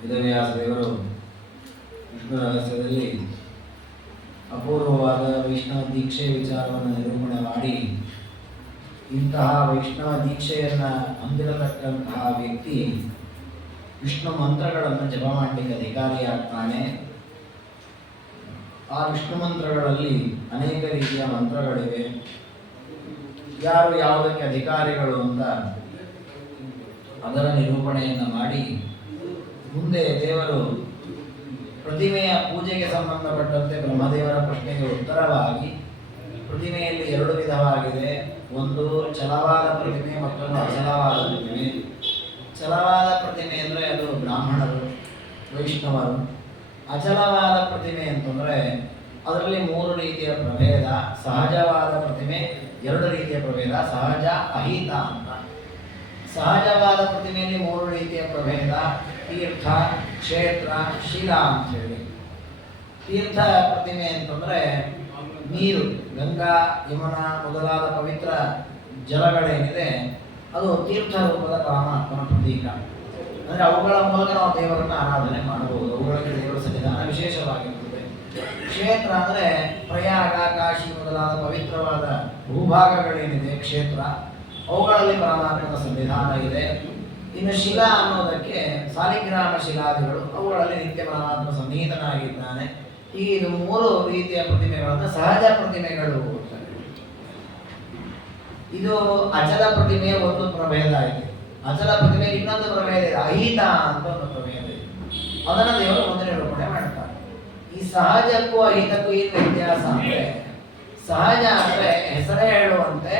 ವೇದವ್ಯಾಸದೇವರು ವಿಷ್ಣು ರಹಸ್ಯದಲ್ಲಿ ಅಪೂರ್ವವಾದ ವೈಷ್ಣವ ದೀಕ್ಷೆ ವಿಚಾರವನ್ನು ನಿರೂಪಣೆ ಮಾಡಿ ಇಂತಹ ವೈಷ್ಣವ ದೀಕ್ಷೆಯನ್ನು ಹೊಂದಿರತಕ್ಕಂತಹ ವ್ಯಕ್ತಿ ವಿಷ್ಣು ಮಂತ್ರಗಳನ್ನು ಜಪ ಮಾಡಲಿಕ್ಕೆ ಅಧಿಕಾರಿಯಾಗ್ತಾನೆ. ಆ ವಿಷ್ಣು ಮಂತ್ರಗಳಲ್ಲಿ ಅನೇಕ ರೀತಿಯ ಮಂತ್ರಗಳಿವೆ. ಯಾರು ಯಾವುದಕ್ಕೆ ಅಧಿಕಾರಿಗಳು ಅಂತ ಅದರ ನಿರೂಪಣೆಯನ್ನು ಮಾಡಿ ಮುಂದೆ ದೇವರು ಪ್ರತಿಮೆಯ ಪೂಜೆಗೆ ಸಂಬಂಧಪಟ್ಟಂತೆ ಬ್ರಹ್ಮದೇವರ ಪ್ರಶ್ನೆಗೆ ಉತ್ತರವಾಗಿ ಪ್ರತಿಮೆಯಲ್ಲಿ ಎರಡು ವಿಧವಾಗಿದೆ. ಒಂದು ಚಲವಾದ ಪ್ರತಿಮೆ, ಮತ್ತೊಂದು ಅಚಲವಾದ ಪ್ರತಿಮೆ. ಚಲವಾದ ಪ್ರತಿಮೆ ಅಂದರೆ ಅದು ಬ್ರಾಹ್ಮಣರು, ವೈಷ್ಣವರು. ಅಚಲವಾದ ಪ್ರತಿಮೆ ಅಂತಂದರೆ ಅದರಲ್ಲಿ ಮೂರು ರೀತಿಯ ಪ್ರಭೇದ. ಸಹಜವಾದ ಪ್ರತಿಮೆ ಎರಡು ರೀತಿಯ ಪ್ರಭೇದ, ಸಹಜ, ಅಹಿತ ಅಂತ. ಸಹಜವಾದ ಪ್ರತಿಮೆಯಲ್ಲಿ ಮೂರು ರೀತಿಯ ಪ್ರಭೇದ: ತೀರ್ಥ, ಕ್ಷೇತ್ರ, ಶಿಲಾ ಅಂತ ಹೇಳಿ. ತೀರ್ಥ ಪ್ರತಿಮೆ ಅಂತಂದರೆ ನೀರು, ಗಂಗಾ, ಯಮುನಾ ಮೊದಲಾದ ಪವಿತ್ರ ಜಲಗಳೇನಿದೆ ಅದು ತೀರ್ಥ ರೂಪದ ಪರಮಾತ್ಮನ ಪ್ರತೀಕ. ಅಂದರೆ ಅವುಗಳ ಮೂಲಕ ನಾವು ದೇವರನ್ನು ಆರಾಧನೆ ಮಾಡಬಹುದು. ಅವುಗಳಿಗೆ ದೇವರ ಸನ್ನಿಧಾನ ವಿಶೇಷವಾಗಿರುತ್ತದೆ. ಕ್ಷೇತ್ರ ಅಂದರೆ ಪ್ರಯಾಗ, ಕಾಶಿ ಮೊದಲಾದ ಪವಿತ್ರವಾದ ಭೂಭಾಗಗಳೇನಿದೆ ಕ್ಷೇತ್ರ, ಅವುಗಳಲ್ಲಿ ಪರಮಾತ್ಮನ ಸನ್ನಿಧಾನ ಇದೆ. ಇನ್ನು ಶಿಲಾ ಅನ್ನೋದಕ್ಕೆ ಸಾಲಿಗ್ರಾಮ ಶಿಲಾದಿಗಳು, ಅವುಗಳಲ್ಲಿ ನಿತ್ಯ ಪರಮಾತ್ಮ ಸನ್ನಿಹಿತನಾಗಿದ್ದಾನೆ. ಈ ಇದು ಮೂರು ರೀತಿಯ ಪ್ರತಿಮೆಗಳನ್ನು ಸಹಜ ಪ್ರತಿಮೆಗಳು ಅಂತಾರೆ. ಇದು ಅಚಲ ಪ್ರತಿಮೆಯ ಒಂದು ಪ್ರಭೇದ ಇದೆ. ಅಚಲ ಪ್ರತಿಮೆ ಇನ್ನೊಂದು ಪ್ರಭೇದ ಇದೆ, ಅಹಿತ ಅಂತ ಒಂದು ಪ್ರಭೇದ ಇದೆ. ಅದನ್ನು ದೇವರು ಮುಂದೆ ನಿರೂಪಣೆ ಮಾಡ್ತಾರೆ. ಈ ಸಹಜಕ್ಕೂ ಅಹಿತಕ್ಕೂ ಏನು ವ್ಯತ್ಯಾಸ ಅಂದರೆ, ಸಹಜ ಅಂದರೆ ಹೆಸರೇ ಹೇಳುವಂತೆ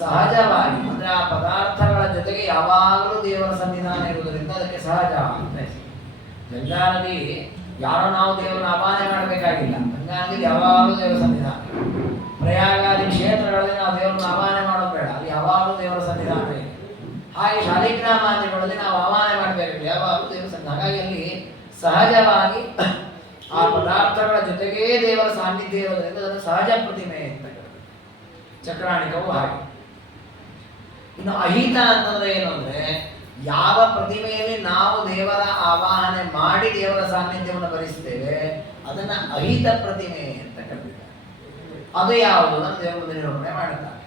ಸಹಜವಾಗಿ, ಅಂದರೆ ಆ ಪದಾರ್ಥಗಳ ಜೊತೆಗೆ ಯಾವಾಗಲೂ ದೇವರ ಸನ್ನಿಧಾನ ಇರುವುದರಿಂದ ಅದಕ್ಕೆ ಸಹಜ ಅಂತ ಹೆಸರು. ಗಂಗಾ ನದಿ ಯಾರೋ ನಾವು ದೇವರನ್ನ ಆವಾಹನೆ ಮಾಡಬೇಕಾಗಿಲ್ಲ, ಗಂಗಾ ನದಿಗೆ ಯಾವಾಗಲೂ ದೇವರ ಸನ್ನಿಧಾನ. ಪ್ರಯಾಗಾದಿ ಕ್ಷೇತ್ರಗಳಲ್ಲಿ ನಾವು ದೇವರನ್ನ ಆವಾಹನೆ ಮಾಡೋದು ಬೇಡ, ಅಲ್ಲಿ ಯಾವಾಗಲೂ ದೇವರ ಸನ್ನಿಧಾನ ಇದೆ. ಹಾಗೆ ಶಾಲಿಗ್ರಾಮಾದಿಗಳಲ್ಲಿ ನಾವು ಆವಾಹನೆ ಮಾಡಬೇಕಾಗಿಲ್ಲ, ಯಾವಾಗಲೂ ದೇವರ ಸನ್ನಿಧಾನ. ಹಾಗಾಗಿ ಅಲ್ಲಿ ಸಹಜವಾಗಿ ಆ ಪದಾರ್ಥಗಳ ಜೊತೆಗೇ ದೇವರ ಸಾನ್ನಿಧ್ಯ ಇರೋದ್ರಿಂದ ಅದನ್ನು ಸಹಜ ಪ್ರತಿಮೆ ಅಂತ. ಚಕ್ರಾಣಿಕವು ಹಾಗೆ. ಇನ್ನು ಅಹಿತ ಅಂತಂದ್ರೆ ಏನು ಅಂದರೆ, ಯಾವ ಪ್ರತಿಮೆಯಲ್ಲಿ ನಾವು ದೇವರ ಆವಾಹನೆ ಮಾಡಿ ದೇವರ ಸಾನ್ನಿಧ್ಯವನ್ನು ಭರಿಸ್ತೇವೆ ಅದನ್ನು ಅಹಿತ ಪ್ರತಿಮೆ ಅಂತ ಕರೀತಾರೆ. ಅದು ಯಾವುದು ಅಂತ ದೇವರು ನಿರೂಪಣೆ ಮಾಡುತ್ತಾರೆ.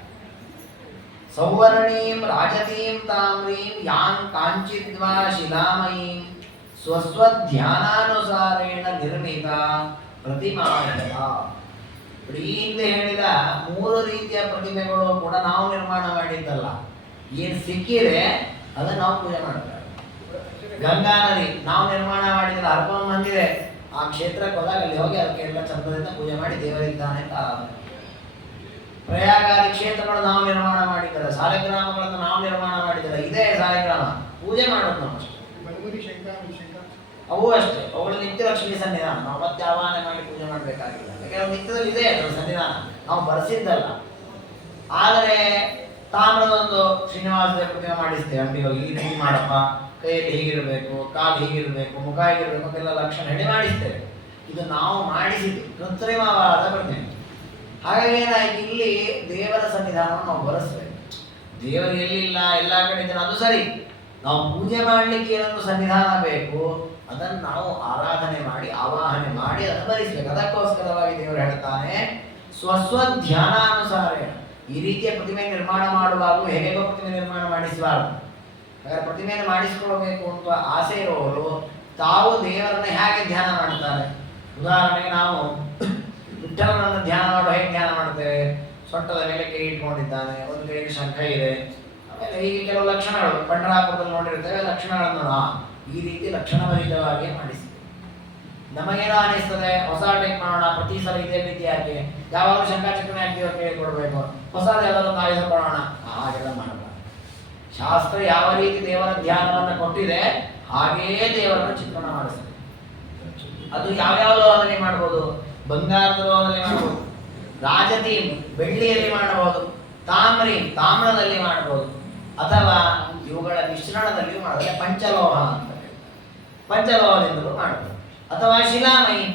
ಸೌವರ್ಣೀಂ ರಾಜತೀಂ ತಾಮ್ರೀಂ ಯಾನ್ ಕಾಂಚಿದ್ವಾ ಶಿಲಾಮಯೀಂ ಸ್ವಸ್ವಧ್ಯಾನಾನುಸಾರೇಣ ನಿರ್ಮಿತ ಪ್ರತಿಮಾಯತ. ಈ ಹಿಂದೆ ಹೇಳಿದ ಮೂರು ರೀತಿಯ ಪ್ರತಿಮೆಗಳು ಕೂಡ ನಾವು ನಿರ್ಮಾಣ ಮಾಡಿದ್ದಲ್ಲ. ಏನು ಸಿಕ್ಕಿದೆ ಅದನ್ನು ನಾವು ಪೂಜೆ ಮಾಡ್ತಾರೆ. ಗಂಗಾ ನದಿ ನಾವು ನಿರ್ಮಾಣ ಮಾಡಿದ್ರೆ ಹರ್ಕೊಂಡು ಬಂದಿದೆ, ಆ ಕ್ಷೇತ್ರಕ್ಕೆ ಹೋದಾಗ ಅಲ್ಲಿ ಹೋಗಿ ಅದಕ್ಕೆಲ್ಲ ಚಂದದಿಂದ ಪೂಜೆ ಮಾಡಿ ದೇವರಿದ್ದಾನೆ ಅಂತ ಆರಾಧನೆ. ಪ್ರಯಾಗಾದಿ ಕ್ಷೇತ್ರಗಳು ನಾವು ನಿರ್ಮಾಣ ಮಾಡಿದ್ದಾರೆ, ಸಾಲಿಗ್ರಾಮಗಳನ್ನು ನಾವು ನಿರ್ಮಾಣ ಮಾಡಿದ್ದಾರೆ. ಇದೇ ಸಾಲಿಗ್ರಾಮ ಪೂಜೆ ಮಾಡೋದು ನಾವು ಅಷ್ಟೇ. ಅವು ಅಷ್ಟೇ, ಅವುಗಳು ನಿತ್ಯ ಲಕ್ಷ್ಮೀ ಸನ್ನಿಧಾನ. ನಾವು ಮತ್ತೆ ಆವಾಹನೆ ಮಾಡಿ ಪೂಜೆ ಮಾಡಬೇಕಾಗಿಲ್ಲ, ಯಾಕೆಂದ್ರೆ ನಿತ್ಯದಲ್ಲಿ ಇದೆ ಅದರ ಸನ್ನಿಧಾನ, ನಾವು ಬರೆಸಿದ್ದಲ್ಲ. ಆದರೆ ತಾಮ್ರದೊಂದು ಶ್ರೀನಿವಾಸ ದೇವ ಪ್ರತಿಮೆ ಮಾಡಿಸ್ತೇವೆ ಅಂಗಡಿ ಹೋಗಿ, ಈ ರೀತಿ ಮಾಡಪ್ಪ, ಕೈಯಲ್ಲಿ ಹೀಗಿರಬೇಕು, ಕಾಲು ಹೀಗಿರಬೇಕು, ಮುಖ ಹೀಗಿರಬೇಕು ಅಂತೆಲ್ಲ ಲಕ್ಷಣ ಹೇಳಿ ಮಾಡಿಸ್ತೇವೆ. ಇದು ನಾವು ಮಾಡಿಸಿದ್ದು ಕೃತ್ರಿಮವಾದ ಪ್ರತಿಮೆ. ಹಾಗಾಗಿ ಏನಾಯ್ತು, ಇಲ್ಲಿ ದೇವರ ಸನ್ನಿಧಾನವನ್ನು ನಾವು ಬರೆಸ್ಬೇಕು. ದೇವರು ಎಲ್ಲಿಲ್ಲ, ಎಲ್ಲ ಕಡೆ ಇದ್ದಾನೆ, ಅದು ಸರಿ. ನಾವು ಪೂಜೆ ಮಾಡಲಿಕ್ಕೆ ಏನೊಂದು ಸನ್ನಿಧಾನ ಬೇಕು, ಅದನ್ನು ನಾವು ಆರಾಧನೆ ಮಾಡಿ ಆವಾಹನೆ ಮಾಡಿ ಅದನ್ನು ಭರಿಸಬೇಕು. ಅದಕ್ಕೋಸ್ಕರವಾಗಿ ದೇವರು ಹೇಳ್ತಾನೆ, ಸ್ವಸ್ವಧ್ಯಾನಾನುಸಾರ ಈ ರೀತಿಯ ಪ್ರತಿಮೆ ನಿರ್ಮಾಣ ಮಾಡುವಾಗ ಹೇಗೋ ಪ್ರತಿಮೆ ನಿರ್ಮಾಣ ಮಾಡಿಸಬಾರದು. ಹಾಗಾದ್ರೆ ಪ್ರತಿಮೆಯನ್ನು ಮಾಡಿಸಿಕೊಳ್ಬೇಕು ಅಂತ ಆಸೆ ಇರುವವರು ತಾವು ದೇವರನ್ನ ಹೇಗೆ ಧ್ಯಾನ ಮಾಡ್ತಾರೆ. ಉದಾಹರಣೆಗೆ ನಾವು ವಿಠಲನನ್ನು ಧ್ಯಾನ ಮಾಡುವ ಹೇಗೆ ಧ್ಯಾನ ಮಾಡ್ತೇವೆ, ಸೊಂಟದ ಮೇಲೆ ಕೈ ಇಟ್ಕೊಂಡಿದ್ದಾನೆ, ಒಂದು ಕೈಗೆ ಶಂಖ ಇದೆ, ಆಮೇಲೆ ಹೀಗೆ ಕೆಲವು ಲಕ್ಷಣಗಳು ಪಂಡರಾಪುರದಲ್ಲಿ ನೋಡಿರ್ತೇವೆ, ಲಕ್ಷಣಗಳನ್ನು ಈ ರೀತಿ ಲಕ್ಷಣಭರಿತವಾಗಿ ಮಾಡಿಸಿ. ನಮಗೇನೋ ಅನಿಸ್ತದೆ, ಹೊಸ ಟೈಪ್ ಮಾಡೋಣ, ಪ್ರತಿ ಸಲ ಇದೇ ರೀತಿ ಯಾಕೆ, ಯಾವಾಗಲೂ ಶಂಕಾಚಕ್ರನೇ ಹಾಕಿ ಕೈ ಕೊಡಬೇಕು, ಹೊಸದು ಯಾವುದಾದ್ರು ಆಯುಧ ಕೊಡೋಣ, ಹಾಗೆಲ್ಲ ಮಾಡಬಾರ್ದು. ಶಾಸ್ತ್ರ ಯಾವ ರೀತಿ ದೇವರ ಧ್ಯಾನವನ್ನು ಕೊಟ್ಟಿದೆ ಹಾಗೆಯೇ ದೇವರನ್ನು ಚಿತ್ರಣ ಮಾಡಿಸ್ತದೆ. ಅದು ಯಾವ್ಯಾವ ಲೋಹದಲ್ಲಿ ಮಾಡ್ಬೋದು, ಬಂಗಾರದ ಲೋಹದಲ್ಲಿ ಮಾಡ್ಬೋದು, ರಾಜತಿ ಬೆಳ್ಳಿಯಲ್ಲಿ ಮಾಡಬಹುದು, ತಾಮ್ರದಲ್ಲಿ ಮಾಡಬಹುದು, ಅಥವಾ ಇವುಗಳ ಮಿಶ್ರಣದಲ್ಲಿಯೂ ಮಾಡಬಹುದು. ಪಂಚಲೋಹ ಅಂತ ಪಂಚಲೋಹದಿಂದಲೂ ಮಾಡಬಹುದು. ಅಥವಾ ಶಿಲಾಮಯಿ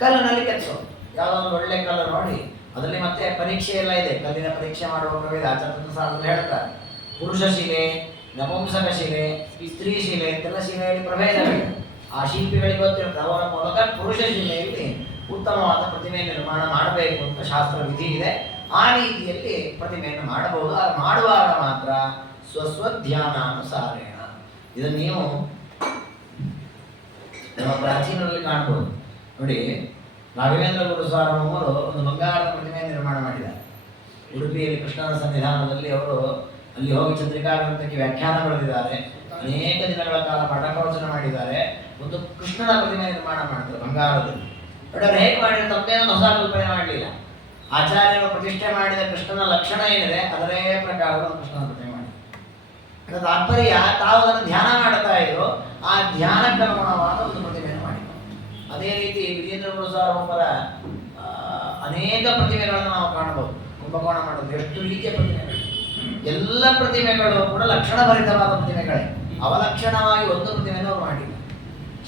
ಕಲ್ಲಿನಲ್ಲಿ ಕೆತ್ತಿಸೋದು, ಯಾವುದೋ ಒಂದು ಒಳ್ಳೆ ಕಲ್ಲು ನೋಡಿ, ಅದರಲ್ಲಿ ಮತ್ತೆ ಪರೀಕ್ಷೆ ಎಲ್ಲ ಇದೆ, ಕಲ್ಲಿನ ಪರೀಕ್ಷೆ ಮಾಡುವ ಪ್ರಭೇದ ಆಚಾರ್ಯ ಸಾಧನೆ ಹೇಳ್ತಾರೆ. ಪುರುಷ ಶಿಲೆ, ನಪುಂಸಕ ಶಿಲೆ, ಸ್ತ್ರೀ ಶಿಲೆ ಅಂತೆಲ್ಲ ಶಿಲೆಯಲ್ಲಿ ಪ್ರಭೇದವಿದೆ. ಆ ಶಿಲ್ಪಿಗಳಿಗೆ ಗೊತ್ತಿರುತ್ತೆ, ಅವರ ಮೂಲಕ ಪುರುಷ ಶಿಲೆಯಲ್ಲಿ ಉತ್ತಮವಾದ ಪ್ರತಿಮೆ ನಿರ್ಮಾಣ ಮಾಡಬೇಕು ಅಂತ ಶಾಸ್ತ್ರ ವಿಧಿ ಇದೆ. ಆ ರೀತಿಯಲ್ಲಿ ಪ್ರತಿಮೆಯನ್ನು ಮಾಡಬಹುದು. ಅದು ಮಾಡುವಾಗ ಮಾತ್ರ ಸ್ವಸ್ವಧ್ಯಾನಾನುಸಾರೇಣ. ಇದನ್ನು ನೀವು ನಮ್ಮ ಪ್ರಾಚೀನರಲ್ಲಿ ಕಾಣಬಹುದು. ನೋಡಿ, ರಾಘವೇಂದ್ರ ಗುರು ಸಾರ್ವಭೌಮರು ಒಂದು ಬಂಗಾರದ ಪ್ರತಿಮೆ ನಿರ್ಮಾಣ ಮಾಡಿದ್ದಾರೆ. ಉಡುಪಿಯಲ್ಲಿ ಕೃಷ್ಣನ ಸನ್ನಿಧಾನದಲ್ಲಿ ಅವರು ಅಲ್ಲಿ ಹೋಗಿ ಚಂದ್ರಿಕಾ ಗ್ರಂಥಕ್ಕೆ ವ್ಯಾಖ್ಯಾನ ಬರೆದಿದ್ದಾರೆ. ಅನೇಕ ದಿನಗಳ ಕಾಲ ಮಠಪ್ರವಚನ ಮಾಡಿದ್ದಾರೆ. ಒಂದು ಕೃಷ್ಣನ ಪ್ರತಿಮೆ ನಿರ್ಮಾಣ ಮಾಡ್ತಾರೆ ಬಂಗಾರದಲ್ಲಿ. ಬಟ್ ಅವ್ರು ಹೇಗೆ ಮಾಡಿದ್ರೆ ತಪ್ಪೇನೋ ಹೊಸ ಕಲ್ಪನೆ ಮಾಡಲಿಲ್ಲ. ಆಚಾರ್ಯರು ಪ್ರತಿಷ್ಠೆ ಮಾಡಿದ ಕೃಷ್ಣನ ಲಕ್ಷಣ ಏನಿದೆ ಅದರೇ ಪ್ರಕಾರದ ಒಂದು ಕೃಷ್ಣನ ಪ್ರತಿಮೆ ಮಾಡಿ. ತಾತ್ಪರ್ಯ ತಾವು ಅದನ್ನು ಧ್ಯಾನ ಮಾಡ್ತಾ ಇದ್ರು, ಆ ಧ್ಯಾನಕ್ಕನುಗುಣವಾದ ಒಂದು ಪ್ರತಿಮೆಯನ್ನು ಮಾಡಿದ್ರು. ಅದೇ ರೀತಿ ವಿಜೇಂದ್ರ ಗುರು ಸಾರ್ವಭೌಮರ ಅನೇಕ ಪ್ರತಿಮೆಗಳನ್ನು ನಾವು ಕಾಣಬಹುದು. ಕುಂಭಕೋಣ ಮಾಡೋದು ಎಷ್ಟು ರೀತಿಯ ಪ್ರತಿಮೆಗಳು, ಎಲ್ಲ ಪ್ರತಿಮೆಗಳು ಕೂಡ ಲಕ್ಷಣಭರಿತವಾದ ಪ್ರತಿಮೆಗಳೇ. ಅವಲಕ್ಷಣವಾಗಿ ಒಂದು ಪ್ರತಿಮೆಯನ್ನು ಅವರು ಮಾಡಿಲ್ಲ.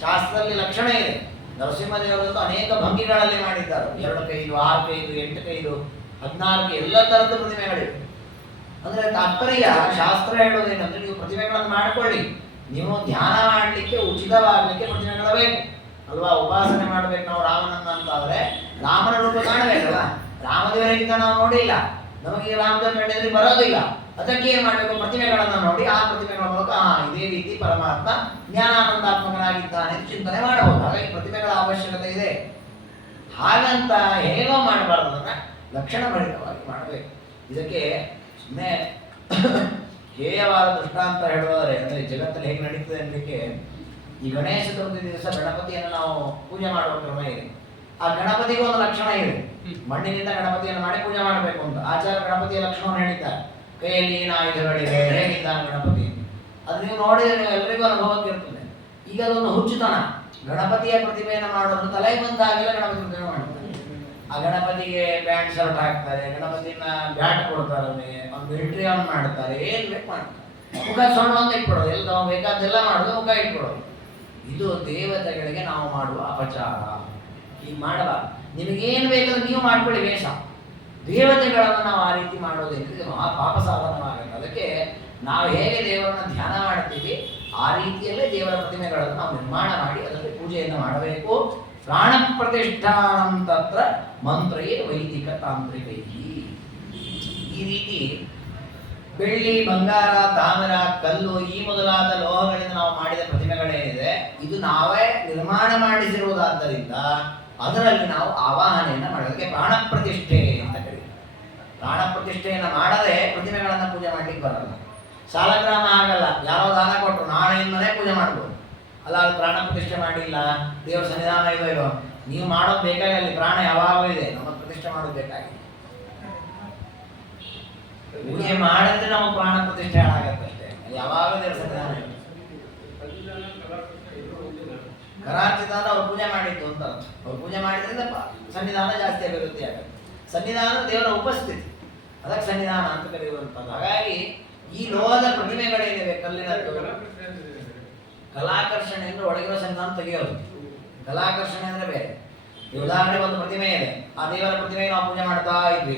ಶಾಸ್ತ್ರದಲ್ಲಿ ಲಕ್ಷಣ ಇದೆ. ನರಸಿಂಹದೇವರಂತೂ ಅನೇಕ ಭಂಗಿಗಳಲ್ಲಿ ಮಾಡಿದ್ದಾರೆ. 2 ಕೈದು, 6 ಕೈದು, 8 ಕೈದು, 14 ಎಲ್ಲ ತರದ ಪ್ರತಿಮೆಗಳಿವೆ. ಅಂದ್ರೆ ತಾತ್ಪರ್ಯ ಶಾಸ್ತ್ರ ಹೇಳೋದೇನಂದ್ರೆ, ನೀವು ಪ್ರತಿಮೆಗಳನ್ನು ಮಾಡಿಕೊಳ್ಳಿ, ನೀವು ಧ್ಯಾನ ಮಾಡಲಿಕ್ಕೆ ಉಚಿತವಾಗಲಿಕ್ಕೆ ಪ್ರತಿಮೆಗಳು ಬೇಕು ಅಲ್ವಾ. ಉಪಾಸನೆ ಮಾಡಬೇಕು ನಾವು ರಾಮನನ್ನ ಅಂತಾದ್ರೆ ರಾಮನ ರೂಪ ಕಾಣಬೇಕಲ್ಲ. ರಾಮದೇವರಿಗಿಂತ ನಾವು ನೋಡಿಲ್ಲ, ನಮಗೆ ರಾಮದೇವ ಕಂಡಿದ್ರೆ ಬರೋದಿಲ್ಲ. ಅದಕ್ಕೆ ಏನ್ ಮಾಡಬೇಕು, ಪ್ರತಿಮೆಗಳನ್ನು ನೋಡಿ ಆ ಪ್ರತಿಮೆಗಳ ಮೂಲಕ ಇದೇ ರೀತಿ ಪರಮಾತ್ಮ ಜ್ಞಾನಾನಂದಾತ್ಮಕನಾಗಿದ್ದಾನೆ ಚಿಂತನೆ ಮಾಡಬಹುದು. ಹಾಗಾಗಿ ಪ್ರತಿಮೆಗಳ ಅವಶ್ಯಕತೆ ಇದೆ. ಹಾಗಂತ ಹೇಗೋ ಮಾಡಬಾರ್ದು, ಅದನ್ನ ಲಕ್ಷಣ ಭರಿತವಾಗಿ ಮಾಡಬೇಕು. ಇದಕ್ಕೆ ಸುಮ್ಮನೆ ಹೇಯವಾದ ದೃಷ್ಟಾಂತ ಹೇಳೋದಾದ್ರೆ, ಅಂದ್ರೆ ಜಗತ್ತಲ್ಲಿ ಹೇಗೆ ನಡೀತದೆ ಅನ್ನಲಿಕ್ಕೆ, ಈ ಗಣೇಶ ಚತುರ್ಥಿ ದಿವಸ ಗಣಪತಿಯನ್ನು ನಾವು ಪೂಜೆ ಮಾಡುವ ಕ್ರಮ ಇದೆ. ಆ ಗಣಪತಿಗೂ ಒಂದು ಲಕ್ಷಣ ಇದೆ. ಮಣ್ಣಿನಿಂದ ಗಣಪತಿಯನ್ನು ಮಾಡಿ ಪೂಜೆ ಮಾಡಬೇಕು ಅಂತ ಆಚಾರ್ಯ ಗಣಪತಿಯ ಲಕ್ಷಣವನ್ನು ಹೇಳಿದ್ದಾರೆ. ಕೈಯಲ್ಲಿ ಏನು ಆಯುಧಗಳಿವೆ, ಹೇಗಿದ್ದಾನೆ ಗಣಪತಿ, ಅದು ನೀವು ನೋಡಿದ್ರೆ ನೀವು ಎಲ್ಲರಿಗೂ ಅನುಭವಕ್ಕೆ ಇರ್ತದೆ. ಈಗ ಅದೊಂದು ಹುಚ್ಚುತನ, ಗಣಪತಿಯ ಪ್ರತಿಮೆಯನ್ನು ಮಾಡೋದು ತಲೆಗೆ ಬಂದಾಗೆಲ್ಲ ಗಣಪತಿ ಪ್ರತಿಮೆ ಮಾಡ್ತಾರೆ. ಆ ಗಣಪತಿಗೆ ಪ್ಯಾಂಟ್ ಶರ್ಟ್ ಹಾಕ್ತಾರೆ, ಗಣಪತಿನ ಬ್ಯಾಟ್ ಕೊಡ್ತಾರೆ, ಒಂದು ಮಿಲಿಟರಿ ಆನ್ ಮಾಡ್ತಾರೆ, ಏನ್ ಬೇಕು ಮಾಡ್ತಾರೆ. ಮುಖ ಸೊಣ್ಣ ಅಂತ ಇಟ್ಕೊಡೋದು, ಎಲ್ಲ ನಾವು ಬೇಕಾದ್ದೆಲ್ಲ ಮಾಡೋದು, ಮುಖ ಇಟ್ಕೊಡೋದು. ಇದು ದೇವತೆಗಳಿಗೆ ನಾವು ಮಾಡುವ ಅಪಚಾರ. ಹೀಗೆ ಮಾಡಬಾರ್ದು. ನಿಮಗೇನು ಬೇಕಾದ್ರೆ ನೀವು ಮಾಡ್ಕೊಳ್ಳಿ, ವೇಷ. ದೇವತೆಗಳನ್ನು ನಾವು ಆ ರೀತಿ ಮಾಡೋದೇನಿದೆ ಮಹಾ ಪಾಪ ಸಾಧನವಾಗುತ್ತೆ. ಅದಕ್ಕೆ ನಾವು ಹೇಗೆ ದೇವರನ್ನ ಧ್ಯಾನ ಮಾಡ್ತೀವಿ ಆ ರೀತಿಯಲ್ಲೇ ದೇವರ ಪ್ರತಿಮೆಗಳನ್ನು ನಾವು ನಿರ್ಮಾಣ ಮಾಡಿ ಅದಕ್ಕೆ ಪೂಜೆಯನ್ನು ಮಾಡಬೇಕು. ಪ್ರಾಣ ಪ್ರತಿಷ್ಠಾನಂ ತತ್ರ ಮಂತ್ರೈ ವೈದಿಕ ತಾಂತ್ರಿಕೈ. ಈ ರೀತಿ ಬೆಳ್ಳಿ, ಬಂಗಾರ, ತಾಮ್ರ, ಕಲ್ಲು ಈ ಮೊದಲಾದ ಲೋಹಗಳಿಂದ ನಾವು ಮಾಡಿದ ಪ್ರತಿಮೆಗಳೇನಿದೆ ಇದು ನಾವೇ ನಿರ್ಮಾಣ ಮಾಡಿಸಿರುವುದಾದ್ದರಿಂದ ಅದರಲ್ಲಿ ನಾವು ಆವಾಹನೆಯನ್ನು ಮಾಡೋದಕ್ಕೆ ಪ್ರಾಣ ಪ್ರತಿಷ್ಠೆ ಅಂತ ಕರೀತಾರೆ. ಪ್ರಾಣ ಪ್ರತಿಷ್ಠೆಯನ್ನು ಮಾಡದೆ ಪ್ರತಿಮೆಗಳನ್ನು ಪೂಜೆ ಮಾಡ್ಲಿಕ್ಕೆ ಬರಲ್ಲ. ಸಾಲಗ್ರಾಮ ಆಗಲ್ಲ, ಯಾರೋ ದಾನ ಕೊಟ್ಟರು ನಾಳೆಯಿಂದಲೇ ಪೂಜೆ ಮಾಡ್ಬೋದು. ಅಲ್ಲ, ಅದು ಪ್ರಾಣ ಪ್ರತಿಷ್ಠೆ ಮಾಡಿಲ್ಲ, ದೇವರ ಸನ್ನಿಧಾನ ಇದೋ ನೀವು ಮಾಡೋದು ಬೇಕಾಗಲ್ಲಿ, ಪ್ರಾಣ ಯಾವಾಗ ಇದೆ, ನಮ್ಮ ಪ್ರತಿಷ್ಠೆ ಮಾಡೋದು ಬೇಕಾಗಿದೆ. ಪೂಜೆ ಮಾಡಿದ್ರೆ ನಮ್ಮ ಪ್ರಾಣ ಪ್ರತಿಷ್ಠೆ ಹಾಳಾಗತ್ತೆ ಅಷ್ಟೇ. ಯಾವಾಗ ದೇವರ ಸನ್ನಿಧಾನ ಕರಾರ್ಚಿತ ಅಂದ್ರೆ ಅವ್ರು ಪೂಜೆ ಮಾಡಿದ್ದು ಅಂತ ಅರ್ಥ. ಅವ್ರು ಪೂಜೆ ಮಾಡಿದ್ರಿಂದ ಸನ್ನಿಧಾನ ಜಾಸ್ತಿ ಅಭಿವೃದ್ಧಿ ಆಗುತ್ತೆ. ಸನ್ನಿಧಾನ ದೇವರ ಉಪಸ್ಥಿತಿ, ಅದಕ್ಕೆ ಸನ್ನಿಧಾನ ಅಂತ ಕರೆಯುವಂಥದ್ದು. ಹಾಗಾಗಿ ಈ ಲೋಹದ ಪ್ರತಿಮೆಗಳೇನಿವೆ ಕಲ್ಲಿನದ್ದು, ಕಲಾಕರ್ಷಣೆ ಅಂದ್ರೆ ಒಳಗಿರೋ ಸನ್ನಿಧಾನ ತೆಗೆಯೋದು. ಕಲಾಕರ್ಷಣೆ ಅಂದ್ರೆ ಬೇರೆ. ಈ ಉದಾಹರಣೆ ಒಂದು ಪ್ರತಿಮೆ ಇದೆ, ಆ ದೇವರ ಪ್ರತಿಮೆಗೆ ನಾವು ಪೂಜೆ ಮಾಡ್ತಾ ಇದ್ವಿ,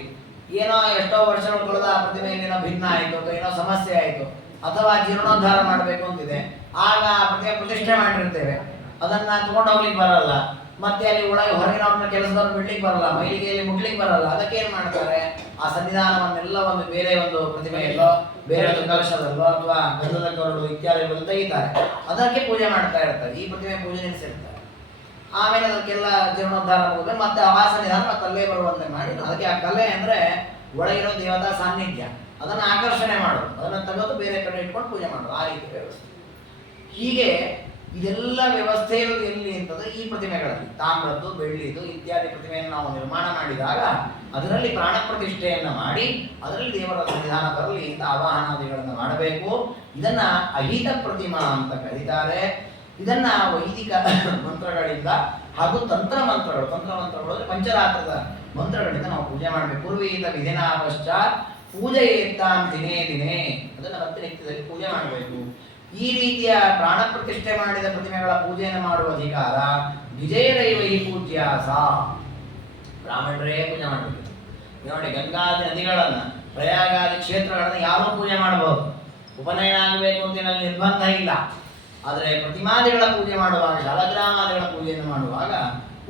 ಏನೋ ಎಷ್ಟೋ ವರ್ಷಗಳು ಕಳೆದ ಆ ಪ್ರತಿಮೆಯಲ್ಲಿ ಏನೋ ಭಿನ್ನ ಆಯಿತು ಅಥವಾ ಏನೋ ಸಮಸ್ಯೆ ಆಯಿತು ಅಥವಾ ಜೀರ್ಣೋದ್ಧಾರ ಮಾಡಬೇಕು ಅಂತಿದೆ, ಆಗ ಆ ಪ್ರತಿಮೆ ಪ್ರತಿಷ್ಠೆ ಮಾಡಿರ್ತೇವೆ, ಅದನ್ನ ತಗೊಂಡು ಹೋಗ್ಲಿಕ್ಕೆ ಬರಲ್ಲ, ಮತ್ತೆ ಅಲ್ಲಿ ಒಳಗೆ ಹೊರಗಿನವ್ರನ್ನ ಕೆಲಸದವ್ರು ಬಿಡ್ಲಿಕ್ಕೆ ಬರಲ್ಲ, ಮೈಲಿಗೆಯಲ್ಲಿ ಮುಟ್ಲಿಕ್ಕೆ ಬರಲ್ಲ. ಅದಕ್ಕೆ ಏನ್ ಮಾಡ್ತಾರೆ, ಆ ಸನ್ನಿಧಾನವನ್ನೆಲ್ಲ ಒಂದು ಬೇರೆ ಒಂದು ಪ್ರತಿಮೆಯಲ್ಲೋ ಬೇರೆ ಒಂದು ಕಲಶದಲ್ಲೋ ಅಥವಾ ಗಂಧದ ಕರಡು ಇತ್ಯಾದಿಗಳು ತೆಗಿತಾರೆ, ಅದಕ್ಕೆ ಪೂಜೆ ಮಾಡ್ತಾ ಇರ್ತಾರೆ. ಈ ಪ್ರತಿಮೆ ಪೂಜೆ ನಿಲ್ಲಿಸಿರ್ತಾರೆ. ಆಮೇಲೆ ಅದಕ್ಕೆಲ್ಲ ಜೀರ್ಣೋದ್ಧಾರ ಹೋದ್ರೆ ಮತ್ತೆ ಆ ಸನ್ನಿಧಾನ ಮತ್ತೆ ಅಲ್ಲೇ ಬರುವಂತೆ ಮಾಡಿ, ಅದಕ್ಕೆ ಆ ಕಲೆ ಅಂದ್ರೆ ಒಳಗಿರೋ ದೇವತಾ ಸಾನ್ನಿಧ್ಯ, ಅದನ್ನ ಆಕರ್ಷಣೆ ಮಾಡೋದು, ಅದನ್ನ ತೆಗೆದು ಬೇರೆ ಕಡೆ ಇಟ್ಕೊಂಡು ಪೂಜೆ ಮಾಡೋದು, ಆ ರೀತಿ ವ್ಯವಸ್ಥೆ. ಹೀಗೆ ಇದೆಲ್ಲ ವ್ಯವಸ್ಥೆ ಇರೋದು ಎಲ್ಲಿ ಅಂತಂದ್ರೆ ಈ ಪ್ರತಿಮೆಗಳಲ್ಲಿ ತಾಮ್ರದ್ದು, ಬೆಳ್ಳಿದು ಇತ್ಯಾದಿ ಪ್ರತಿಮೆಯನ್ನು ನಾವು ನಿರ್ಮಾಣ ಮಾಡಿದಾಗ ಅದರಲ್ಲಿ ಪ್ರಾಣ ಪ್ರತಿಷ್ಠೆಯನ್ನ ಮಾಡಿ ಅದರಲ್ಲಿ ದೇವರ ಸನ್ನಿಧಾನ ಬರಲಿ ಅಂತ ಆವಾಹನಾದಿಗಳನ್ನು ಮಾಡಬೇಕು. ಇದನ್ನ ಅಹಿತ ಪ್ರತಿಮಾ ಅಂತ ಕರೀತಾರೆ. ಇದನ್ನ ವೈದಿಕ ಮಂತ್ರಗಳಿಂದ ಹಾಗೂ ತಂತ್ರ ಮಂತ್ರಗಳು ಅಂದ್ರೆ ಪಂಚರಾತ್ರದ ಮಂತ್ರಗಳಿಂದ ನಾವು ಪೂಜೆ ಮಾಡಬೇಕು. ಪೂರ್ವೀತ ವಿಧಿನ ಪಶ್ಚಾತ್ ಪೂಜೆಯೇತ್ತಾಂ ದಿನೇ ದಿನೇ, ಅದನ್ನ ಮತ್ತೆ ನಿತ್ಯದಲ್ಲಿ ಪೂಜೆ ಮಾಡಬೇಕು. ಈ ರೀತಿಯ ಪ್ರಾಣ ಪ್ರತಿಷ್ಠೆ ಮಾಡಿದ ಪ್ರತಿಮೆಗಳ ಪೂಜೆಯನ್ನು ಮಾಡುವ ಅಧಿಕಾರ ವಿಜಯದೈವ ಈ ಪೂಜ್ಯಾಸ, ಬ್ರಾಹ್ಮಣರೇ ಪೂಜೆ ಮಾಡಬೇಕು. ನೋಡಿ, ಗಂಗಾದಿ ನದಿಗಳನ್ನ ಪ್ರಯಾಗಾದಿ ಕ್ಷೇತ್ರಗಳನ್ನ ಯಾರೂ ಪೂಜೆ ಮಾಡಬಹುದು, ಉಪನಯನ ಆಗಬೇಕು ಅಂತ ಏನಲ್ಲಿ ನಿರ್ಬಂಧ ಇಲ್ಲ. ಆದರೆ ಪ್ರತಿಮಾದಿಗಳ ಪೂಜೆ ಮಾಡುವಾಗ, ಶಾಲಗ್ರಾಮಾದಿಗಳ ಪೂಜೆಯನ್ನು ಮಾಡುವಾಗ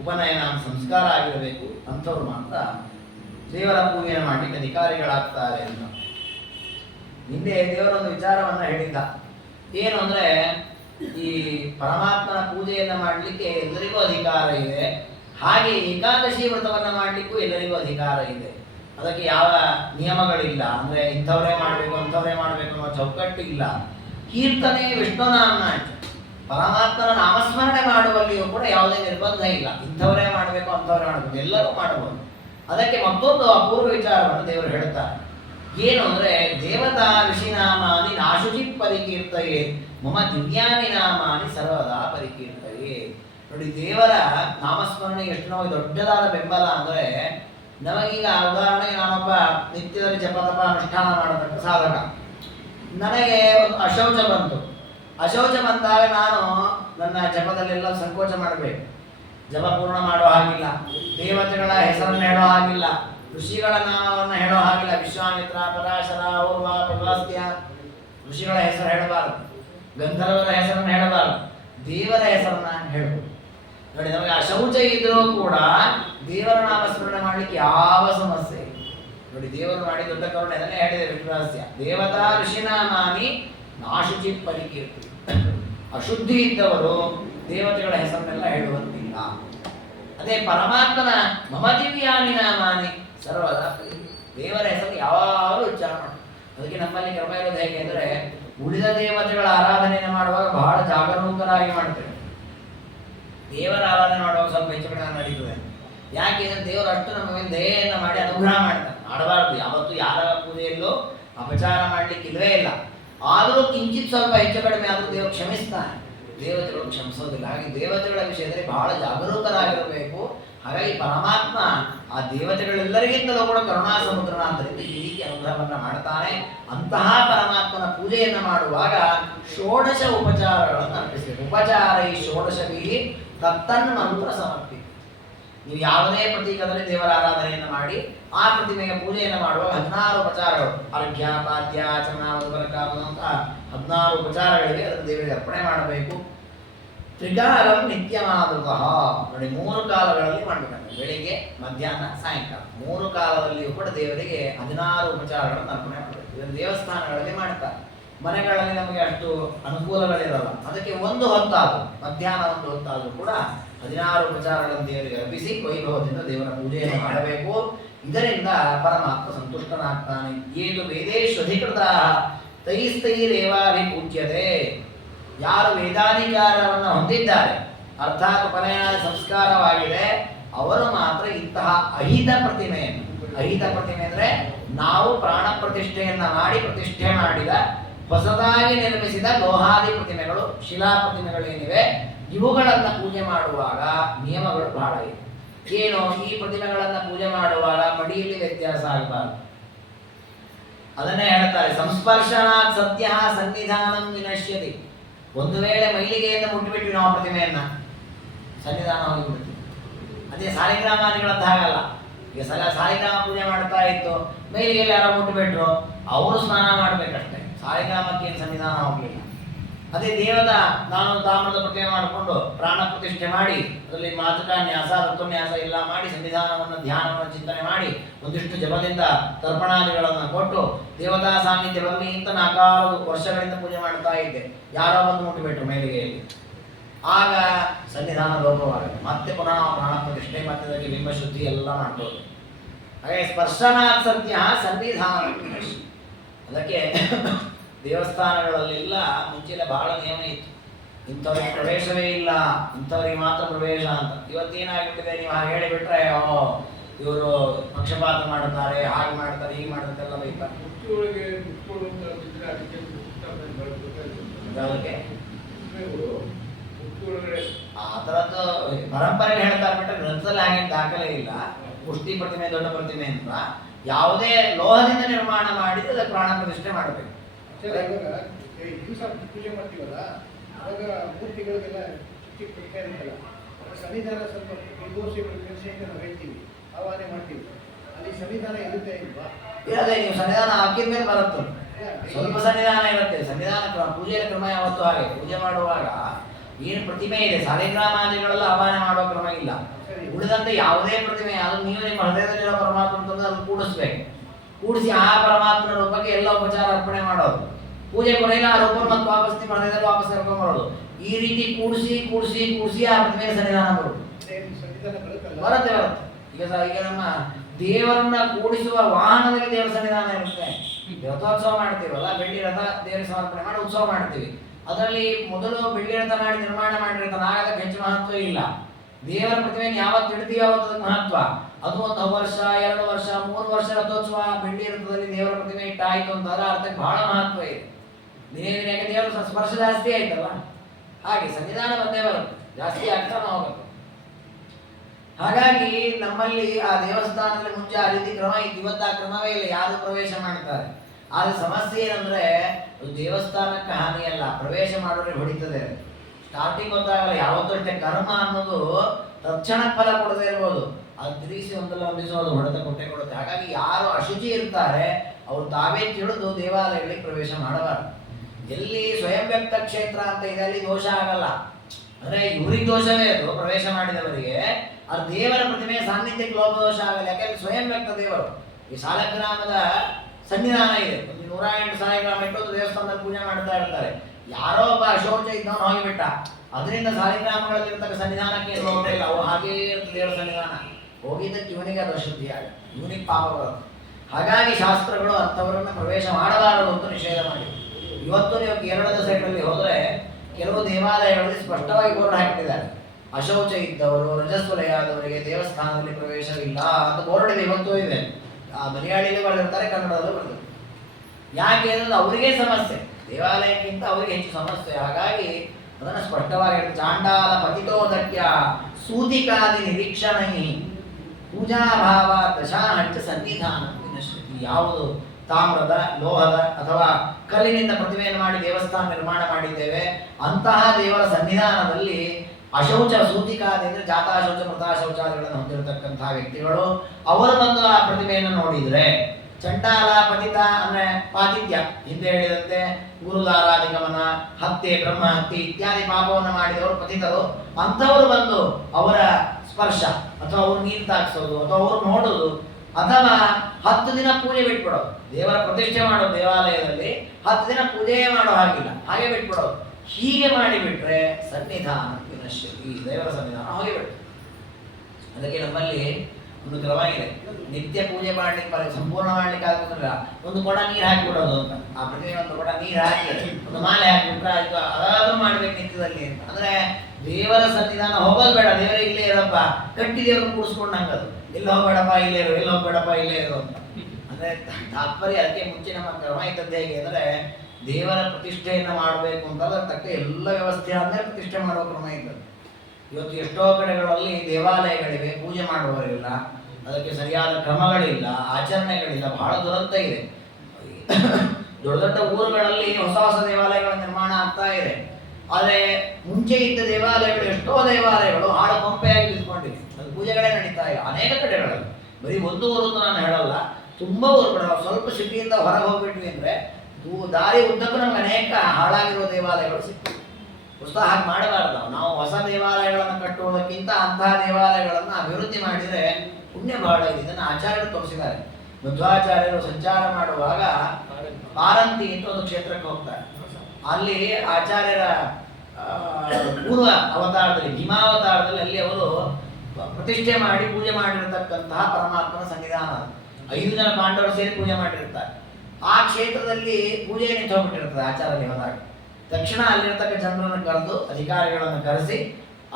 ಉಪನಯನ ಸಂಸ್ಕಾರ ಆಗಿರಬೇಕು. ಅಂಥವ್ರು ಮಾತ್ರ ದೇವರ ಪೂಜೆಯನ್ನು ಮಾಡಲಿಕ್ಕೆ ಅಧಿಕಾರಿಗಳಾಗ್ತಾರೆ ಅಂತ. ಹಿಂದೆ ದೇವರೊಂದು ವಿಚಾರವನ್ನ ಹೇಳಿದ್ದ. ಏನು ಅಂದ್ರೆ, ಈ ಪರಮಾತ್ಮನ ಪೂಜೆಯನ್ನ ಮಾಡಲಿಕ್ಕೆ ಎಲ್ಲರಿಗೂ ಅಧಿಕಾರ ಇದೆ, ಹಾಗೆ ಏಕಾದಶಿ ವ್ರತವನ್ನ ಮಾಡಲಿಕ್ಕೂ ಎಲ್ಲರಿಗೂ ಅಧಿಕಾರ ಇದೆ. ಅದಕ್ಕೆ ಯಾವ ನಿಯಮಗಳಿಲ್ಲ, ಅಂದ್ರೆ ಇಂಥವರೇ ಮಾಡಬೇಕು ಅಂಥವರೇ ಮಾಡಬೇಕು ಅನ್ನೋ ಚೌಕಟ್ಟು ಇಲ್ಲ. ಕೀರ್ತನೆ ವಿಷ್ಣುನಾಮ, ಪರಮಾತ್ಮನ ನಾಮಸ್ಮರಣೆ ಮಾಡುವಲ್ಲಿಯೂ ಕೂಡ ಯಾವುದೇ ನಿರ್ಬಂಧ ಇಲ್ಲ, ಇಂಥವರೇ ಮಾಡಬೇಕು ಅಂಥವರೇ ಮಾಡಬೇಕು, ಎಲ್ಲರೂ ಮಾಡಬಹುದು. ಅದಕ್ಕೆ ಮತ್ತೊಂದು ಅಪೂರ್ವ ವಿಚಾರವನ್ನು ದೇವರು ಹೇಳ್ತಾರೆ. ಏನು ಅಂದ್ರೆ, ದೇವತಾ ಋಷಿನಾಮಾನಿ ನಾಶುಚಿ ಪರಿಕೀರ್ತಯೇ ಮಮ ದಿವ್ಯಾನಿ ನಾಮಾನಿ ಸರ್ವದಾ ಪರಿಕೀರ್ತಯೇ. ನೋಡಿ, ದೇವರ ನಾಮಸ್ಮರಣೆಗೆ ಎಷ್ಟು ನಾವು ದೊಡ್ಡದಾದ ಬೆಂಬಲ ಅಂದ್ರೆ, ನಮಗೀಗ ಉದಾಹರಣೆಗೆ ನಾನೊಬ್ಬ ನಿತ್ಯದಲ್ಲಿ ಜಪತಪ ಅನುಷ್ಠಾನ ಮಾಡತಕ್ಕ ಸಾಧಕ, ನನಗೆ ಒಂದು ಅಶೌಚ ಬಂತು. ಅಶೌಚ ಬಂದಾಗ ನಾನು ನನ್ನ ಜಪದಲ್ಲೆಲ್ಲ ಸಂಕೋಚ ಮಾಡಬೇಕು, ಜಪ ಪೂರ್ಣ ಮಾಡೋ ಹಾಗಿಲ್ಲ, ದೇವತೆಗಳ ಹೆಸರನ್ನು ಹೇಳೋ ಹಾಗಿಲ್ಲ, ಋಷಿಗಳ ನಾಮವನ್ನು ಹೇಳೋ ಹಾಗಿಲ್ಲ. ವಿಶ್ವಾಮಿತ್ರ, ಪರಾಶರ, ಊರ್ವ, ಪ್ರಭಾಸ್ತ್ಯ, ಋಷಿಗಳ ಹೆಸರು ಹೇಳಬಾರದು, ಗಂಧರ್ವರ ಹೆಸರನ್ನು ಹೇಳಬಾರದು, ದೇವರ ಹೆಸರನ್ನ ಹೇಳಬಹುದು. ನೋಡಿ, ನಮಗೆ ಅಶೌಚ ಇದ್ರೂ ಕೂಡ ದೇವರ ನಾಮಸ್ಮರಣೆ ಮಾಡ್ಲಿಕ್ಕೆ ಯಾವ ಸಮಸ್ಯೆ ಇಲ್ಲ. ನೋಡಿ, ದೇವರು ಮಾಡಿ ದೊಡ್ಡ ಕರುಣೆ, ಅದನ್ನೇ ಹೇಳಿದೆ ವಿಶ್ವಾಸ್ಯ. ದೇವತಾ ಋಷಿನಾಮಾನಿ ನಾಶುಚಿ ಪರಿಕೀರ್ತಿ. ಅಶುದ್ಧಿ ಇದ್ದವರು ದೇವತೆಗಳ ಹೆಸರನ್ನೆಲ್ಲ ಹೇಳುವಂತಿಲ್ಲ. ಅದೇ ಪರಮಾತ್ಮನ ಮಮ ದಿವ್ಯಾನಿ ನಾಮಾನಿ ಸರ್ವದಾ, ದೇವರ ಹೆಸರು ಯಾವಾಗಲೂ ಉಚ್ಚಾರ ಮಾಡಿ. ಅದಕ್ಕೆ ನಮ್ಮಲ್ಲಿ ಕ್ರಮ ಇರೋದು ಹೇಗೆ ಅಂದ್ರೆ, ಉಳಿದ ದೇವತೆಗಳ ಆರಾಧನೆಯನ್ನು ಮಾಡುವಾಗ ಬಹಳ ಜಾಗರೂಕರಾಗಿ ಮಾಡ್ತೇವೆ. ದೇವರ ಆರಾಧನೆ ಮಾಡುವಾಗ ಸ್ವಲ್ಪ ಹೆಚ್ಚು ಕಡೆ ನಡೀತದೆ. ಯಾಕೆ ಅಂದ್ರೆ, ದೇವರು ಅಷ್ಟು ನಮ್ಮ ಮೇಲೆ ದಯೆಯನ್ನು ಮಾಡಿ ಅನುಗ್ರಹ ಮಾಡ್ತಾರೆ. ಮಾಡಬಾರದು, ಯಾವತ್ತೂ ಯಾರ ಪೂಜೆಯಲ್ಲೂ ಅಪಚಾರ ಮಾಡ್ಲಿಕ್ಕೆ ಇಲ್ಲವೇ ಇಲ್ಲ. ಆದರೂ ಕಿಂಚಿತ್ ಸ್ವಲ್ಪ ಹೆಚ್ಚು ಕಡಿಮೆ ಆದರೂ ದೇವರು ಕ್ಷಮಿಸ್ತಾನೆ, ದೇವತೆಗಳು ಕ್ಷಮಿಸೋದಿಲ್ಲ. ಹಾಗೆ ದೇವತೆಗಳ ವಿಷಯದಲ್ಲಿ ಬಹಳ ಜಾಗರೂಕರಾಗಿರಬೇಕು. ಹಾಗಾಗಿ ಪರಮಾತ್ಮ ಆ ದೇವತೆಗಳೆಲ್ಲರಿಗಿಂತಲೂ ಕೂಡ ಕರುಣಾ ಸಮುದ್ರನಾದ್ದರಿಂದ ಈ ರೀತಿ ಅನುಗ್ರಹವನ್ನ ಮಾಡ್ತಾನೆ. ಅಂತಹ ಪರಮಾತ್ಮನ ಪೂಜೆಯನ್ನು ಮಾಡುವಾಗ ಷೋಡಶ ಉಪಚಾರಗಳನ್ನು ಅರ್ಪಿಸಬೇಕು. ಉಪಚಾರೈ ಷೋಡಶಭಿ ತತ್ತನ್ ಮಂತ್ರ ಸಮರ್ಪಿ. ನೀವು ಯಾವುದೇ ಪ್ರತೀಕದಲ್ಲಿ ದೇವರ ಆರಾಧನೆಯನ್ನು ಮಾಡಿ ಆ ಪ್ರತಿಮೆಗೆ ಪೂಜೆಯನ್ನು ಮಾಡುವಾಗ 16 ಉಪಚಾರಗಳು, ಅರ್ಘ್ಯ, ಪಾದ್ಯ, ಆಚಮನ, ಅಂತ 16 ಉಪಚಾರಗಳಿಗೆ ಅದನ್ನು ದೇವರಿಗೆ ಅರ್ಪಣೆ ಮಾಡಬೇಕು. ತ್ರಿಕಾಲಂ ನಿತ್ಯಮಾದೃತಃ. ನೋಡಿ, 3 ಕಾಲಗಳಲ್ಲಿ ಮಾಡಬೇಕಂತ, ಬೆಳಿಗ್ಗೆ, ಮಧ್ಯಾಹ್ನ, ಸಾಯಂಕಾಲ 3 ಕಾಲದಲ್ಲಿಯೂ ಕೂಡ ದೇವರಿಗೆ 16 ಉಪಚಾರಗಳನ್ನು ಅರ್ಪಣೆ ಮಾಡಬೇಕು. ಇದನ್ನು ದೇವಸ್ಥಾನಗಳಲ್ಲಿ ಮಾಡ್ತಾರೆ. ಮನೆಗಳಲ್ಲಿ ನಮಗೆ ಅಷ್ಟು ಅನುಕೂಲಗಳಿರಲ್ಲ, ಅದಕ್ಕೆ ಒಂದು ಹೊತ್ತಾದರೂ, ಮಧ್ಯಾಹ್ನ ಒಂದು ಹೊತ್ತಾದರೂ ಕೂಡ 16 ಉಪಚಾರಗಳನ್ನು ದೇವರಿಗೆ ಅರ್ಪಿಸಿ ವೈಭವದಿಂದ ದೇವರ ಪೂಜೆಯನ್ನು ಮಾಡಬೇಕು. ಇದರಿಂದ ಪರಮಾತ್ಮ ಸಂತುಷ್ಟನಾಗ್ತಾನೆ. ಏದು ವೇದೇಶ್ವಧಿಕೃತ ತೈಸ್ತೈರೇವಾಭಿಪೂಜ್ಯತೆ. ಯಾರು ವೇದಾಧಿಕಾರವನ್ನು ಹೊಂದಿದ್ದಾರೆ, ಅರ್ಥಾತ್ ಉಪನಯನ ಸಂಸ್ಕಾರವಾಗಿದೆ, ಅವರು ಮಾತ್ರ ಇಂತಹ ಅಹಿತ ಪ್ರತಿಮೆಯನ್ನು, ಅಹಿತ ಪ್ರತಿಮೆ ಅಂದ್ರೆ ನಾವು ಪ್ರಾಣ ಪ್ರತಿಷ್ಠೆಯನ್ನ ಮಾಡಿ ಪ್ರತಿಷ್ಠೆ ಮಾಡಿದ ಹೊಸದಾಗಿ ನಿರ್ಮಿಸಿದ ಲೋಹಾದಿ ಪ್ರತಿಮೆಗಳು, ಶಿಲಾ ಪ್ರತಿಮೆಗಳೇನಿವೆ ಇವುಗಳನ್ನು ಪೂಜೆ ಮಾಡುವಾಗ ನಿಯಮಗಳು ಬಹಳ ಇದೆ. ಏನು, ಈ ಪ್ರತಿಮೆಗಳನ್ನು ಪೂಜೆ ಮಾಡುವಾಗ ಮಡಿಯಲ್ಲಿ ವ್ಯತ್ಯಾಸ ಆಗಬಾರದು. ಅದನ್ನೇ ಹೇಳ್ತಾರೆ, ಸಂಸ್ಪರ್ಶನಾತ್ ಸತ್ಯ ಸನ್ನಿಧಾನಂ ವಿನಶ್ಯತಿ. ಒಂದು ವೇಳೆ ಮೈಲಿಗೆಯಿಂದ ಮುಟ್ಟಿಬಿಟ್ವಿ ನಾವು ಪ್ರತಿಮೆಯನ್ನ, ಸನ್ನಿಧಾನ ಹೋಗಿಬಿಡ್ತೀವಿ. ಅದೇ ಸಾಲಿಗ್ರಾಮಾದಿಗಳಂತ ಹಾಗಲ್ಲ. ಈಗ ಸಾಲಿಗ್ರಾಮ ಪೂಜೆ ಮಾಡ್ತಾ ಇತ್ತು, ಮೈಲಿಗೆಯಲ್ಲಿ ಯಾರೋ ಮುಟ್ಟಿಬಿಟ್ರು, ಅವರು ಸ್ನಾನ ಮಾಡ್ಬೇಕಷ್ಟೇ, ಸಾಲಿಗ್ರಾಮಕ್ಕೆ ಏನು ಸನ್ನಿಧಾನ ಹೋಗ್ಲಿಲ್ಲ. ಅದೇ ದೇವದ ನಾನು ತಾಮ್ರದ ಪ್ರತಿಮೆ ಮಾಡಿಕೊಂಡು ಪ್ರಾಣ ಪ್ರತಿಷ್ಠೆ ಮಾಡಿ ಅದರಲ್ಲಿ ಮಾತುಕಾನ್ಯಾಸ ತತ್ವನ್ಯಾಸ ಎಲ್ಲ ಮಾಡಿ ಸನ್ನಿಧಾನವನ್ನು ಧ್ಯಾನವನ್ನು ಚಿಂತನೆ ಮಾಡಿ ಒಂದಿಷ್ಟು ಜಪದಿಂದ ತರ್ಪಣಾದಿಗಳನ್ನು ಕೊಟ್ಟು ದೇವತಾ ಸಾನ್ನಿಧ್ಯ ಬರಲಿ ಅಂತ 4 ವರ್ಷಗಳಿಂದ ಪೂಜೆ ಮಾಡ್ತಾ ಇದ್ದೆ. ಯಾರೋ ಬಂದು ಮುಟ್ಟಿಬಿಟ್ರು ಮೇಲಿಗೆಯಲ್ಲಿ, ಆಗ ಸನ್ನಿಧಾನ ಲೋಪವಾಗುತ್ತೆ. ಮತ್ತೆ ಪುನಃ ಪ್ರಾಣ ಪ್ರತಿಷ್ಠೆ ಮತ್ತೆ ಅದಕ್ಕೆ ಬಿಂಬಶುದ್ಧಿ ಎಲ್ಲ ಮಾಡ್ಬೋದು. ಹಾಗೆ ಸ್ಪರ್ಶನಾತ್ ಸತ್ಯ ಸನ್ನಿಧಾನ. ಅದಕ್ಕೆ ದೇವಸ್ಥಾನಗಳಲ್ಲೆಲ್ಲ ಮುಂಚೆಲ್ಲ ಬಹಳ ನಿಯಮ ಇತ್ತು, ಇಂಥವ್ರಿಗೆ ಪ್ರವೇಶವೇ ಇಲ್ಲ, ಇಂಥವ್ರಿಗೆ ಮಾತ್ರ ಪ್ರವೇಶ ಅಂತ. ಇವತ್ತೇನಾಗ್ಬಿಟ್ಟಿದೆ, ನೀವು ಹಾಗೆ ಹೇಳಿಬಿಟ್ರೆ ಇವರು ಪಕ್ಷಪಾತ ಮಾಡುತ್ತಾರೆ, ಹಾಗೆ ಮಾಡ್ತಾರೆ, ಹೀಗೆ ಮಾಡ್ತಾರೆ ಎಲ್ಲ ಬೈತಾರೆ. ಆ ಥರದ್ದು ಪರಂಪರೆ ಹೇಳ್ತಾರೆ ಬಿಟ್ರೆ ಗ್ರಂಥದಲ್ಲಿ ಹಾಗೆ ದಾಖಲೆ ಇಲ್ಲ. ಪುಷ್ಟಿ ಪ್ರತಿಮೆ ದೊಡ್ಡ ಪ್ರತಿಮೆ ಅಂತ ಯಾವುದೇ ಲೋಹದಿಂದ ನಿರ್ಮಾಣ ಮಾಡಿದ್ರೆ ಅದಕ್ಕೆ ಪ್ರಾಣ ಪ್ರತಿಷ್ಠೆ ಮಾಡಬೇಕು. ದಿವಸ ಪೂಜೆ ಮಾಡ್ತೀವಲ್ಲ, ಅವಾಗ ಮೂರ್ತಿಗಳಿಗೆಲ್ಲ ಚಿಕ್ಕ ಪ್ರತಿಮೆ ಇರುತ್ತಲ್ಲ, ಸನ್ನಿಧಾನ ಸ್ವಲ್ಪ ದೋಷೆಗಳು ಕೆಲಸ ನಾವು ಹೇಳ್ತೀವಿ, ಆವಾಹನೆ ಮಾಡ್ತೀವಿ. ಅಲ್ಲಿ ಸನ್ನಿಧಾನ ಇರುತ್ತೆ ಇಲ್ವಾ? ಇರದೆ, ನೀವು ಸನ್ನಿಧಾನ ಹಾಕಿದ ಮೇಲೆ ಬರುತ್ತೆ, ಸ್ವಲ್ಪ ಸನ್ನಿಧಾನ ಇರುತ್ತೆ. ಸನ್ನಿಧಾನ ಪೂಜೆಯ ಕ್ರಮ ಯಾವತ್ತೂ ಹಾಗೆ. ಪೂಜೆ ಮಾಡುವಾಗ ಏನು ಪ್ರತಿಮೆ ಇದೆ, ಸಾಲಿಗ್ರಾಮಾದಿಗಳೆಲ್ಲ ಆವಾಹನೆ ಮಾಡೋ ಕ್ರಮ ಇಲ್ಲ. ಉಳಿದಂತೆ ಯಾವುದೇ ಪ್ರತಿಮೆ ಅದು ನೀವು ನಿಮ್ಮ ಹೃದಯದಲ್ಲಿರೋ ಪರಮಾತ್ಮ ಅಂತಂದ್ರೆ ಅದನ್ನು ಕೂಡಿಸ್ಬೇಕು. ಕೂಡಿಸಿ ಆ ಪರಮಾತ್ಮನ ರೂಪಕ್ಕೆ ಎಲ್ಲ ಉಪಚಾರ ಅರ್ಪಣೆ ಮಾಡೋದು. ಪೂಜೆ ಕೊನೆಯಲ್ಲಿ ಆ ರೂಪ ಮತ್ತು ವಾಪಸ್ ನಿಮ್ಮ ಹೃದಯದಲ್ಲಿ ವಾಪಸ್ ಕರ್ಕೊಂಡು ಬರೋದು. ಈ ರೀತಿ ಕೂಡಿಸಿ ಕೂಡಿಸಿ ಕೂಡಿಸಿ ಆ ಪ್ರತಿಮೆಯ ಸನ್ನಿಧಾನ ಬರುತ್ತೆ. ಬರುತ್ತೆ. ಈಗ ನಮ್ಮ ದೇವರನ್ನ ಕೂಡಿಸುವ ವಾಹನದಲ್ಲಿ ದೇವರ ಸನ್ನಿಧಾನ ಇರುತ್ತೆ. ರಥೋತ್ಸವ ಮಾಡ್ತೀವಲ್ಲ, ಬೆಳ್ಳಿ ರಥ ದೇವರಿಗೆ ಸಮರ್ಪಣೆ ಮಾಡಿ ಉತ್ಸವ ಮಾಡ್ತೀವಿ. ಅದರಲ್ಲಿ ಮೊದಲು ಬೆಳ್ಳಿ ರಥ ಮಾಡಿ ನಿರ್ಮಾಣ ಮಾಡಿರ್ತಾನೆ, ಆಗದಕ್ಕೆ ಹೆಚ್ಚು ಮಹತ್ವ ಇಲ್ಲ. ದೇವರ ಪ್ರತಿಮೆಯನ್ನು ಯಾವತ್ತು ಇಡ್ತೀವಿ ಯಾವತ್ತು ಮಹತ್ವ. ಅದು 1 ವರ್ಷ 2 ವರ್ಷ 3 ವರ್ಷ ರಥೋತ್ಸವ ಬೆಳ್ಳಿ ರಥದಲ್ಲಿ ದೇವರ ಪ್ರತಿಮೆ ಇಟ್ಟಾಯ್ತು ಅಂತ ಅದರ ಅರ್ಥಕ್ಕೆ ಬಹಳ ಮಹತ್ವ ಇದೆ. ದಿನೇ ದಿನಕ್ಕೆ ದೇವರ ಸ್ಪರ್ಶ ಜಾಸ್ತಿ ಆಯ್ತಲ್ಲ, ಹಾಗೆ ಸನ್ನಿಧಾನ ಬಂದೇ ಬರುತ್ತೆ, ಜಾಸ್ತಿ ಆಗ್ತಾ ಹೋಗುತ್ತೆ. ಹಾಗಾಗಿ ನಮ್ಮಲ್ಲಿ ಆ ದೇವಸ್ಥಾನದಲ್ಲಿ ಮುಂಚೆ ಆ ರೀತಿ ಕ್ರಮ ಇತ್ತು. ಇವತ್ತು ಆ ಕ್ರಮವೇ ಇಲ್ಲ, ಯಾರು ಪ್ರವೇಶ ಮಾಡ್ತಾರೆ. ಆದ್ರೆ ಸಮಸ್ಯೆ ಏನಂದ್ರೆ ದೇವಸ್ಥಾನಕ್ಕೆ ಹಾನಿಯಲ್ಲ, ಪ್ರವೇಶ ಮಾಡೋರಿಗೆ ಹೊಡಿತದೆ. ಸ್ಟಾರ್ಟಿಂಗ್ ಗೊತ್ತಾಗಲ್ಲ, ಯಾವತ್ತೂ ಅಷ್ಟೇ ಕರ್ಮ ಅನ್ನೋದು ತಕ್ಷಣ ಫಲ ಕೊಡದೇ ಇರ್ಬೋದು, ಅದು ತಿರುಗಿಸಿ ಒಂದಲ್ಲ ಒಂದು ದಿವಸ ಅದು ಹೊಡೆತ ಕೊಟ್ಟೆ ಕೊಡುತ್ತೆ. ಹಾಗಾಗಿ ಯಾರು ಅಶುಚಿ ಇರ್ತಾರೆ ಅವ್ರು ತಾವೇ ತಿಳಿದು ದೇವಾಲಯಗಳಿಗೆ ಪ್ರವೇಶ ಮಾಡಬಾರ್ದು. ಎಲ್ಲಿ ಸ್ವಯಂ ವ್ಯಕ್ತ ಕ್ಷೇತ್ರ ಅಂತ ಇದೆ ಅಲ್ಲಿ ದೋಷ ಆಗಲ್ಲ, ಅಂದ್ರೆ ಇವ್ರಿಗೆ ದೋಷವೇ ಅದು ಪ್ರವೇಶ ಮಾಡಿದವರಿಗೆ. ಅದು ದೇವರ ಪ್ರತಿಮೆಯ ಸಾನ್ನಿಧ್ಯಕ್ಕೆ ಲೋಪದೋಷ ಆಗಲ್ಲ, ಯಾಕಂದ್ರೆ ಸ್ವಯಂ ವ್ಯಕ್ತ ದೇವರು. ಈ ಸಾಲಗ್ರಾಮದ ಸನ್ನಿಧಾನ ಇದೆ, ಒಂದು 108 ಸಾಲಿಗ್ರಾಮ ಇಟ್ಟು ದೇವಸ್ಥಾನದಲ್ಲಿ ಪೂಜೆ ಮಾಡ್ತಾ ಇರ್ತಾರೆ. ಯಾರೋ ಒಬ್ಬ ಅಶೌಚ ಇದ್ದವನು ಹೋಗಿಬಿಟ್ಟ, ಅದರಿಂದ ಸಾಲಿಗ್ರಾಮಗಳಲ್ಲಿರ್ತಕ್ಕ ಸನ್ನಿಧಾನಕ್ಕೆ ಲೋಪ ಇಲ್ಲ, ಅವು ಹಾಗೇ ಇರುತ್ತೆ ದೇವರ ಸನ್ನಿಧಾನ. ಹೋಗಿದ್ದಕ್ಕೆ ಇವನಿಗೆ ಅದು ಅಶುದ್ಧಿ ಆಗ, ಇವನಿಗೆ ಪಾಪ ಬರುತ್ತೆ. ಹಾಗಾಗಿ ಶಾಸ್ತ್ರಗಳು ಅಂಥವರನ್ನ ಪ್ರವೇಶ ಮಾಡಬಾರದು ಅಂತ ನಿಷೇಧ ಮಾಡಿ. ಇವತ್ತು ನೀವು ಕೇರಳದ ಸೈಡಲ್ಲಿ ಹೋದರೆ ಕೆಲವು ದೇವಾಲಯಗಳಲ್ಲಿ ಸ್ಪಷ್ಟವಾಗಿ ಬೋರ್ಡ್ ಹಾಕಿಟ್ಟಿದ್ದಾರೆ, ಅಶೌಚ ಇದ್ದವರು ರಜಸ್ವಲಯ ಆದವರಿಗೆ ದೇವಸ್ಥಾನದಲ್ಲಿ ಪ್ರವೇಶವಿಲ್ಲ ಅಂತ ಬೋರ್ಡ್ ಇದೆ, ಇವತ್ತು ಇದೆ. ಮಲಯಾಳಿಯಲ್ಲಿ ಬರೆದಿರ್ತಾರೆ, ಕನ್ನಡದಲ್ಲೂ ಬರೆದಿರ್ತಾರೆ. ಯಾಕೆ ಅಂದ್ರೆ ಅವರಿಗೆ ಸಮಸ್ಯೆ, ದೇವಾಲಯಕ್ಕಿಂತ ಅವರಿಗೆ ಹೆಚ್ಚು ಸಮಸ್ಯೆ. ಹಾಗಾಗಿ ಅದನ್ನು ಸ್ಪಷ್ಟವಾಗಿ ಚಾಂಡಾಲ ಪತಿತೋದಕ್ಯ ಸೂತಿಕಾದಿ ನಿರೀಕ್ಷಣೈ ಪೂಜಾಭಾವ ದಶಾಹಂಚ ಸನ್ನಿಧಾನ ವಿನಶ್ಯತಿ. ಯಾವುದು ತಾಮ್ರದ, ಲೋಹದ ಅಥವಾ ಕಲ್ಲಿನಿಂದ ಪ್ರತಿಮೆಯನ್ನು ಮಾಡಿ ದೇವಸ್ಥಾನ ನಿರ್ಮಾಣ ಮಾಡಿದ್ದೇವೆ ಅಂತಹ ದೇವರ ಸನ್ನಿಧಾನದಲ್ಲಿ ಅಶೌಚ ಸೂತಿಕಾದಿ ಅಂದರೆ ಜಾತಾಶೌಚ ಮೃತಾಶೌಚಾದಿಗಳನ್ನು ಹೊಂದಿರತಕ್ಕಂತಹ ವ್ಯಕ್ತಿಗಳು ಅವರು ಬಂದು ಆ ಪ್ರತಿಮೆಯನ್ನು ನೋಡಿದರೆ, ಚಂಡಾಲ ಪತಿತ ಅಂದ್ರೆ ಪಾತಿತ್ಯ, ಹಿಂದೆ ಹೇಳಿದಂತೆ ಗುರುದಾರಾಧಿಗಮನ, ಹತ್ಯೆ, ಬ್ರಹ್ಮಹತ್ಯೆ ಇತ್ಯಾದಿ ಪಾಪವನ್ನು ಮಾಡಿದವರು ಪತಿತರು. ಅಂಥವರು ಬಂದು ಅವರ ಸ್ಪರ್ಶ ಅಥವಾ ಅವ್ರು ನೀರು ತಾಗಿಸೋದು ಅಥವಾ ಅವ್ರು ನೋಡೋದು ಅಥವಾ 10 ದಿನ ಪೂಜೆ ಬಿಟ್ಬಿಡೋದು, ದೇವರ ಪ್ರತಿಷ್ಠೆ ಮಾಡೋದು ದೇವಾಲಯದಲ್ಲಿ 10 ದಿನ ಪೂಜೆ ಮಾಡೋ ಹಾಗಿಲ್ಲ, ಹಾಗೆ ಬಿಟ್ಬಿಡೋದು. ಹೀಗೆ ಮಾಡಿಬಿಟ್ರೆ ಸನ್ನಿಧಾನ ವಿನಶ್ಯತಿ, ದೇವರ ಸನ್ನಿಧಾನ ಹೋಗಿಬಿಡ್ತು. ಅದಕ್ಕೆ ನಮ್ಮಲ್ಲಿ ಒಂದು ಕ್ರಮ ಇದೆ, ನಿತ್ಯ ಪೂಜೆ ಮಾಡ್ಲಿಕ್ಕೆ ಸಂಪೂರ್ಣ ಮಾಡ್ಲಿಕ್ಕೆ ಆಗುತ್ತಿಲ್ಲ, ಒಂದು ಕೊಡ ನೀರು ಹಾಕಿಬಿಡೋದು ಅಂತ. ಆ ಪ್ರತಿಮೆ ಒಂದು ಕೊಡ ನೀರು ಹಾಕಿ ಒಂದು ಮಾಲೆ ಹಾಕಿಬಿಟ್ರೆ ಆಯ್ತು, ಅದಾದ್ರೂ ಮಾಡ್ಬೇಕು ನಿತ್ಯದಲ್ಲಿ ಅಂತ. ಅಂದ್ರೆ ದೇವರ ಸನ್ನಿಧಾನ ಹೋಗೋದು ಬೇಡ, ದೇವರೇ ಇಲ್ಲೇ ಇರಪ್ಪ, ಕಟ್ಟಿ ದೇವ್ರನ್ನ ಕೂಡಿಸ್ಕೊಂಡಂಗದು, ಎಲ್ಲಿ ಹೋಗ್ಬೇಡಪ್ಪ ಇಲ್ಲೇ ಇರು, ಎಲ್ಲಿ ಹೋಗ್ಬೇಡಪ್ಪ ಇಲ್ಲೇ ಇರು ಅಂತ. ಅಂದ್ರೆ ತಾತ್ಪರ್ಯ. ಅದಕ್ಕೆ ಮುಂಚೆ ನಮ್ಮ ಕ್ರಮ ಇದ್ದದ್ದು ಹೇಗೆ ಅಂದ್ರೆ ದೇವರ ಪ್ರತಿಷ್ಠೆಯನ್ನು ಮಾಡಬೇಕು ಅಂತ ಅದಕ್ಕೆ ತಕ್ಕ ಎಲ್ಲ ವ್ಯವಸ್ಥೆ ಆದ್ಮೇಲೆ ಪ್ರತಿಷ್ಠೆ ಮಾಡುವ ಕ್ರಮ ಇದ್ದದ್ದು. ಇವತ್ತು ಎಷ್ಟೋ ಕಡೆಗಳಲ್ಲಿ ದೇವಾಲಯಗಳಿವೆ, ಪೂಜೆ ಮಾಡುವವರಿಲ್ಲ, ಅದಕ್ಕೆ ಸರಿಯಾದ ಕ್ರಮಗಳಿಲ್ಲ, ಆಚರಣೆಗಳಿಲ್ಲ, ಬಹಳ ದುರಂತ ಇದೆ. ದೊಡ್ಡ ದೊಡ್ಡ ಊರುಗಳಲ್ಲಿ ಹೊಸ ಹೊಸ ದೇವಾಲಯಗಳ ನಿರ್ಮಾಣ ಆಗ್ತಾ ಇದೆ. ಆದರೆ ಮುಂಚೆ ಇದ್ದ ದೇವಾಲಯಗಳು, ಎಷ್ಟೋ ದೇವಾಲಯಗಳು ಹಾಳು ಕೊಂಪೆಯಾಗಿ ನಿಂತ್ಕೊಂಡಿವೆ, ಅದು ಪೂಜೆಗಳೇ ನಡೀತಾ ಇಲ್ಲ ಅನೇಕ ಕಡೆಗಳಲ್ಲಿ. ಬರೀ ಒಂದು ಊರು ಅಂತ ನಾನು ಹೇಳಲ್ಲ, ತುಂಬ ಊರುಗಳು. ನಾವು ಸ್ವಲ್ಪ ಸಿಟಿಯಿಂದ ಹೊರಗೆ ಹೋಗ್ಬಿಟ್ವಿ ಅಂದರೆ ದಾರಿ ಉದ್ದಕ್ಕೂ ನಮ್ಗೆ ಅನೇಕ ಹಾಳಾಗಿರುವ ದೇವಾಲಯಗಳು ಸಿಗ್ತವೆ. ಪುಸ್ತಕ ಹಾಗೆ ಮಾಡಬಾರ್ದು. ನಾವು ಹೊಸ ದೇವಾಲಯಗಳನ್ನು ಕಟ್ಟುವುದಕ್ಕಿಂತ ಅಂತಹ ದೇವಾಲಯಗಳನ್ನು ಅಭಿವೃದ್ಧಿ ಮಾಡಿದರೆ ಪುಣ್ಯ ಬಹಳ ಇದೆ. ಇದನ್ನು ಆಚಾರ್ಯರು ತೋರಿಸಿದ್ದಾರೆ. ಮಧ್ವಾಚಾರ್ಯರು ಸಂಚಾರ ಮಾಡುವಾಗ ಪಾರಂತಿ ಅಂತ ಒಂದು ಕ್ಷೇತ್ರಕ್ಕೆ ಹೋಗ್ತಾರೆ. ಅಲ್ಲಿ ಆಚಾರ್ಯರ ಪೂರ್ವ ಅವತಾರದಲ್ಲಿ, ಭೀಮಾವತಾರದಲ್ಲಿ ಅಲ್ಲಿ ಅವರು ಪ್ರತಿಷ್ಠೆ ಮಾಡಿ ಪೂಜೆ ಮಾಡಿರತಕ್ಕಂತಹ ಪರಮಾತ್ಮನ ಸನ್ನಿಧಾನ. 5 ಜನ ಪಾಂಡವರು ಸೇರಿ ಪೂಜೆ ಮಾಡಿರ್ತಾರೆ. ಆ ಕ್ಷೇತ್ರದಲ್ಲಿ ಪೂಜೆ ನಿಂತು ಹೋಗ್ಬಿಟ್ಟಿರ್ತದೆ. ಆಚಾರ್ಯರಲ್ಲಿ ಹೋದಾಗ ತಕ್ಷಣ ಅಲ್ಲಿರ್ತಕ್ಕ ಜನರನ್ನು ಕರೆದು, ಅಧಿಕಾರಿಗಳನ್ನು ಕರೆಸಿ,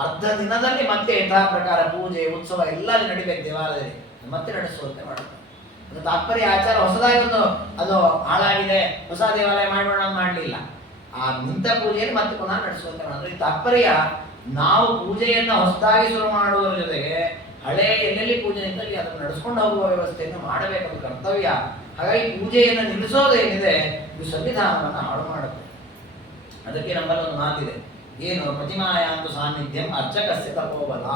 ಅರ್ಧ ದಿನದಲ್ಲಿ ಮತ್ತೆ ಯಥಾ ಪ್ರಕಾರ ಪೂಜೆ ಉತ್ಸವ ಎಲ್ಲ ನಡಿಬೇಕು ದೇವಾಲಯದಲ್ಲಿ, ಮತ್ತೆ ನಡೆಸುವಂತೆ ಮಾಡುತ್ತೆ. ಅದು ತಾತ್ಪರ್ಯ ಆಚಾರ ಹೊಸದಾಗಿ ಒಂದು ಅದು ಹಾಳಾಗಿದೆ ಹೊಸ ದೇವಾಲಯ ಮಾಡೋಣ ಅಂತ ಮಾಡಲಿಲ್ಲ. ಆ ನಿಂತ ಪೂಜೆಯನ್ನು ಮತ್ತೆ ಪುನಃ ನಡೆಸುವಂತೆ ಮಾಡಿದ್ರೆ ಈ ತಾತ್ಪರ್ಯ ನಾವು ಪೂಜೆಯನ್ನು ಹೊಸದಾಗಿ ಶುರು ಮಾಡುವುದರ ಜೊತೆಗೆ ಹಳೆ ಎಲ್ಲೆಲ್ಲಿ ಪೂಜೆ ನಿಂತಲ್ಲಿ ಅದನ್ನು ನಡೆಸ್ಕೊಂಡು ಹೋಗುವ ವ್ಯವಸ್ಥೆಯನ್ನು ಮಾಡಬೇಕಾದ ಕರ್ತವ್ಯ. ಹಾಗಾಗಿ ಪೂಜೆಯನ್ನು ನಿಲ್ಲಿಸೋದೇನಿದೆ ಇದು ಸಂವಿಧಾನವನ್ನು ಹಾಳು ಮಾಡುತ್ತೆ. ಅದಕ್ಕೆ ನಮ್ಮಲ್ಲಿ ಒಂದು ಮಾತಿದೆ, ಏನು ಪ್ರತಿಮಾಯಾಂತು ಸಾನ್ನಿಧ್ಯಂ ಅರ್ಚಕಸ್ಯ ತಪೋಬಲ.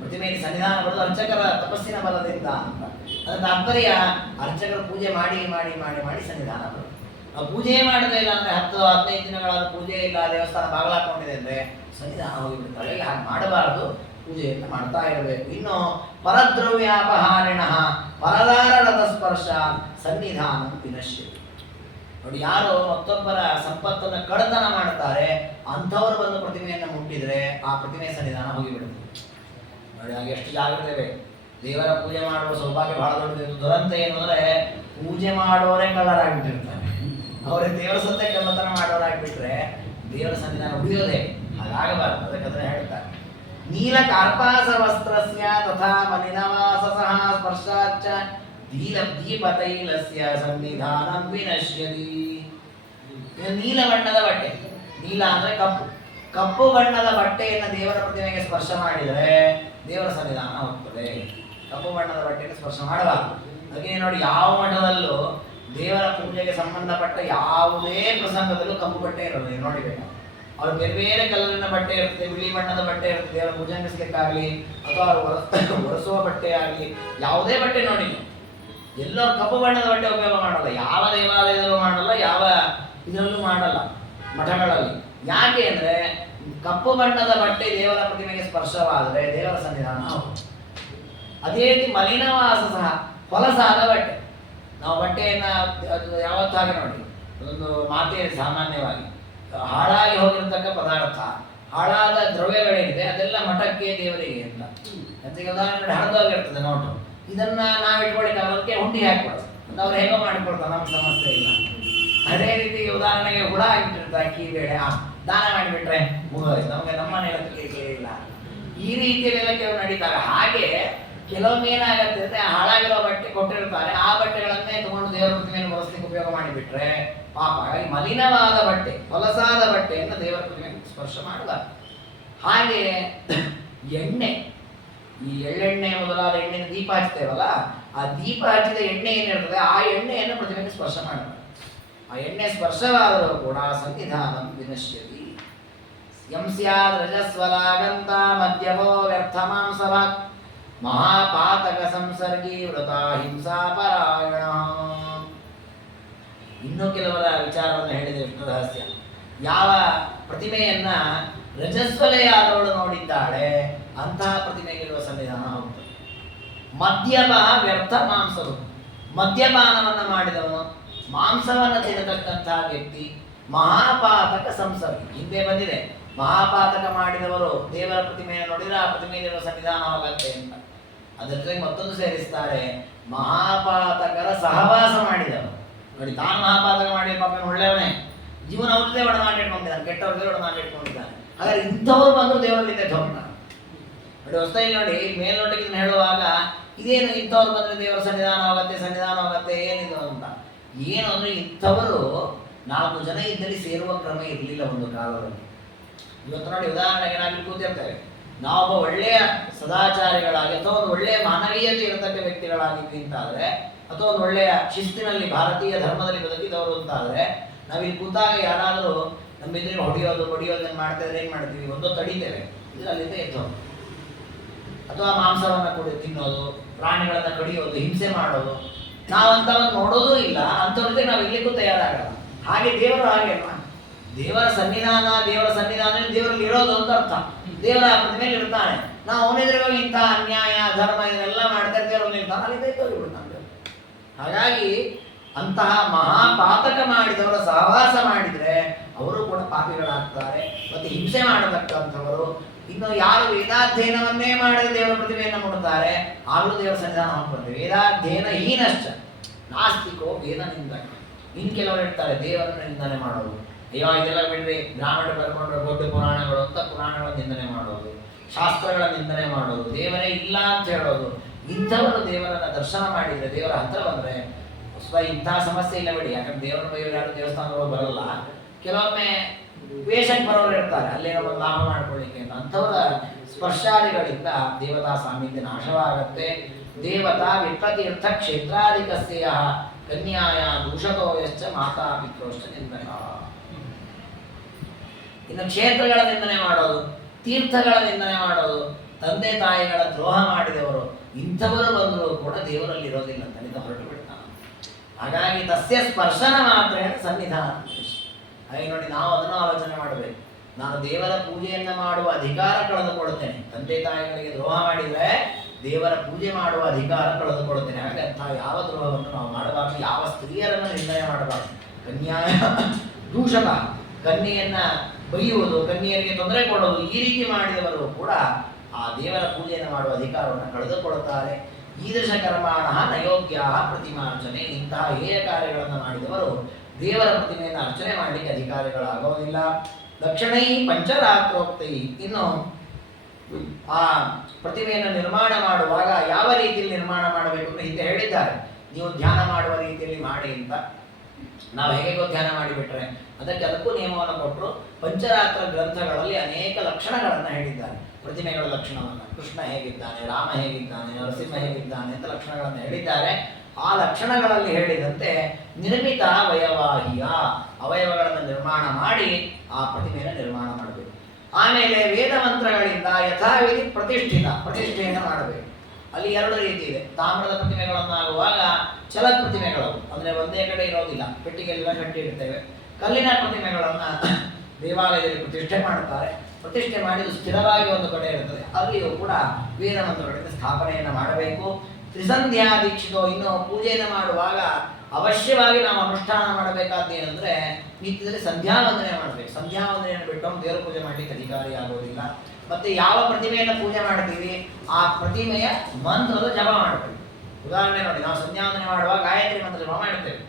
ಪ್ರತಿಮೆಯಲ್ಲಿ ಸನ್ನಿಧಾನ ಬರೋದು ಅರ್ಚಕರ ತಪಸ್ಸಿನ ಬಲದಿಂದ ಅಂತ. ಅದರ ತಾತ್ಪರ್ಯ ಅರ್ಚಕರು ಪೂಜೆ ಮಾಡಿ ಮಾಡಿ ಮಾಡಿ ಮಾಡಿ ಸನ್ನಿಧಾನ ಬರೋದು. ನಾವು ಪೂಜೆ ಮಾಡೋದೇ ಇಲ್ಲ ಅಂದರೆ 10-15 ದಿನಗಳಾದ ಪೂಜೆ ಇಲ್ಲ, ದೇವಸ್ಥಾನ ಬಾಗಿಲಾಕೊಂಡಿದೆ ಅಂದರೆ ಸನ್ನಿಧಾನ ಹೋಗಿಬಿಡ್ತಾರೆ. ಹಾಗೆ ಮಾಡಬಾರದು, ಪೂಜೆಯನ್ನು ಮಾಡ್ತಾ ಇರಬೇಕು. ಇನ್ನು ಪರದ್ರವ್ಯಾಪಹಾರಿಣ ಪರದಾರಣದ ಸ್ಪರ್ಶ ಸನ್ನಿಧಾನ ವಿನಶ್ಯತೆ. ನೋಡಿ, ಯಾರು ಮತ್ತೊಬ್ಬರ ಸಂಪತ್ತನ್ನು ಕಳ್ಳತನ ಮಾಡ್ತಾರೆ ಅಂಥವ್ರು ಬಂದು ಪ್ರತಿಮೆಯನ್ನು ಮುಟ್ಟಿದ್ರೆ ಆ ಪ್ರತಿಮೆ ಸನ್ನಿಧಾನ ಹೋಗಿಬಿಡುತ್ತೆ. ನೋಡಿ, ಹಾಗೆ ಎಷ್ಟು ಜಾಗ್ರತೆ ಬೇಕು. ದೇವರ ಪೂಜೆ ಮಾಡುವ ಸೌಭಾಗ್ಯ ಬಹಳ ದೊಡ್ಡದು. ದುರಂತ ಏನು ಅಂದರೆ ಪೂಜೆ ಮಾಡುವವರೇ ಕಳ್ಳರಾಗ್ಬಿಟ್ಟಿರ್ತಾರೆ. ಅವರೇ ದೇವರ ಸತ್ತೆ ಕಳ್ಳತನ ಮಾಡೋರಾಗ್ಬಿಟ್ರೆ ದೇವರ ಸನ್ನಿಧಾನ ಉಳಿಯೋದೇ. ಹಾಗಾಗಬಾರದು. ಅದಕ್ಕೆ ಅದನ್ನು ಹೇಳ್ತಾರೆ, ನೀಲ ಕಾರ್ಪಾಸ ವಸ್ತ್ರಸ್ಯ ತಥಾ ಮಲಿನವಾಸಸಃ ಸ್ಪರ್ಶಾಚ್ಚ ದೀಪತೈಲಸ್ಯ ಸನ್ನಿಧಾನಂ ವಿನಶ್ಯತಿ. ನೀಲ ಬಣ್ಣದ ಬಟ್ಟೆ, ನೀಲ ಅಂದ್ರೆ ಕಪ್ಪು, ಕಪ್ಪು ಬಣ್ಣದ ಬಟ್ಟೆಯನ್ನು ದೇವರ ಪ್ರತಿಮೆಗೆ ಸ್ಪರ್ಶ ಮಾಡಿದರೆ ದೇವರ ಸನ್ನಿಧಾನ ಹೋಗ್ತದೆ. ಕಪ್ಪು ಬಣ್ಣದ ಬಟ್ಟೆಯನ್ನು ಸ್ಪರ್ಶ ಮಾಡಬಾರದು. ಹಾಗೆ ನೋಡಿ, ಯಾವ ಮಠದಲ್ಲೂ ದೇವರ ಪೂಜೆಗೆ ಸಂಬಂಧಪಟ್ಟ ಯಾವುದೇ ಪ್ರಸಂಗದಲ್ಲೂ ಕಪ್ಪು ಬಟ್ಟೆ ಇರೋದು ನೋಡಿಬೇಕು. ಅವ್ರು ಬೇರೆ ಬೇರೆ ಕಲರಿನ ಬಟ್ಟೆ ಇರ್ತದೆ, ಬಿಳಿ ಬಣ್ಣದ ಬಟ್ಟೆ ಇರ್ತದೆ, ದೇವರ ಭುಜಂಗಿಸ್ಲಿಕ್ಕಾಗಲಿ ಅಥವಾ ಅವರು ಒರೆಸುವ ಬಟ್ಟೆ ಆಗಲಿ, ಯಾವುದೇ ಬಟ್ಟೆ ನೋಡಿ ಎಲ್ಲೋ ಕಪ್ಪು ಬಣ್ಣದ ಬಟ್ಟೆ ಉಪಯೋಗ ಮಾಡಲ್ಲ. ಯಾವ ದೇವಾಲಯದಲ್ಲೂ ಮಾಡಲ್ಲ, ಯಾವ ಇದರಲ್ಲೂ ಮಾಡಲ್ಲ ಮಠಗಳಲ್ಲಿ. ಯಾಕೆ ಅಂದರೆ ಕಪ್ಪು ಬಣ್ಣದ ಬಟ್ಟೆ ದೇವರ ಪ್ರತಿಮೆಗೆ ಸ್ಪರ್ಶವಾದರೆ ದೇವರ ಸನ್ನಿಧಾನ ಹೋಗುತ್ತೆ. ಅದೇ ರೀತಿ ಮಲಿನವಾಸ ಸಹ ಹೊಲಸಾದ ಬಟ್ಟೆ. ನಾವು ಬಟ್ಟೆಯನ್ನು ಯಾವತ್ತೂ ಹಾಗೆ ನೋಡಿ, ಒಂದು ಮಾತೇ ಸಾಮಾನ್ಯವಾಗಿ ಹಾಳಾಗಿ ಹೋಗಿರತಕ್ಕ ಪದಾರ್ಥ, ಹಾಳಾದ ದ್ರವ್ಯಗಳೇನಿದೆ ಅದೆಲ್ಲ ಮಠಕ್ಕೆ ದೇವರಿಗೆ ಅಂತ. ಅದಕ್ಕೆ ಉದಾಹರಣೆ ಹರಿದೋಗಿರ್ತದೆ ನೋಟು, ಇದನ್ನ ನಾವು ಇಟ್ಕೊಳ್ಳಿಕ್ಕೆ ಹುಂಡಿ ಹಾಕ್ಬಿಡೋದು, ಅವ್ರು ಹೇಗೋ ಮಾಡಿಕೊಡ್ತಾರೆ, ನಮ್ಗೆ ಸಮಸ್ಯೆ ಇಲ್ಲ. ಅದೇ ರೀತಿ ಉದಾಹರಣೆಗೆ ಹುಳ ಆಗಿಬಿಟ್ಟಿರ್ತಾರೆ, ಅಕ್ಕಿ ಬೇಳೆ ದಾನ ಮಾಡಿಬಿಟ್ರೆ ಮುಗಿದೋಯ್ತು, ನಮಗೆ ನಮ್ಮ ಹೇಳೋದಕ್ಕೆ ಇಲ್ಲ. ಈ ರೀತಿಯಲ್ಲೆಲ್ಲ ಕೆಲವು ನಡೀತಾರೆ. ಹಾಗೆ ಕೆಲವೊಮ್ಮೆ ಏನಾಗತ್ತೆ ಅಂದರೆ ಹಾಳಾಗಿರೋ ಬಟ್ಟೆ ಕೊಟ್ಟಿರ್ತಾರೆ, ಆ ಬಟ್ಟೆಗಳನ್ನೇ ತಗೊಂಡು ದೇವರ ಪ್ರತಿಮೆಯನ್ನು ಒರೆಸ್ಲಿಕ್ಕೆ ಉಪಯೋಗ ಮಾಡಿಬಿಟ್ರೆ ಪಾಪ. ಹಾಗಾಗಿ ಮಲಿನವಾದ ಬಟ್ಟೆ, ಹೊಲಸಾದ ಬಟ್ಟೆಯನ್ನು ದೇವರ ಪ್ರತಿಮೆಗೆ ಸ್ಪರ್ಶ ಮಾಡಬಾರ್ದು. ಹಾಗೆ ಎಣ್ಣೆ, ಈ ಎಳ್ಳೆಣ್ಣೆ ಮೊದಲಾದ ಎಣ್ಣೆ ದೀಪ ಹಚ್ತೇವಲ್ಲ, ಆ ದೀಪ ಹಚ್ಚಿದ ಎಣ್ಣೆ ಏನಿರ್ತದೆ ಆ ಎಣ್ಣೆಯನ್ನು ಪ್ರತಿಮೆಗೆ ಸ್ಪರ್ಶ ಮಾಡಬಾರ್ದು. ಆ ಎಣ್ಣೆ ಸ್ಪರ್ಶವಾದರೂ ಕೂಡ ಸನ್ನಿಧಾನ ವಿನಶ್ಯತಿ. ಯಂ ಸ್ಯಾದ್ ರಜಸ್ವಲಾಗಂತ ಮದ್ಯವೋ ವ್ಯರ್ಥ ಮಾಂಸವಾಕ್ ಮಹಾಪಾತಕ ಸಂಸರ್ಗಿ ವ್ರತ ಹಿಂಸಾ ಪರಾಯಣ. ಇನ್ನೂ ಕೆಲವರ ವಿಚಾರವನ್ನು ಹೇಳಿದೆ ವಿಷ್ಣು ರಹಸ್ಯ. ಯಾವ ಪ್ರತಿಮೆಯನ್ನ ರಜಸ್ವಲೆಯಾದವಳು ನೋಡಿದ್ದಾಳೆ ಅಂತಹ ಪ್ರತಿಮೆಗಿರುವ ಸನ್ನಿಧಾನ ಹೋಗ್ತದೆ. ಮದ್ಯಪ ವ್ಯರ್ಥ ಮಾಂಸವು, ಮದ್ಯಪಾನವನ್ನು ಮಾಡಿದವನು, ಮಾಂಸವನ್ನು ತಿನ್ನತಕ್ಕಂತಹ ವ್ಯಕ್ತಿ ಮಹಾಪಾತಕ ಸಂಸರ್ಗಿ. ಹಿಂದೆ ಬಂದಿದೆ, ಮಹಾಪಾತಕ ಮಾಡಿದವರು ದೇವರ ಪ್ರತಿಮೆಯನ್ನು ನೋಡಿದರೆ ಆ ಪ್ರತಿಮೆಯಲ್ಲಿರುವ ಸನ್ನಿಧಾನ ಹೋಗತ್ತೆ ಅಂತ. ಅದರ ಜೊತೆಗೆ ಮತ್ತೊಂದು ಸೇರಿಸ್ತಾರೆ, ಮಹಾಪಾತಕರ ಸಹವಾಸ ಮಾಡಿದವರು. ನೋಡಿ, ತಾನು ಮಹಾಪಾತಕ ಮಾಡಿ ಪಾಪ ಒಳ್ಳೆಯವನೇ, ಜೀವನ ಅವ್ರದ್ದೇ ಒಡನಾಡಿಟ್ಕೊಂಡಿದ್ದಾನೆ, ಕೆಟ್ಟವ್ರದ್ದೇ ಒಡನಾಡಿಟ್ಕೊಂಡಿದ್ದಾನೆ. ಹಾಗಾದ್ರೆ ಇಂಥವ್ರು ಬಂದು ದೇವರಲ್ಲಿ ಹೋಗ್ತಾನೆ. ನೋಡಿ, ಹೊಸದಾಗಿ ನೋಡಿ, ಮೇಲ್ನೋಟಕ್ಕೆ ಹೇಳುವಾಗ ಇದೇನು ಇಂಥವ್ರು ಬಂದರೆ ದೇವರ ಸನ್ನಿಧಾನ ಹೋಗತ್ತೆ, ಸನ್ನಿಧಾನ ಹೋಗತ್ತೆ, ಏನಿದು ಅಂತ. ಏನು ಅಂದರೆ ಇಂಥವರು 4 ಜನ ಇದ್ದಲ್ಲಿ ಸೇರುವ ಕ್ರಮ ಇರಲಿಲ್ಲ ಒಂದು ಕಾಲದಲ್ಲಿ. ಇವತ್ತು ನೋಡಿ, ಉದಾಹರಣೆಗೆ ನಾವಿಲ್ಲಿ ಕೂತಿರ್ತೇವೆ, ನಾವೊಬ್ಬ ಒಳ್ಳೆಯ ಸದಾಚಾರಿಗಳಾಗಿ ಅಥವಾ ಒಂದು ಒಳ್ಳೆಯ ಮಾನವೀಯತೆ ಇರತಕ್ಕ ವ್ಯಕ್ತಿಗಳಾಗಿದ್ವಿ ಅಂತಾದರೆ, ಅಥವಾ ಒಂದು ಒಳ್ಳೆಯ ಶಿಸ್ತಿನಲ್ಲಿ ಭಾರತೀಯ ಧರ್ಮದಲ್ಲಿ ಬದುಕಿದವರು ಅಂತಾದರೆ, ನಾವಿಲ್ಲಿ ಕೂತಾಗ ಯಾರಾದರೂ ನಮ್ಮ ಎದುರಿಗೆ ಹೊಡೆಯೋದು ಬಡಿಯೋದನ್ನು ಮಾಡ್ತಾ ಇದ್ರೆ ಏನು ಮಾಡ್ತೀವಿ? ಒಂದು ತಡಿತೇವೆ, ಇದು ಅಲ್ಲಿಂದ ಎದ್ದೋದು. ಅಥವಾ ಮಾಂಸವನ್ನು ಕೂಡ ತಿನ್ನೋದು, ಪ್ರಾಣಿಗಳನ್ನು ಕಡಿಯೋದು, ಹಿಂಸೆ ಮಾಡೋದು, ನಾವಂಥವನ್ನು ನೋಡೋದೂ ಇಲ್ಲ. ಅಂಥವ್ರಿಗೆ ನಾವು ಇರ್ಲಿಕ್ಕೂ ತಯಾರಾಗಲ್ಲ. ಹಾಗೆ ದೇವರು ಹಾಗೆ ಅಲ್ವಾ? ದೇವರ ಸನ್ನಿಧಾನ ದೇವರಲ್ಲಿ ಇರೋದು ಅಂತ ಅರ್ಥ. ದೇವರ ಪ್ರತಿಮೆಯಲ್ಲಿ ಇರ್ತಾನೆ. ನಾವು ಅವನೆದುರು ಇಂಥ ಅನ್ಯಾಯ ಧರ್ಮ ಇದನ್ನೆಲ್ಲ ಮಾಡ್ತಾ ದೇವರಲ್ಲಿ ಇರ್ತಾನೆ, ಅಲ್ಲಿಂದ ತೋರಿಬಿಡ್ತಾನೆ. ಹಾಗಾಗಿ ಅಂತಹ ಮಹಾಪಾತಕ ಮಾಡಿದವರ ಸಹವಾಸ ಮಾಡಿದರೆ ಅವರು ಕೂಡ ಪಾಪಿಗಳಾಗ್ತಾರೆ. ಮತ್ತೆ ಹಿಂಸೆ ಮಾಡತಕ್ಕಂಥವರು, ಇನ್ನು ಯಾರು ವೇದಾಧ್ಯಯನವನ್ನೇ ಮಾಡದೆ ದೇವರ ಪ್ರತಿಮೆಯನ್ನು ಮುಡುತ್ತಾರೆ, ಆಗಲೂ ದೇವರ ಸನ್ನಿಧಾನ ಹೋಗ್ಬರ್ತದೆ. ವೇದಾಧ್ಯಯನ ಹೀನಶ್ಚ ನಾಸ್ತಿಕೋ ವೇದ ನಿಂದಕ. ಇನ್ನು ಕೆಲವರು ಇರ್ತಾರೆ ದೇವರನ್ನು ನಿಂದನೆ ಮಾಡೋದು. ಅಯ್ಯೋ ಇದೆಲ್ಲ ಬಿಡ್ರಿ, ಬ್ರಾಹ್ಮಣರು ಬರ್ಕೊಂಡ್ರೆ ದೊಡ್ಡ ಪುರಾಣಗಳು ಅಂತ ಪುರಾಣಗಳ ನಿಂದನೆ ಮಾಡೋದು, ಶಾಸ್ತ್ರಗಳ ನಿಂದನೆ ಮಾಡೋದು, ದೇವರೇ ಇಲ್ಲ ಅಂತ ಹೇಳೋದು. ಇಂಥವರು ದೇವರನ್ನ ದರ್ಶನ ಮಾಡಿದರೆ, ದೇವರ ಹತ್ರ ಬಂದರೆ ಇಂಥ ಸಮಸ್ಯೆ ಇಲ್ಲ ಬಿಡಿ. ಯಾಕಂದ್ರೆ ದೇವರ ಬೈಯವರು ಯಾರು ದೇವಸ್ಥಾನಗಳು ಬರಲ್ಲ. ಕೆಲವೊಮ್ಮೆ ವೇಷಕ್ಕೆ ಬರೋರು ಇರ್ತಾರೆ, ಅಲ್ಲೇನೋ ಒಂದು ಲಾಭ ಮಾಡ್ಕೊಳ್ಳಿಕ್ಕೆ ಅಂತ. ಅಂಥವರ ಸ್ಪರ್ಶಾದಿಗಳಿಂದ ದೇವತಾ ಸಾಮೀಪ್ಯ ನಾಶವಾಗತ್ತೆ. ದೇವತಾ ವಿಪ್ರತೀರ್ಥ ಕ್ಷೇತ್ರಾಧಿಕಸ್ಯ ಕನ್ಯಾಯ ದೂಷತೋಯಶ್ಚ ಮಾತಾ ಪಿತೃಶ್ಚ ನಿಂದನೆ. ಇನ್ನು ಕ್ಷೇತ್ರಗಳ ನಿಂದನೆ ಮಾಡೋದು, ತೀರ್ಥಗಳ ನಿಂದನೆ ಮಾಡೋದು, ತಂದೆ ತಾಯಿಗಳ ದ್ರೋಹ ಮಾಡಿದವರು, ಇಂಥವರು ಬಂದರೂ ಕೂಡ ದೇವರಲ್ಲಿ ಇರೋದಿಲ್ಲ ಅಂತ ನಿಂದ ಹೊರಟು ಬಿಡ್ತಾನೆ. ಹಾಗಾಗಿ ತಸ್ಯ ಸ್ಪರ್ಶನ ಮಾತ್ರ ಸನ್ನಿಧಾನ. ಹಾಗೆ ನೋಡಿ, ನಾವು ಅದನ್ನು ಆಲೋಚನೆ ಮಾಡಬೇಕು. ನಾನು ದೇವರ ಪೂಜೆಯನ್ನು ಮಾಡುವ ಅಧಿಕಾರ ಕಳೆದುಕೊಳ್ಳುತ್ತೇನೆ. ತಂದೆ ತಾಯಿಗಳಿಗೆ ದ್ರೋಹ ಮಾಡಿದರೆ ದೇವರ ಪೂಜೆ ಮಾಡುವ ಅಧಿಕಾರ ಕಳೆದುಕೊಳ್ಳುತ್ತೇನೆ. ಹಾಗೆ ಅಂಥ ಯಾವ ದ್ರೋಹವನ್ನು ನಾವು ಮಾಡಬಾರ್ದು, ಯಾವ ಸ್ತ್ರೀಯರನ್ನು ನಿಂದನೆ ಮಾಡಬಾರ್ದು. ಕನ್ಯಾಯ ದೂಷಕ, ಕನ್ಯೆಯನ್ನ ಬೈಯುವುದು, ಕನ್ಯೆಯರಿಗೆ ತೊಂದರೆ ಕೊಡೋದು, ಈ ರೀತಿ ಮಾಡಿದವರು ಕೂಡ ಆ ದೇವರ ಪೂಜೆಯನ್ನು ಮಾಡುವ ಅಧಿಕಾರವನ್ನು ಕಳೆದುಕೊಳ್ಳುತ್ತಾರೆ. ಈದೃಶ ಕರ್ಮಾಣ ನಯೋಗ್ಯ ಪ್ರತಿಮಾರ್ಚನೆ. ಇಂತಹ ಹೇಯ ಕಾರ್ಯಗಳನ್ನು ಮಾಡಿದವರು ದೇವರ ಪ್ರತಿಮೆಯನ್ನು ಅರ್ಚನೆ ಮಾಡಲಿಕ್ಕೆ ಅಧಿಕಾರಿಗಳಾಗೋದಿಲ್ಲ. ಲಕ್ಷಣೈ ಪಂಚರಾತ್ರೋಕ್ತೈ. ಇನ್ನು ಆ ಪ್ರತಿಮೆಯನ್ನು ನಿರ್ಮಾಣ ಮಾಡುವಾಗ ಯಾವ ರೀತಿಯಲ್ಲಿ ನಿರ್ಮಾಣ ಮಾಡಬೇಕು ಅಂತ ಹಿಂದೆ ಹೇಳಿದ್ದಾರೆ. ನೀವು ಧ್ಯಾನ ಮಾಡುವ ರೀತಿಯಲ್ಲಿ ಮಾಡಿ ಅಂತ. ನಾವು ಹೇಗೋ ಧ್ಯಾನ ಮಾಡಿಬಿಟ್ರೆ ಅದಕ್ಕೂ ನಿಯಮವನ್ನು ಕೊಟ್ಟರು. ಪಂಚರಾತ್ರ ಗ್ರಂಥಗಳಲ್ಲಿ ಅನೇಕ ಲಕ್ಷಣಗಳನ್ನು ಹೇಳಿದ್ದಾರೆ. ಪ್ರತಿಮೆಗಳ ಲಕ್ಷಣವನ್ನು, ಕೃಷ್ಣ ಹೇಗಿದ್ದಾನೆ, ರಾಮ ಹೇಗಿದ್ದಾನೆ, ನರಸಿಂಹ ಹೇಗಿದ್ದಾನೆ ಅಂತ ಲಕ್ಷಣಗಳನ್ನು ಹೇಳಿದ್ದಾರೆ. ಆ ಲಕ್ಷಣಗಳಲ್ಲಿ ಹೇಳಿದಂತೆ ನಿರ್ಮಿತ ಅವಯವಾಹಿಯ, ಅವಯವಗಳನ್ನು ನಿರ್ಮಾಣ ಮಾಡಿ ಆ ಪ್ರತಿಮೆಯನ್ನು ನಿರ್ಮಾಣ ಮಾಡಬೇಕು. ಆಮೇಲೆ ವೇದ ಮಂತ್ರಗಳಿಂದ ಯಥಾವಿಧಿ ಪ್ರತಿಷ್ಠೆಯನ್ನು ಮಾಡಬೇಕು. ಅಲ್ಲಿ 2 ರೀತಿ ಇದೆ. ತಾಮ್ರದ ಪ್ರತಿಮೆಗಳನ್ನಾಗುವಾಗ ಚಲ ಪ್ರತಿಮೆಗಳು, ಅಂದರೆ ಒಂದೇ ಕಡೆ ಇರೋದಿಲ್ಲ, ಪೆಟ್ಟಿಗೆಲ್ಲ ಕಟ್ಟಿ ಇಡ್ತೇವೆ. ಕಲ್ಲಿನ ಪ್ರತಿಮೆಗಳನ್ನು ದೇವಾಲಯದಲ್ಲಿ ಪ್ರತಿಷ್ಠೆ ಮಾಡುತ್ತಾರೆ. ಪ್ರತಿಷ್ಠೆ ಮಾಡಿದ್ದು ಸ್ಥಿರವಾಗಿ ಒಂದು ಕಡೆ ಇರುತ್ತದೆ. ಅಲ್ಲಿಯೂ ಕೂಡ ವೇದ ಮಂತ್ರಗಳಿಂದ ಸ್ಥಾಪನೆಯನ್ನು ಮಾಡಬೇಕು. ತ್ರಿಸಂಧ್ಯಾ ದೀಕ್ಷಿತೋ. ಇನ್ನು ಪೂಜೆಯನ್ನು ಮಾಡುವಾಗ ಅವಶ್ಯವಾಗಿ ನಾವು ಅನುಷ್ಠಾನ ಮಾಡಬೇಕಾದ ಏನಂದರೆ ನಿತ್ಯದಲ್ಲಿ ಸಂಧ್ಯಾವಂದನೆ ಮಾಡಬೇಕು. ಸಂಧ್ಯಾವಂದನೆಯನ್ನು ಬಿಟ್ಟು ದೇವರ ಪೂಜೆ ಮಾಡಲಿಕ್ಕೆ ಅಧಿಕಾರಿ ಆಗೋದಿಲ್ಲ. ಮತ್ತೆ ಯಾವ ಪ್ರತಿಮೆಯನ್ನು ಪೂಜೆ ಮಾಡ್ತೀವಿ ಆ ಪ್ರತಿಮೆಯ ಮಂತ್ರದ ಜಪ ಮಾಡಬೇಕು. ಉದಾಹರಣೆ ನೋಡಿ, ನಾವು ಸಂಧ್ಯಾವಂದನೆ ಮಾಡುವಾಗ ಗಾಯತ್ರಿ ಮಂತ್ರ ಜಪ ಮಾಡ್ತೇವೆ.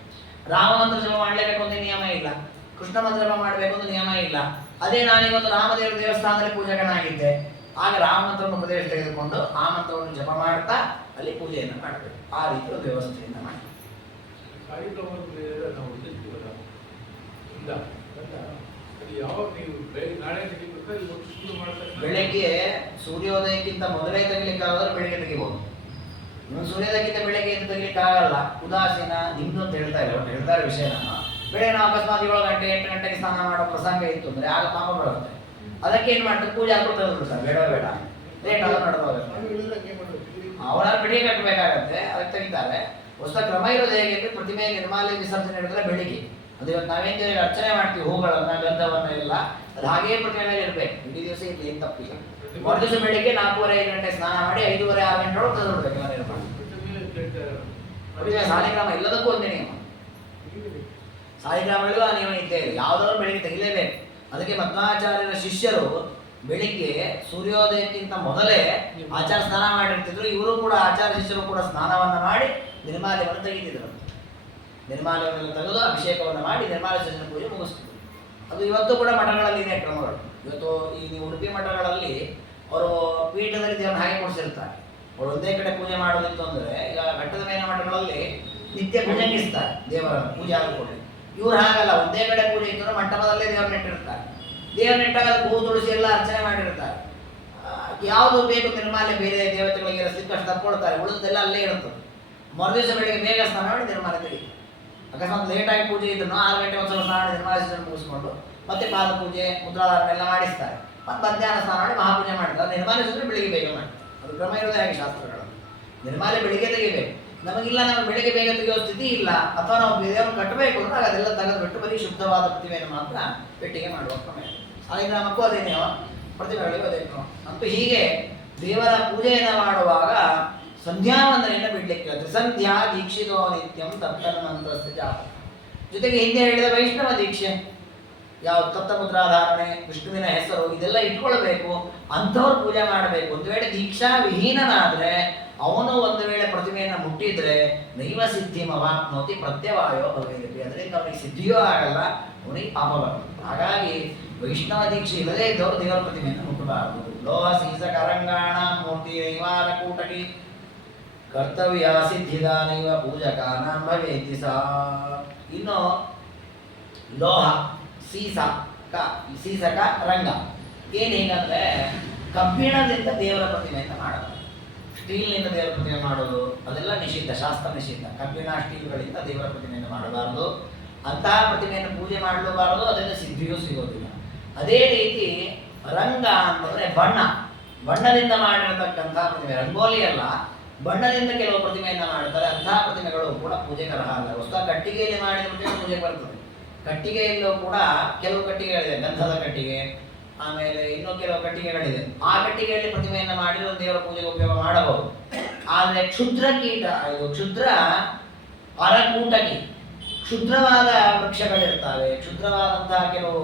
ರಾಮ ಮಂತ್ರ ಜಪ ಮಾಡಲೇಬೇಕು ಅಂತ ನಿಯಮ ಇಲ್ಲ, ಕೃಷ್ಣ ಮಂತ್ರ ಜಪ ಮಾಡಬೇಕು ಅಂತ ನಿಯಮ ಇಲ್ಲ. ಅದೇ ನಾನಿವತ್ತು ರಾಮದೇವರ ದೇವಸ್ಥಾನದಲ್ಲಿ ಪೂಜೆಗಳಾಗಿದ್ದೆ, ಆಗ ರಾಮ ಮಂತ್ರವನ್ನು ಉಪದೇಶ ತೆಗೆದುಕೊಂಡು ಆ ಮಂತ್ರವನ್ನು ಜಪ ಮಾಡ್ತಾ ಅಲ್ಲಿ ಪೂಜೆಯನ್ನು ಮಾಡಬೇಕು. ಆ ರೀತಿ ಒಂದು ವ್ಯವಸ್ಥೆಯನ್ನು ಮಾಡಿ. ಬೆಳಗ್ಗೆ ಸೂರ್ಯೋದಯಕ್ಕಿಂತ ಮೊದಲೇ ತೆಗಿಲಿಕ್ಕಾಗೋದ್ರೆ ಬೆಳಿಗ್ಗೆ ತೆಗಿಬಹುದು. ನೀವು ಸೂರ್ಯೋದಯಕ್ಕಿಂತ ಬೆಳಗ್ಗೆ ಎಂದು ತೆಗಿಲಿಕ್ಕಾಗಲ್ಲ, ಉದಾಸೀನ ನಿಮ್ದು ಅಂತ ಹೇಳ್ತಾರೆ ವಿಷಯ. ಬೆಳಗ್ಗೆ ನಾವು ಅಕಸ್ಮಾತ್ 7 ಗಂಟೆ 8 ಗಂಟೆಗೆ ಸ್ನಾನ ಮಾಡೋ ಪ್ರಸಂಗ ಇತ್ತು ಅಂದ್ರೆ ಆಗ ಪಾಪ ಬರುತ್ತೆ. ಅದಕ್ಕೆ ಏನ್ ಮಾಡ್ತಾರೆ, ಪೂಜೆ ಹಾಕೊಂಡು ತೆಗೆದುಬಿಡ್ತಾರೆ. ಬೇಡ ಲೇಟ್ ಆಗ ನಡೆದೋಗುತ್ತೆ. ಅವರ ಬೆಳಿಗ್ಗೆ ಕಟ್ಟಬೇಕಾಗತ್ತೆ, ಅದಕ್ಕೆ ತೆಗಿತಾರೆ. ಹೊಸ ಕ್ರಮ ಇರೋದು ಹೇಗೆ ಅಂದ್ರೆ ಪ್ರತಿಮೆ ನಿರ್ಮಾಲ್ಯ ವಿಸರ್ಜನೆ ಹೇಳಿದ್ರೆ ಬೆಳಿಗ್ಗೆ. ಅದು ಇವತ್ತು ನಾವೇನು ದೇವರಿಗೆ ಅರ್ಚನೆ ಮಾಡ್ತೀವಿ, ಹೂಗಳನ್ನ ಗಂಧವನ್ನ ಎಲ್ಲ, ಅದು ಹಾಗೇ ಪ್ರತಿಮೆ ಮೇಲೆ ಇರ್ಬೇಕು. ಇಡೀ ದಿವಸ ಇಲ್ಲಿ ಏನು ತಪ್ಪಿಲ್ಲ. ಮರುದಿವಸ ಬೆಳಿಗ್ಗೆ 4:30-5 ಗಂಟೆ ಸ್ನಾನ ಮಾಡಿ 5:30-6 ಗಂಟೆ ಒಳಗೆ ತೆಗೆದುಬಿಡ್ಬೇಕು ಎಲ್ಲ ನಿರ್ಮಾಣ. ಸಾಲಿಗ್ರಾಮ ಎಲ್ಲದಕ್ಕೂ ಒಂದೇ ನಿಯಮ. ಸಾಲಿಗ್ರಾಮಗಳಿಗೂ ಆ ನಿಯಮ ಇದ್ದೇ ಇದೆ. ಯಾವುದಾದ್ರು ಬೆಳಿಗ್ಗೆ ತೆಗಿಲೇಬೇಕು. ಅದಕ್ಕೆ ಮಧ್ವಾಚಾರ್ಯರ ಶಿಷ್ಯರು ಬೆಳಿಗ್ಗೆ ಸೂರ್ಯೋದಯಕ್ಕಿಂತ ಮೊದಲೇ ಆಚಾರ ಸ್ನಾನ ಮಾಡಿರ್ತಿದ್ರು. ಇವರು ಕೂಡ ಆಚಾರ್ಯ ಶಿಷ್ಯರು ಕೂಡ ಸ್ನಾನವನ್ನು ಮಾಡಿ ನಿರ್ಮಾಲ್ಯವನ್ನು ತೆಗೆದಿದ್ರು. ನಿರ್ಮಾಲ್ಯವನ್ನು ತೆಗೆದು ಅಭಿಷೇಕವನ್ನು ಮಾಡಿ ನಿರ್ಮಾಲ್ಯ ಸಜ್ಜನ ಪೂಜೆ ಮುಗಿಸ್ತಿದ್ರು. ಅದು ಇವತ್ತು ಕೂಡ ಮಠಗಳಲ್ಲಿ ಇದೆ ಕ್ರಮಗಳು. ಇವತ್ತು ಈ ನೀವು ಉಡುಪಿ ಮಠಗಳಲ್ಲಿ ಅವರು ಪೀಠದಲ್ಲಿ ದೇವರನ್ನು ಹಾಗೆ ಕೊಡಿಸಿರ್ತಾರೆ. ಅವರು ಒಂದೇ ಕಡೆ ಪೂಜೆ ಮಾಡೋದಿತ್ತು ಅಂದರೆ, ಈಗ ಘಟ್ಟದ ಮೇಲಿನ ಮಠಗಳಲ್ಲಿ ನಿತ್ಯ ಭುಜಂಗಿಸ್ತಾರೆ ದೇವರನ್ನು ಪೂಜೆ ಆಗಿಕೊಳ್ಳಿ. ಇವ್ರು ಹಾಗಲ್ಲ, ಒಂದೇ ಕಡೆ ಪೂಜೆ ಇತ್ತು ಮಂಟಪದಲ್ಲೇ ದೇವರನ್ನಿಟ್ಟಿರ್ತಾರೆ. ದೇವರನ್ನಿಟ್ಟಾಗ ಅದು ಹೂ ತುಳಸಿ ಎಲ್ಲ ಅರ್ಚನೆ ಮಾಡಿರ್ತಾರೆ. ಯಾವುದು ಬೇಕು ನಿರ್ಮಾಲ್ಯ ಬೇರೆ ದೇವತೆಗಳಿಗೆ ಇರಿಸಲಿಕ್ಕೆ ಅಷ್ಟು ತಕ್ಕೊಳ್ತಾರೆ, ಉಳಿದೆಲ್ಲ ಅಲ್ಲೇ ಇರುತ್ತದೆ. ಮರುದಿವಸ ಬೆಳಿಗ್ಗೆ ಬೇಗ ಸ್ನಾನ ಮಾಡಿ ನಿರ್ಮಾಲ್ಯ ತೆಗಿತಾರೆ. ಅಕಸ್ಮಾತ್ ಲೇಟಾಗಿ ಪೂಜೆ ಇದ್ರು 6 ಗಂಟೆ ಒಂದು ಸ್ನಾನ ಮಾಡಿ ನಿರ್ಮಾಲ್ಯ ಮುಗಿಸ್ಕೊಂಡು ಮತ್ತೆ ಪಾದ ಪೂಜೆ ಮುದ್ರಾಧಾರಣೆ ಎಲ್ಲ ಮಾಡಿಸ್ತಾರೆ. ಮತ್ತು ಮಧ್ಯಾಹ್ನ ಸ್ನಾನ ಮಾಡಿ ಮಹಾಪೂಜೆ ಮಾಡ್ತಾರೆ. ನಿರ್ಮಾಲ್ಯ ಬೆಳಿಗ್ಗೆ ಬೇಗ ಮಾಡ್ತಾರೆ. ಅದು ಕ್ರಮ ಇರೋದೇ ಹಾಗೆ ಶಾಸ್ತ್ರಗಳು. ನಿರ್ಮಾಲ್ಯ ಬೆಳಿಗ್ಗೆ ತೆಗಿಬೇಕು. ನಮಗಿಲ್ಲ, ನಾವು ಬೆಳಿಗ್ಗೆ ಬೇಗ ತೆಗೆಯೋ ಸ್ಥಿತಿ ಇಲ್ಲ, ಅಥವಾ ನಾವು ದೇವರನ್ನು ಕಟ್ಟಬೇಕು ಅಂದ್ರೆ ಅದೆಲ್ಲ ತೆಗೆದು ಬಿಟ್ಟು ಬರೀ ಶುದ್ಧವಾದ ಪ್ರತಿಮೆಯನ್ನು ಮಾತ್ರ ಪೆಟ್ಟಿಗೆ ಮಾಡುವ ಕ್ರಮ ಇದೆ. ಹಾಗೆ ನಮಗೂ ಅದೇನೇವ ಪ್ರತಿಮೆಗಳಿಗೂ ಅದೇನೋ ಅಂತೂ ಹೀಗೆ ದೇವರ ಪೂಜೆಯನ್ನು ಮಾಡುವಾಗ ಸಂಧ್ಯಾ ವಂದನೆಯನ್ನು ಬಿಡ್ಲಿಕ್ಕೆ ತ್ರಿಸಂಧ್ಯಾ ದೀಕ್ಷಿತೋ ನಿತ್ಯಂ ತತ್ತನ ಮಂತ್ರಸ್ಥ ಜಾಪ. ಜೊತೆಗೆ ಹಿಂದೆ ಹೇಳಿದ ವೈಷ್ಣವ ದೀಕ್ಷೆ, ಯಾವ ತತ್ತಮುದ್ರಾಧಾರಣೆ, ವಿಷ್ಣುವಿನ ಹೆಸರು ಇದೆಲ್ಲ ಇಟ್ಕೊಳ್ಬೇಕು. ಅಂಥವ್ರು ಪೂಜೆ ಮಾಡಬೇಕು. ಒಂದು ವೇಳೆ ದೀಕ್ಷಾ ವಿಹೀನನಾದ್ರೆ ಅವನು ಒಂದು ವೇಳೆ ಪ್ರತಿಮೆಯನ್ನು ಮುಟ್ಟಿದ್ರೆ ನೈವ ಸಿದ್ಧಿ ಮವಾಪ್ನೋತಿ ಪ್ರತ್ಯವಾಯೋ ಭವೇದಿ, ಅದರಿಂದ ಅವನಿಗೆ ಸಿದ್ಧಿಯೂ ಆಗಲ್ಲ, ಅವನಿಗೆ ಪಾಪ ಬರ್ತದೆ. ಹಾಗಾಗಿ ವೈಷ್ಣವ ದೀಕ್ಷೆ ಇಲ್ಲದೇ ಇದ್ದವರು ದೇವರ ಪ್ರತಿಮೆಯನ್ನು ಮುಟ್ಟಬಾರದು. ಲೋಹ ಸೀಸ ಕರಂಗಾಣ ಮೂರ್ತಿ ನೈವಾರ ಕೂಟಕಿ ಕರ್ತವ್ಯ ಸಿದ್ಧಿದಾನೈವ ಪೂಜಕಾನಾಂ ಭವೇತಿ ಸಾ. ಇನ್ನು ಲೋಹ ಸೀಸಕ ರಂಗ ಏನು ಹೀಗಂದ್ರೆ ಕಬ್ಬಿಣದಿಂದ ದೇವರ ಪ್ರತಿಮೆಯನ್ನು ಮಾಡೋದು, ಸ್ಟೀಲ್ನಿಂದ ದೇವರ ಪ್ರತಿಮೆ ಮಾಡೋದು ಅದೆಲ್ಲ ನಿಷಿದ್ಧ, ಶಾಸ್ತ್ರ ನಿಷಿದ್ಧ. ಕಬ್ಬಿಣ ಸ್ಟೀಲ್ಗಳಿಂದ ದೇವರ ಪ್ರತಿಮೆಯನ್ನು ಮಾಡಬಾರದು, ಅಂತಹ ಪ್ರತಿಮೆಯನ್ನು ಪೂಜೆ ಮಾಡಲೂಬಾರದು, ಅದರಿಂದ ಸಿದ್ಧಿಯೂ ಸಿಗೋದಿಲ್ಲ. ಅದೇ ರೀತಿ ರಂಗ ಅಂತಂದ್ರೆ ಬಣ್ಣದಿಂದ ಮಾಡಿರತಕ್ಕಂತಹ ಪ್ರತಿಮೆ, ರಂಗೋಲಿ ಅಲ್ಲ, ಬಣ್ಣದಿಂದ ಕೆಲವು ಪ್ರತಿಮೆಯನ್ನು ಮಾಡ್ತಾರೆ. ಅಂತಹ ಪ್ರತಿಮೆಗಳು ಕೂಡ ಪೂಜೆಗೆ ಅರ್ಹ ಅಲ್ಲ. ಹೊಸ ಕಟ್ಟಿಗೆಯಲ್ಲಿ ಮಾಡಿದ ಪ್ರತಿಮೆ ಪೂಜೆಗೆ ಬರ್ತದೆ. ಕಟ್ಟಿಗೆಯಲ್ಲೂ ಕೂಡ ಕೆಲವು ಕಟ್ಟಿಗೆಗಳಿದೆ, ಗಂಧದ ಕಟ್ಟಿಗೆ, ಆಮೇಲೆ ಇನ್ನೂ ಕೆಲವು ಕಟ್ಟಿಗೆಗಳಿದೆ. ಆ ಕಟ್ಟಿಗೆಯಲ್ಲಿ ಪ್ರತಿಮೆಯನ್ನು ಮಾಡಿದ್ರೆ ದೇವರ ಪೂಜೆಗೆ ಉಪಯೋಗ ಮಾಡಬಹುದು. ಆದರೆ ಕ್ಷುದ್ರ ಅರಕೂಟಕಿ, ಕ್ಷುದ್ರವಾದ ವೃಕ್ಷಗಳಿರ್ತವೆ, ಕ್ಷುದ್ರವಾದಂತಹ ಕೆಲವು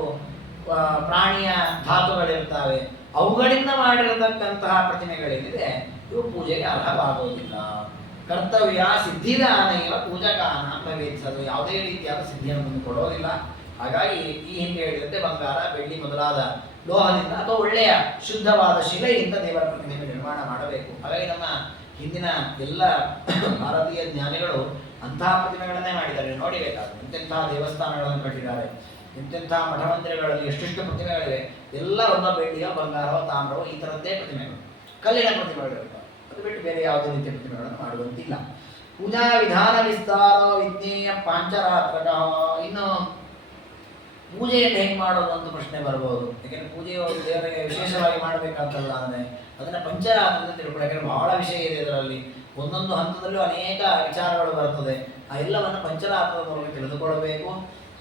ಪ್ರಾಣಿಯ ಧಾತುಗಳಿರ್ತವೆ, ಅವುಗಳಿಂದ ಮಾಡಿರತಕ್ಕಂತಹ ಪ್ರತಿಮೆಗಳೇನಿದೆ ಇವು ಪೂಜೆಗೆ ಅರ್ಹವಾಗುವುದಿಲ್ಲ. ಕರ್ತವ್ಯ ಸಿದ್ಧಿದಾನೈವ ಪೂಜಕಾನ ಭವೇತ್ಸದು, ಯಾವುದೇ ರೀತಿಯಾದ ಸಿದ್ಧಿಯನ್ನು ಕೊಡೋದಿಲ್ಲ. ಹಾಗಾಗಿ ಈ ಹಿಂದೆ ಹೇಳಿದಂತೆ ಬಂಗಾರ, ಬೆಳ್ಳಿ ಮೊದಲಾದ ಲೋಹದಿಂದ ಅಥವಾ ಒಳ್ಳೆಯ ಶುದ್ಧವಾದ ಶಿಲೆಯಿಂದ ದೇವರ ಪ್ರತಿಮೆಯನ್ನು ನಿರ್ಮಾಣ ಮಾಡಬೇಕು. ಹಾಗಾಗಿ ನಮ್ಮ ಹಿಂದಿನ ಎಲ್ಲ ಭಾರತೀಯ ಜ್ಞಾನಿಗಳು ಅಂತಹ ಪ್ರತಿಮೆಗಳನ್ನೇ ಮಾಡಿದ್ದಾರೆ. ನೋಡಿಬೇಕಾದ್ರೆ ಎಂತೆಂತಹ ದೇವಸ್ಥಾನಗಳನ್ನು ಕಟ್ಟಿದ್ದಾರೆ, ಎಂತೆಂತಹ ಮಠಮಂದಿರಗಳಲ್ಲಿ ಎಷ್ಟೆಷ್ಟು ಪ್ರತಿಮೆಗಳಿವೆ. ಎಲ್ಲ ಒಂದೋ ಬೆಳ್ಳಿಯೋ ಬಂಗಾರವೋ ತಾಮ್ರವೋ ಈ ಥರದ್ದೇ ಪ್ರತಿಮೆಗಳು, ಕಲ್ಲಿನ ಪ್ರತಿಮೆಗಳಿರ್ತವೆ. ಅದು ಬಿಟ್ಟು ಬೇರೆ ಯಾವುದೇ ರೀತಿಯ ಪ್ರತಿಮೆಗಳನ್ನು ಮಾಡುವಂತಿಲ್ಲ. ಪೂಜಾ ವಿಧಾನ ವಿಸ್ತಾರ ವಿಜ್ಞೇಯ ಪಾಂಚರಾತ್ರಕ. ಇನ್ನು ಪೂಜೆಯನ್ನು ಹೇಗೆ ಮಾಡೋದು ಅಂತ ಪ್ರಶ್ನೆ ಬರ್ಬೋದು. ಯಾಕೆಂದ್ರೆ ಪೂಜೆಯು ದೇವರಿಗೆ ವಿಶೇಷವಾಗಿ ಮಾಡಬೇಕಂತಲ್ಲ, ಅಂದರೆ ಅದನ್ನು ಪಂಚರಾತ್ರದಿಂದ ತಿಳ್ಕೊಳ್ಳಿ. ಯಾಕಂದ್ರೆ ಬಹಳ ವಿಷಯ ಇದೆ ಇದರಲ್ಲಿ, ಒಂದೊಂದು ಹಂತದಲ್ಲೂ ಅನೇಕ ವಿಚಾರಗಳು ಬರ್ತದೆ. ಆ ಎಲ್ಲವನ್ನು ಪಂಚರಾತ್ರದ ಮೂಲಕ ತಿಳಿದುಕೊಳ್ಳಬೇಕು.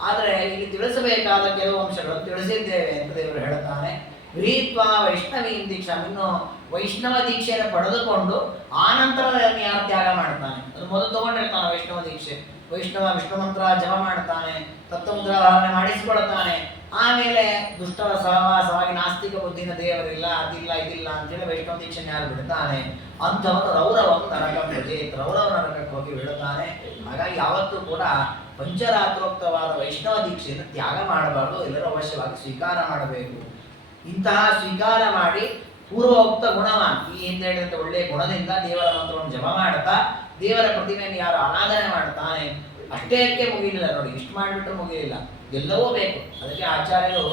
ಆದರೆ ಇಲ್ಲಿ ತಿಳಿಸಬೇಕಾದ ಕೆಲವು ಅಂಶಗಳನ್ನು ತಿಳಿಸಿದ್ದೇವೆ ಅಂತ ದೇವರು ಹೇಳ್ತಾನೆ. ಗೃಹೀತ್ವಾ ವೈಷ್ಣವೀಂ ದೀಕ್ಷಾ, ಇನ್ನು ವೈಷ್ಣವ ದೀಕ್ಷೆಯನ್ನು ಪಡೆದುಕೊಂಡು ಆನಂತರ ಯಾರು ತ್ಯಾಗ ಮಾಡ್ತಾನೆ, ಅದು ಮೊದಲು ತಗೊಂಡಿರ್ತಾನೆ ವೈಷ್ಣವ ದೀಕ್ಷೆ, ವಿಷ್ಣು ಮಂತ್ರ ಜಪ ಮಾಡ್ತಾನೆ, ತತ್ವಮುದ್ರಾಧಾರಣೆ ಮಾಡಿಸಿಕೊಳ್ತಾನೆ. ಆಮೇಲೆ ದುಷ್ಟರ ಸಹವಾಸವಾಗಿ ನಾಸ್ತಿಕ ಬುದ್ಧಿನ ದೇವರಿಲ್ಲ, ಅದಿಲ್ಲ ಇದಿಲ್ಲ ಅಂತೇಳಿ ವೈಷ್ಣವ ದೀಕ್ಷೆನ ಯಾರು ಬಿಡ್ತಾನೆ ಅಂಥವನು ರೌರವನು ನರಕ ಪ್ರಜೇತ್, ರೌರವ ನರಕಕ್ಕೆ ಹೋಗಿ ಬಿಡುತ್ತಾನೆ. ಹಾಗಾಗಿ ಯಾವತ್ತೂ ಕೂಡ ಪಂಚರಾತ್ರೋಕ್ತವಾದ ವೈಷ್ಣವ ದೀಕ್ಷೆಯನ್ನು ತ್ಯಾಗ ಮಾಡಬಾರ್ದು, ಎಲ್ಲರೂ ಅವಶ್ಯವಾಗಿ ಸ್ವೀಕಾರ ಮಾಡಬೇಕು. ಇಂತಹ ಸ್ವೀಕಾರ ಮಾಡಿ ಪೂರ್ವೋಕ್ತ ಗುಣವಾನ್, ಈ ಹಿಂದೆ ಹೇಳಿದಂತೆ ಒಳ್ಳೆಯ ಗುಣದಿಂದ ದೇವರ ಮಂತ್ರವನ್ನು ಜಪ ಮಾಡ್ತಾ ದೇವರ ಪ್ರತಿಮೆಯನ್ನು ಯಾರು ಆರಾಧನೆ ಮಾಡ್ತಾನೆ, ಅಷ್ಟೇಕ್ಕೆ ಮುಗಿಲಿಲ್ಲ ನೋಡಿ, ಇಷ್ಟು ಮಾಡಿಬಿಟ್ರೆ ಮುಗಿಲಿಲ್ಲ, ಎಲ್ಲವೂ ಬೇಕು. ಅದಕ್ಕೆ ಆಚಾರ್ಯರು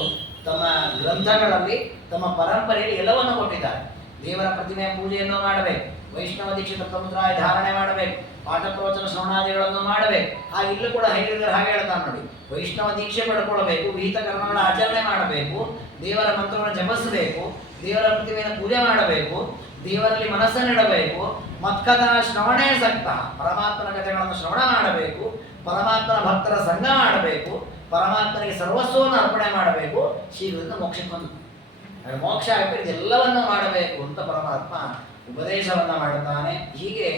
ತಮ್ಮ ಗ್ರಂಥಗಳಲ್ಲಿ ತಮ್ಮ ಪರಂಪರೆಯಲ್ಲಿ ಎಲ್ಲವನ್ನು ಕೊಟ್ಟಿದ್ದಾರೆ. ದೇವರ ಪ್ರತಿಮೆಯ ಪೂಜೆಯನ್ನು ಮಾಡಬೇಕು, ವೈಷ್ಣವ ದೀಕ್ಷೆ ತತ್ವಮುದ್ರಾಯ ಧಾರಣೆ ಮಾಡಬೇಕು, ಪಾಠ ಪ್ರವಚನ ಶ್ರವಣಾದಿಗಳನ್ನು ಮಾಡಬೇಕು. ಹಾಗೆ ಇಲ್ಲೂ ಕೂಡ ಹೇಳಿದರೆ ಹಾಗೆ ಹೇಳ್ತಾನೆ ನೋಡಿ, ವೈಷ್ಣವ ದೀಕ್ಷೆ ಪಡ್ಕೊಳ್ಬೇಕು, ವಿಹಿತ ಕರ್ಮಗಳ ಆಚರಣೆ ಮಾಡಬೇಕು, ದೇವರ ಮಂತ್ರವನ್ನು ಜಪಿಸಬೇಕು, ದೇವರ ಪ್ರತಿಮೆಯನ್ನು ಪೂಜೆ ಮಾಡಬೇಕು, ದೇವರಲ್ಲಿ ಮನಸ್ಸನ್ನಿಡಬೇಕು, ಮತ್ಕಥನ ಶ್ರವಣೇ ಸಕ್ತ, ಪರಮಾತ್ಮನ ಕಥೆಗಳನ್ನು ಶ್ರವಣ ಮಾಡಬೇಕು, ಪರಮಾತ್ಮನ ಭಕ್ತರ ಸಂಘ ಮಾಡಬೇಕು, ಪರಮಾತ್ಮನಿಗೆ ಸರ್ವಸ್ವವನ್ನು ಅರ್ಪಣೆ ಮಾಡಬೇಕು, ಶೀಘ್ರದಿಂದ ಮೋಕ್ಷಕ್ಕೆ ಬಂದು ಮೋಕ್ಷ ಆಗಬೇಕು, ಇದೆಲ್ಲವನ್ನು ಮಾಡಬೇಕು ಅಂತ ಪರಮಾತ್ಮ ಉಪದೇಶವನ್ನ ಮಾಡುತ್ತಾನೆ. ಹೀಗೆ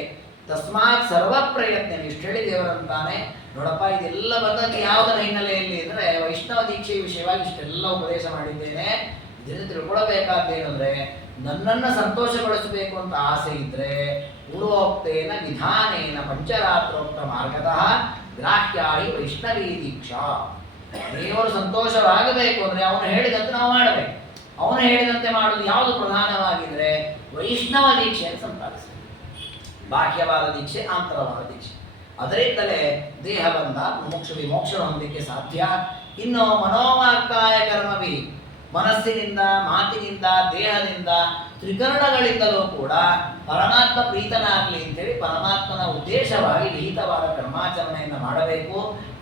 ತಸ್ಮಾತ್ ಸರ್ವ ಪ್ರಯತ್ನ, ಇಷ್ಟು ಹೇಳಿ ದೇವರಂತಾನೆ ನೋಡಪ್ಪ, ಇದೆಲ್ಲ ಬಂದದ್ದು ಯಾವುದರ ಹಿನ್ನೆಲೆಯಲ್ಲಿ ಅಂದರೆ ವೈಷ್ಣವ ದೀಕ್ಷೆ ವಿಷಯವಾಗಿ ಇಷ್ಟೆಲ್ಲ ಉಪದೇಶ ಮಾಡಿದ್ದೇನೆ. ಇದನ್ನು ತಿಳ್ಕೊಳ್ಬೇಕಾದ್ದೇನೆಂದ್ರೆ ನನ್ನನ್ನು ಸಂತೋಷಗೊಳಿಸಬೇಕು ಅಂತ ಆಸೆ ಇದ್ರೆ ಪೂರ್ವೋಕ್ತೇನ ವಿಧಾನೇನ ಪಂಚರಾತ್ರೋಕ್ತ ಮಾರ್ಗತಃ ಗ್ರಾಹ್ಯಾಯಿ ವೈಷ್ಣವೀ ದೀಕ್ಷಾ. ದೇವರು ಸಂತೋಷವಾಗಬೇಕು ಅಂದರೆ ಅವನು ಹೇಳಿದಂತೆ ನಾವು ಮಾಡಬೇಕು. ಅವನು ಹೇಳಿದಂತೆ ಮಾಡುವುದು ಯಾವುದು ಪ್ರಧಾನವಾಗಿದ್ರೆ ವೈಷ್ಣವ ದೀಕ್ಷೆಯನ್ನು ಸಂಪಾದಿಸಬೇಕು. ಬಾಹ್ಯವಾದ ದೀಕ್ಷೆ, ಆಂತರವಾದ ದೀಕ್ಷೆ. ಅದರಿಂದಲೇ ದೇಹ ಬಂದ ವಿಮೋಕ್ಷ ಹೊಂದಲಿಕ್ಕೆ ಸಾಧ್ಯ. ಇನ್ನು ಮನೋವಾಕ್ಕಾಯ ಕರ್ಮವಿ, ಮನಸ್ಸಿನಿಂದ, ಮಾತಿನಿಂದ, ದೇಹದಿಂದ, ತ್ರಿಕರಣಗಳಿಂದಲೂ ಕೂಡ ಪರಮಾತ್ಮ ಪ್ರೀತನಾಗಲಿ ಅಂತೇಳಿ ಪರಮಾತ್ಮನ ಉದ್ದೇಶವಾಗಿ ವಿಹಿತವಾದ ಕರ್ಮಾಚರಣೆಯನ್ನು ಮಾಡಬೇಕು.